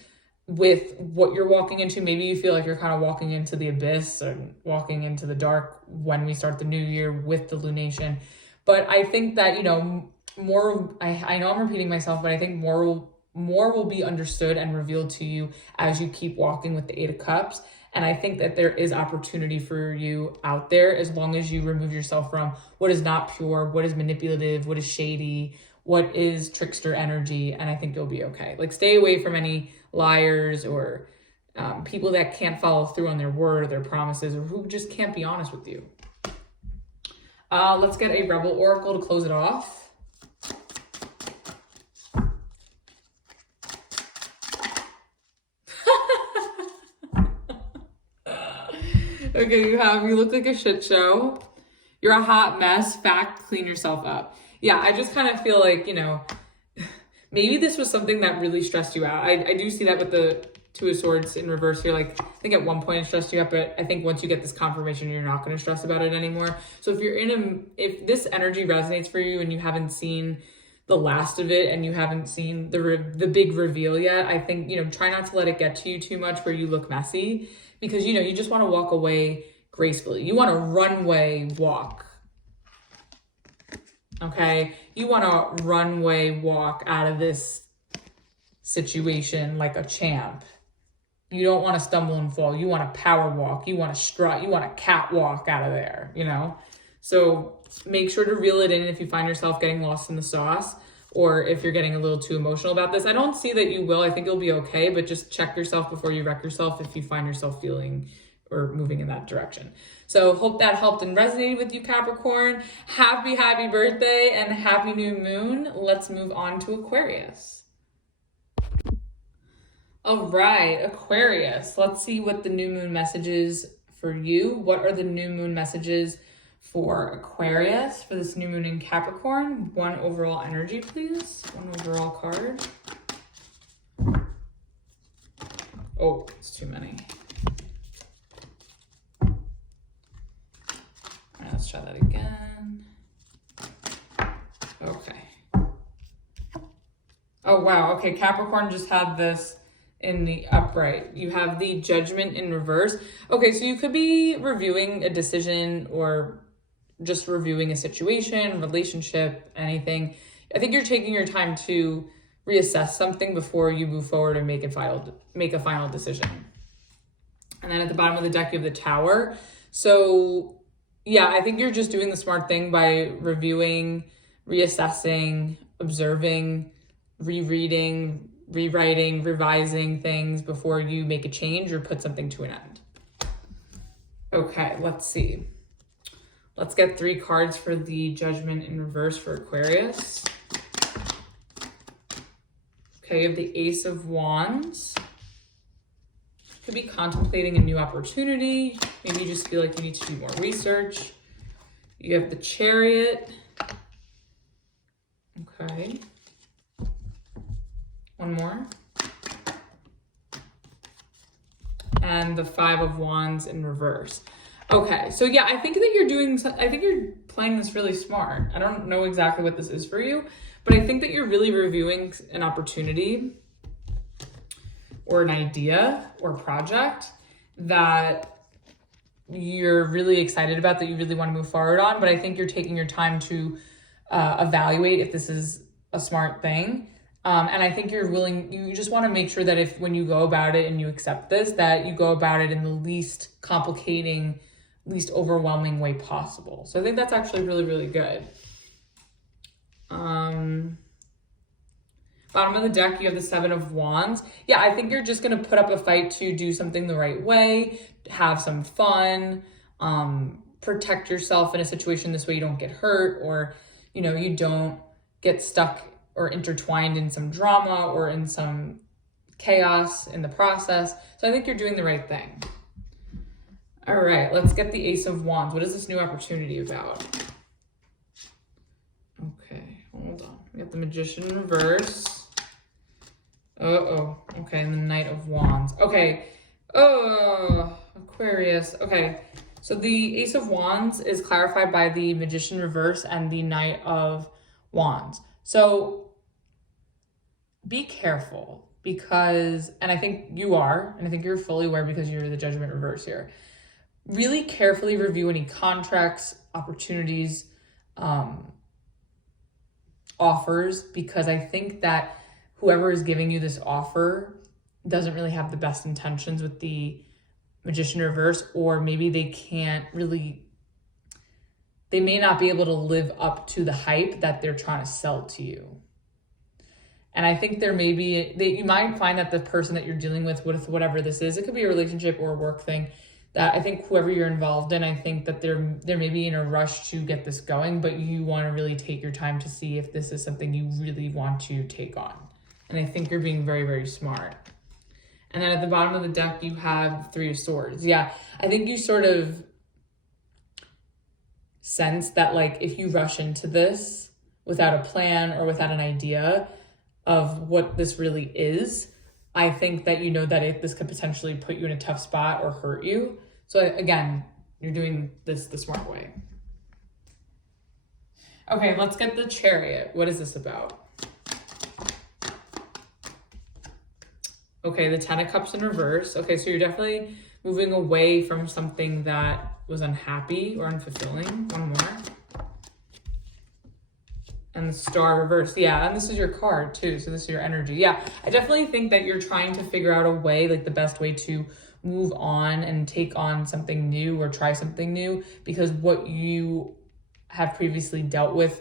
with what you're walking into. Maybe you feel like you're kind of walking into the abyss and walking into the dark when we start the new year with the lunation. But I think that, you know, more, I know I'm repeating myself, but I think more will be understood and revealed to you as you keep walking with the Eight of Cups. And I think that there is opportunity for you out there, as long as you remove yourself from what is not pure, what is manipulative, what is shady, what is trickster energy. And I think you'll be okay. Like, stay away from any liars or people that can't follow through on their word or their promises, or who just can't be honest with you. Let's get a Rebel Oracle to close it off. Okay, you look like a shit show. You're a hot mess. Fact, clean yourself up. Yeah, I just kind of feel like, you know, maybe this was something that really stressed you out. I do see that with the Two of Swords in reverse here. Like, I think at one point it stressed you out, but I think once you get this confirmation, you're not going to stress about it anymore. So if this energy resonates for you and you haven't seen the last of it and you haven't seen the big reveal yet, I think, you know, try not to let it get to you too much where you look messy, because, you know, you just want to walk away gracefully. You want a runway walk. Okay? You want a runway walk out of this situation like a champ. You don't want to stumble and fall. You want a power walk. You want to strut. You want a catwalk out of there, you know? So make sure to reel it in if you find yourself getting lost in the sauce, or if you're getting a little too emotional about this. I don't see that you will. I think you'll be okay, but just check yourself before you wreck yourself if you find yourself feeling or moving in that direction. So hope that helped and resonated with you, Capricorn. Happy birthday and happy new moon. Let's move on to Aquarius. All right, Aquarius. Let's see what the new moon message is for you. What are the new moon messages for Aquarius for this new moon in Capricorn? One overall energy, please. One overall card. Oh, it's too many. All right, let's try that again. Okay. Oh, wow. Okay, Capricorn just had this in the upright. You have the Judgment in reverse. Okay, so you could be reviewing a decision or just reviewing a situation, relationship, anything. I think you're taking your time to reassess something before you move forward and make a final decision. And then at the bottom of the deck, you have the Tower. So yeah, I think you're just doing the smart thing by reviewing, reassessing, observing, rereading, rewriting, revising things before you make a change or put something to an end. Okay, let's see. Let's get 3 cards for the Judgment in reverse for Aquarius. Okay, you have the Ace of Wands. Could be contemplating a new opportunity. Maybe you just feel like you need to do more research. You have the Chariot. Okay. One more. And the 5 of Wands in reverse. Okay, so yeah, I think you're playing this really smart. I don't know exactly what this is for you, but I think that you're really reviewing an opportunity or an idea or project that you're really excited about, that you really want to move forward on. But I think you're taking your time to evaluate if this is a smart thing. And I think you just want to make sure that when you go about it and you accept this, that you go about it in the least complicating, least overwhelming way possible. So I think that's actually really, really good. Bottom of the deck, you have the 7 of Wands. Yeah, I think you're just going to put up a fight to do something the right way, have some fun, protect yourself in a situation this way you don't get hurt, or, you don't get stuck or intertwined in some drama or in some chaos in the process. So I think you're doing the right thing. All right, let's get the Ace of Wands. What is this new opportunity about? Okay, hold on. We got the Magician in reverse. Okay, and the Knight of Wands. Okay, Aquarius. Okay, so the Ace of Wands is clarified by the Magician reverse and the Knight of Wands. So be careful because, and I think you are, and I think you're fully aware because you're the Judgment reverse here. Really carefully review any contracts, opportunities, offers, because I think that whoever is giving you this offer doesn't really have the best intentions with the Magician reverse, or maybe they may not be able to live up to the hype that they're trying to sell to you. And I think you might find that the person that you're dealing with whatever this is, it could be a relationship or a work thing, that I think whoever you're involved in, I think that they're maybe in a rush to get this going, but you want to really take your time to see if this is something you really want to take on. And I think you're being very, very smart. And then at the bottom of the deck, you have 3 of Swords. Yeah, I think you sort of sense that, like, if you rush into this without a plan or without an idea of what this really is, I think that you know that this could potentially put you in a tough spot or hurt you. So again, you're doing this the smart way. Okay, let's get the Chariot. What is this about? Okay, the 10 of Cups in reverse. Okay, so you're definitely moving away from something that was unhappy or unfulfilling. One more. And the Star reverse. Yeah, and this is your card too. So this is your energy. Yeah, I definitely think that you're trying to figure out a way, like the best way to move on and take on something new or try something new, because what you have previously dealt with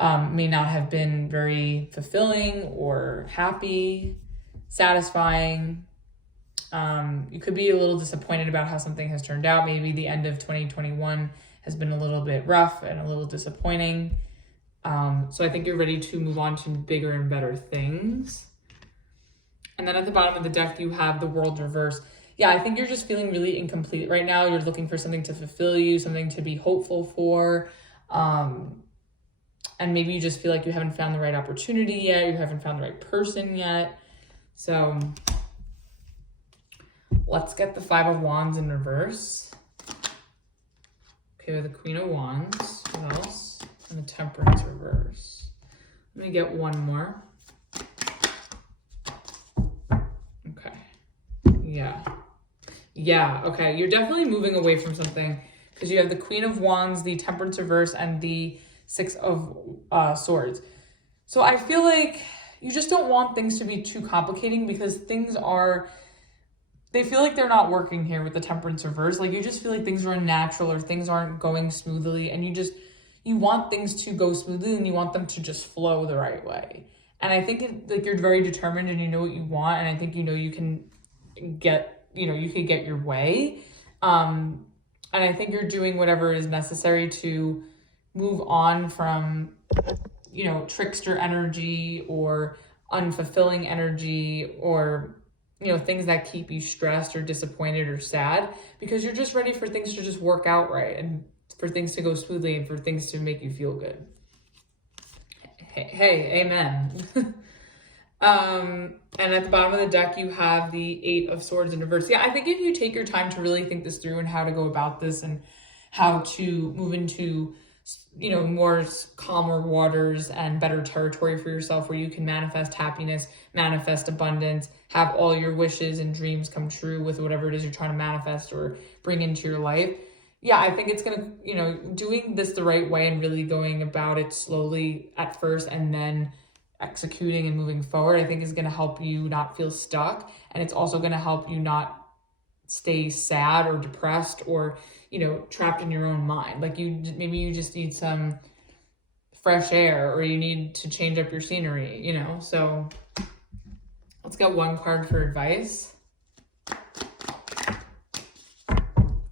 may not have been very fulfilling or happy, satisfying. You could be a little disappointed about how something has turned out. Maybe the end of 2021 has been a little bit rough and a little disappointing. So I think you're ready to move on to bigger and better things. And then at the bottom of the deck, you have the World reverse. Yeah, I think you're just feeling really incomplete right now. You're looking for something to fulfill you, something to be hopeful for. And maybe you just feel like you haven't found the right opportunity yet. You haven't found the right person yet. So let's get the 5 of Wands in reverse. Okay, with the Queen of Wands. What else? And the Temperance reverse. Let me get one more. Okay. Yeah, okay. You're definitely moving away from something because you have the Queen of Wands, the Temperance reverse, and the 6 of Swords. So I feel like you just don't want things to be too complicating, because they feel like they're not working here with the Temperance reverse. Like, you just feel like things are unnatural or things aren't going smoothly, and you want things to go smoothly and you want them to just flow the right way. And I think like you're very determined and you know what you want, and I think you know you can get your way. And I think you're doing whatever is necessary to move on from, you know, trickster energy or unfulfilling energy, or, you know, things that keep you stressed or disappointed or sad, because you're just ready for things to just work out right, and for things to go smoothly, and for things to make you feel good. Hey, amen. And at the bottom of the deck, you have the 8 of Swords in reverse. Yeah, I think if you take your time to really think this through and how to go about this and how to move into, you know, more calmer waters and better territory for yourself, where you can manifest happiness, manifest abundance, have all your wishes and dreams come true with whatever it is you're trying to manifest or bring into your life. Yeah, I think it's gonna, you know, doing this the right way and really going about it slowly at first and then executing and moving forward, I think is going to help you not feel stuck. And it's also going to help you not stay sad or depressed or, you know, trapped in your own mind. Like maybe you just need some fresh air, or you need to change up your scenery, you know? So let's get one card for advice.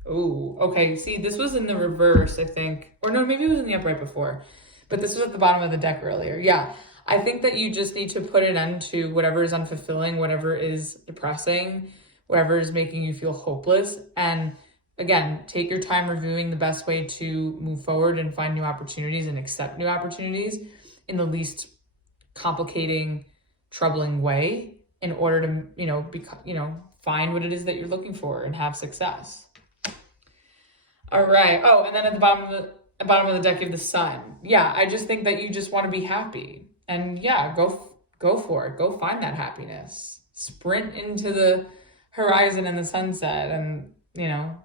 Oh, okay. See, this was in the reverse, I think. Or no, maybe it was in the upright before. But this was at the bottom of the deck earlier. Yeah. I think that you just need to put an end to whatever is unfulfilling, whatever is depressing, whatever is making you feel hopeless. And again, take your time reviewing the best way to move forward and find new opportunities and accept new opportunities in the least complicating, troubling way, in order to, you know, find what it is that you're looking for and have success. All right. Oh, and then at the bottom of the deck, you have the Sun. Yeah, I just think that you just want to be happy. And yeah, go for it. Go find that happiness. Sprint into the horizon and the sunset and, you know,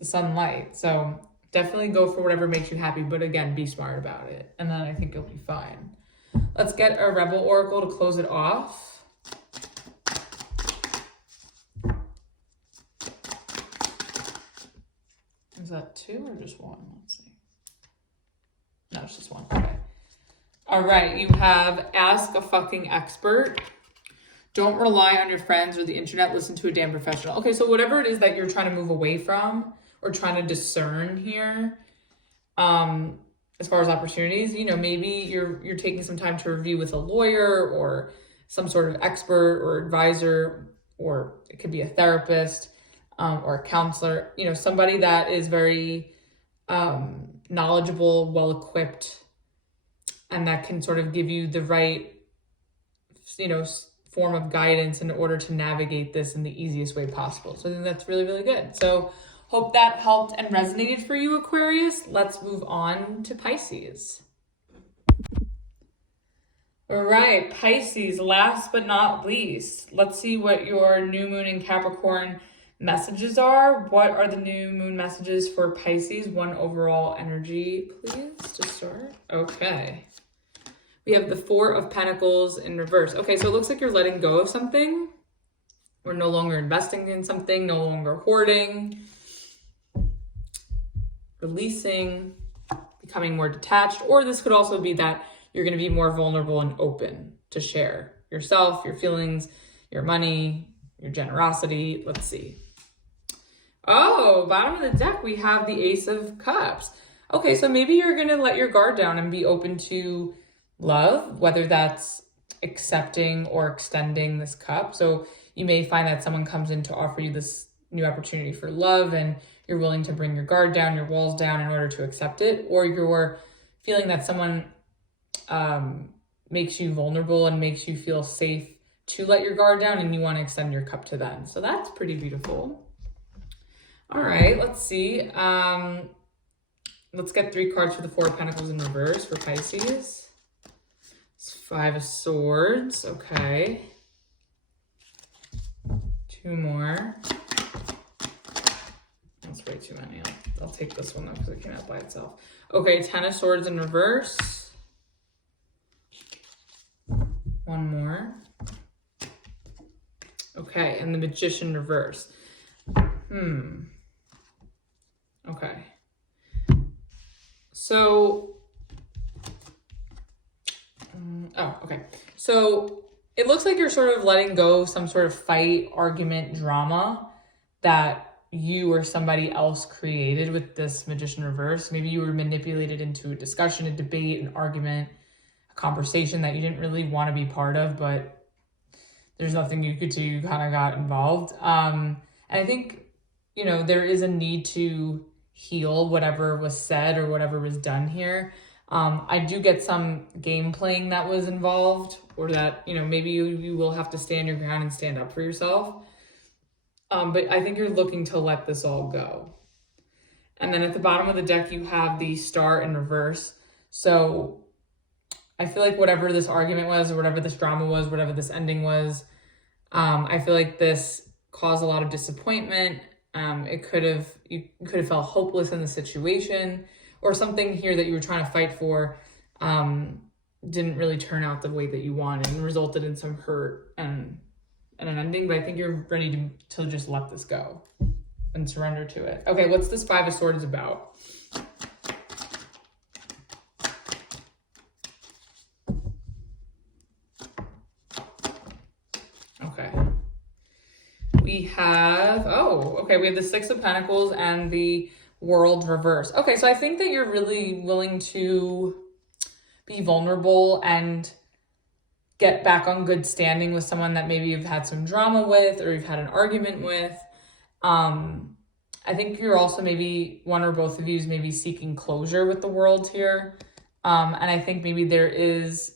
the sunlight. So definitely go for whatever makes you happy. But again, be smart about it. And then I think you'll be fine. Let's get a Rebel Oracle to close it off. Is that 2 or just 1? Let's see. No, it's just 1. Okay. All right, you have Ask a Fucking Expert. Don't rely on your friends or the internet. Listen to a damn professional. Okay, so whatever it is that you're trying to move away from or trying to discern here, as far as opportunities, you know, maybe you're taking some time to review with a lawyer or some sort of expert or advisor, or it could be a therapist or a counselor, you know, somebody that is very knowledgeable, well-equipped, and that can sort of give you the right, you know, form of guidance in order to navigate this in the easiest way possible. So I think that's really, really good. So hope that helped and resonated for you, Aquarius. Let's move on to Pisces. All right, Pisces, last but not least, let's see what your new moon in Capricorn messages are. What are the new moon messages for Pisces? One overall energy, please, to start. Okay. We have the 4 of Pentacles in reverse. Okay, so it looks like you're letting go of something. We're no longer investing in something, no longer hoarding, releasing, becoming more detached. Or this could also be that you're going to be more vulnerable and open to share yourself, your feelings, your money, your generosity. Let's see. Oh, bottom of the deck, we have the Ace of Cups. Okay, so maybe you're going to let your guard down and be open to love, whether that's accepting or extending this cup. So you may find that someone comes in to offer you this new opportunity for love, and you're willing to bring your guard down, your walls down in order to accept it. Or you're feeling that someone makes you vulnerable and makes you feel safe to let your guard down, and you want to extend your cup to them. So that's pretty beautiful. All right, let's see. Let's get 3 cards for the 4 of Pentacles in reverse for Pisces. 5 of Swords, okay. 2 more. That's way too many. I'll take this one though because it came out by itself. Okay, 10 of Swords in reverse. 1 more. Okay, and the Magician reverse. Okay. So, okay. So it looks like you're sort of letting go of some sort of fight, argument, drama that you or somebody else created with this Magician reverse. Maybe you were manipulated into a discussion, a debate, an argument, a conversation that you didn't really want to be part of, but there's nothing you could do. You kind of got involved. And I think, you know, there is a need to heal whatever was said or whatever was done here. I do get some game playing that was involved, or that, you know, maybe you will have to stand your ground and stand up for yourself. But I think you're looking to let this all go. And then at the bottom of the deck, you have the Star in reverse. So I feel like whatever this argument was, or whatever this drama was, whatever this ending was, I feel like this caused a lot of disappointment. You could have felt hopeless in the situation, or something here that you were trying to fight for didn't really turn out the way that you wanted and resulted in some hurt and an ending. But I think you're ready to just let this go and surrender to it. Okay, what's this Five of Swords about? Okay. We have, we have the Six of Pentacles and the World reverse. Okay, so I think that you're really willing to be vulnerable and get back on good standing with someone that maybe you've had some drama with, or you've had an argument with. I think you're also, maybe one or both of you is maybe seeking closure with the World here. And I think maybe there is,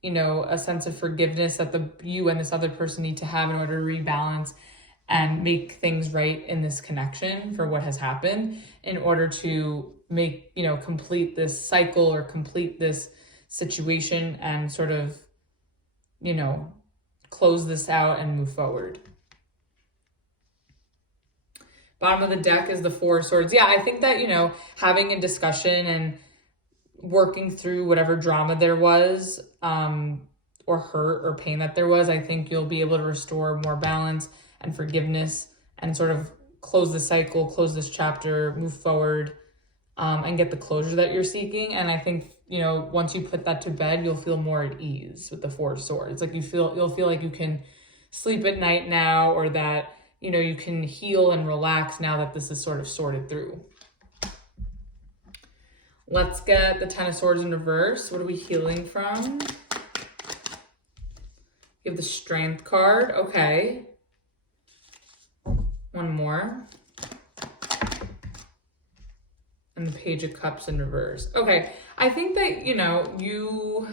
you know, a sense of forgiveness that you and this other person need to have in order to rebalance and make things right in this connection for what has happened, in order to make, you know, complete this cycle or complete this situation and sort of, you know, close this out and move forward. Bottom of the deck is the Four of Swords. Yeah, I think that, you know, having a discussion and working through whatever drama there was, or hurt or pain that there was, I think you'll be able to restore more balance and forgiveness and sort of close the cycle, close this chapter, move forward, and get the closure that you're seeking. And I think, you know, once you put that to bed, you'll feel more at ease with the Four of Swords. Like you'll feel like you can sleep at night now, or that, you know, you can heal and relax now that this is sort of sorted through. Let's get the Ten of Swords in reverse. What are we healing from? You have the Strength card. Okay. One more. And the Page of Cups in reverse. Okay. I think that, you know,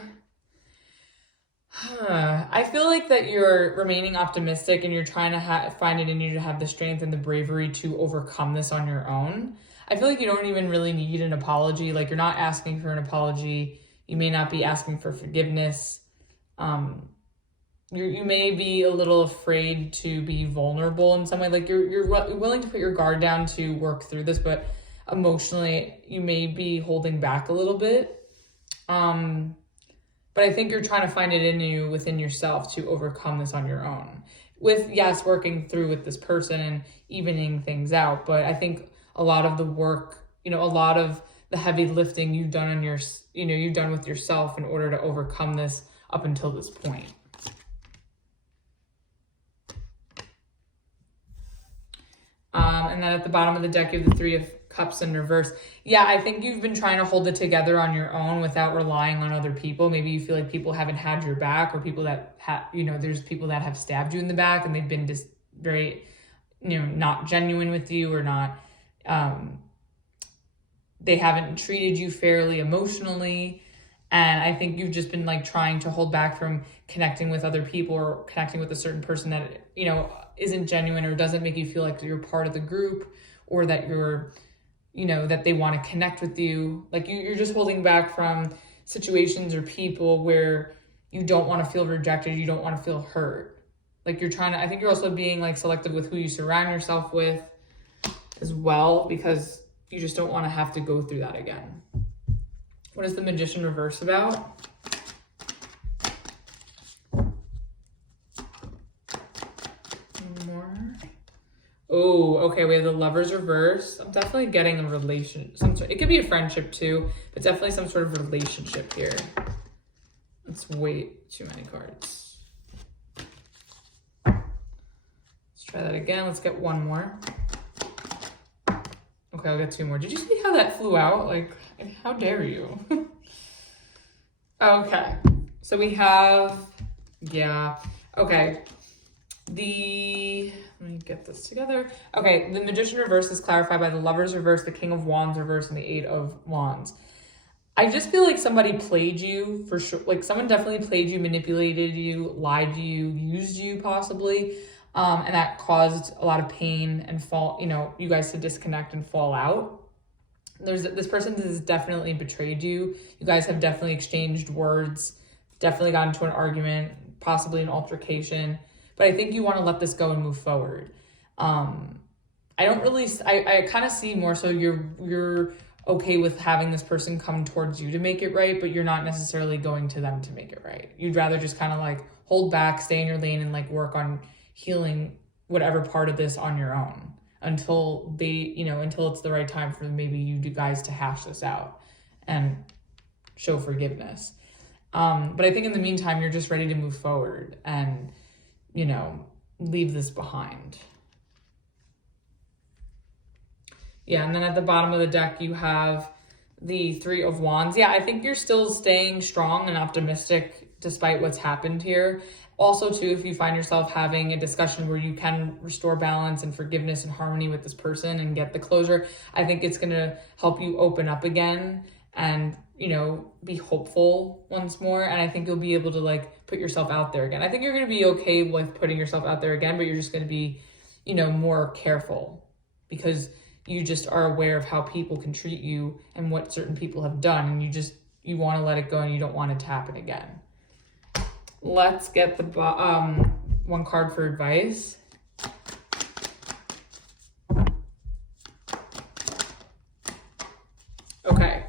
I feel like that you're remaining optimistic, and you're trying to find it in you to have the strength and the bravery to overcome this on your own. I feel like you don't even really need an apology. Like, you're not asking for an apology. You may not be asking for forgiveness. You may be a little afraid to be vulnerable in some way. Like, you're willing to put your guard down to work through this, but emotionally you may be holding back a little bit. But I think you're trying to find it in you, within yourself, to overcome this on your own. With, yes, working through with this person and evening things out. But I think a lot of the work, you know, a lot of the heavy lifting you've done on you've done with yourself in order to overcome this up until this point. And then at the bottom of the deck, you have the Three of Cups in reverse. Yeah, I think you've been trying to hold it together on your own without relying on other people. Maybe you feel like people haven't had your back, or people that there's people that have stabbed you in the back, and they've been just very, you know, not genuine with you, or not, they haven't treated you fairly emotionally. And I think you've just been like trying to hold back from connecting with other people, or connecting with a certain person that, you know, isn't genuine, or doesn't make you feel like you're part of the group, or that you're, you know, that they want to connect with you. Like you're just holding back from situations or people where you don't want to feel rejected. You don't want to feel hurt. Like I think you're also being like selective with who you surround yourself with as well, because you just don't want to have to go through that again. What is the Magician reverse about? Oh, okay, we have the Lovers reverse. I'm definitely getting a it could be a friendship too, but definitely some sort of relationship here. That's way too many cards. Let's try that again. Let's get one more. Okay, I'll get 2 more. Did you see how that flew out? Like, how dare you? Okay, so we have, yeah, okay. Let me get this together. Okay, the Magician reverse is clarified by the Lovers reverse, the King of Wands reverse, and the 8 of Wands. I just feel like somebody played you for sure. Like someone definitely played you, manipulated you, lied to you, used you possibly. And that caused a lot of pain and you guys to disconnect and fall out. This person has definitely betrayed you. You guys have definitely exchanged words, definitely got into an argument, possibly an altercation. But I think you want to let this go and move forward. I kind of see more so you're okay with having this person come towards you to make it right, but you're not necessarily going to them to make it right. You'd rather just kind of like hold back, stay in your lane, and like work on healing whatever part of this on your own until until it's the right time for maybe you guys to hash this out and show forgiveness. But I think in the meantime, you're just ready to move forward and, leave this behind. Yeah, and then at the bottom of the deck, you have the 3 of Wands. Yeah, I think you're still staying strong and optimistic despite what's happened here. Also, too, if you find yourself having a discussion where you can restore balance and forgiveness and harmony with this person and get the closure, I think it's going to help you open up again and, be hopeful once more. And I think you'll be able to like put yourself out there again. I think you're going to be okay with putting yourself out there again, but you're just going to be, more careful because you just are aware of how people can treat you and what certain people have done. And you want to let it go and you don't want it to happen again. Let's get the one card for advice. Okay,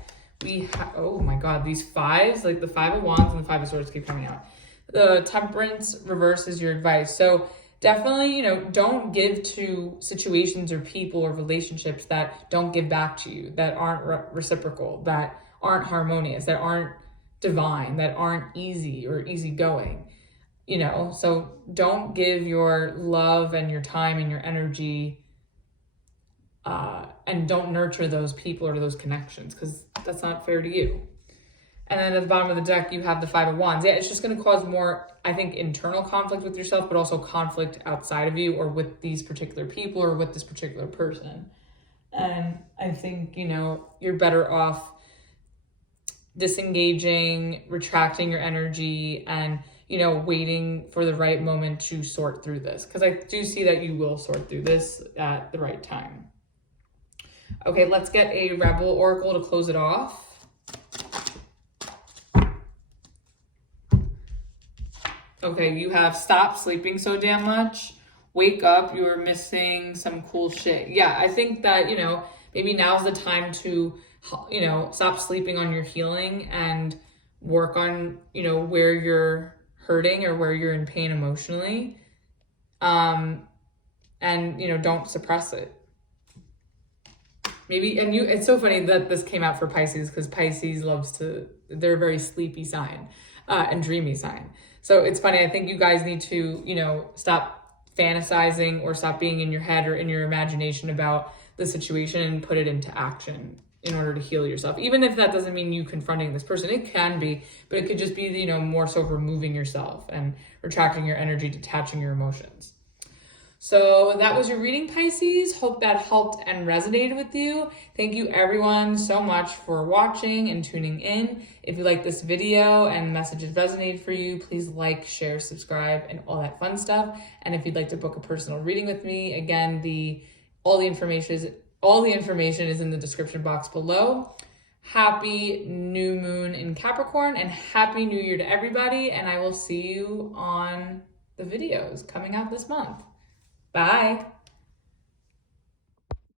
oh my God, these 5s, like the 5 of Wands and the 5 of Swords keep coming out. The Temperance reverse is your advice. So definitely, don't give to situations or people or relationships that don't give back to you, that aren't reciprocal, that aren't harmonious, that aren't divine, that aren't easy or easygoing. So don't give your love and your time and your energy and don't nurture those people or those connections because that's not fair to you. And then at the bottom of the deck, you have the 5 of Wands. Yeah, it's just going to cause more, I think, internal conflict with yourself, but also conflict outside of you or with these particular people or with this particular person. And I think, you're better off disengaging, retracting your energy, and, waiting for the right moment to sort through this. Because I do see that you will sort through this at the right time. Okay, let's get a Rebel Oracle to close it off. Okay, you have stop sleeping so damn much. Wake up, you are missing some cool shit. Yeah, I think that, maybe now's the time to, stop sleeping on your healing and work on, where you're hurting or where you're in pain emotionally. And, don't suppress it. Maybe, and it's so funny that this came out for Pisces because Pisces they're a very sleepy sign and dreamy sign. So it's funny, I think you guys need to, stop fantasizing or stop being in your head or in your imagination about the situation and put it into action in order to heal yourself. Even if that doesn't mean you confronting this person, it can be, but it could just be, more so removing yourself and retracting your energy, detaching your emotions. So that was your reading, Pisces. Hope that helped and resonated with you. Thank you everyone so much for watching and tuning in. If you like this video and messages resonated for you, please like, share, subscribe, and all that fun stuff. And if you'd like to book a personal reading with me, again, all the information is in the description box below. Happy new moon in Capricorn and happy new year to everybody. And I will see you on the videos coming out this month. Bye.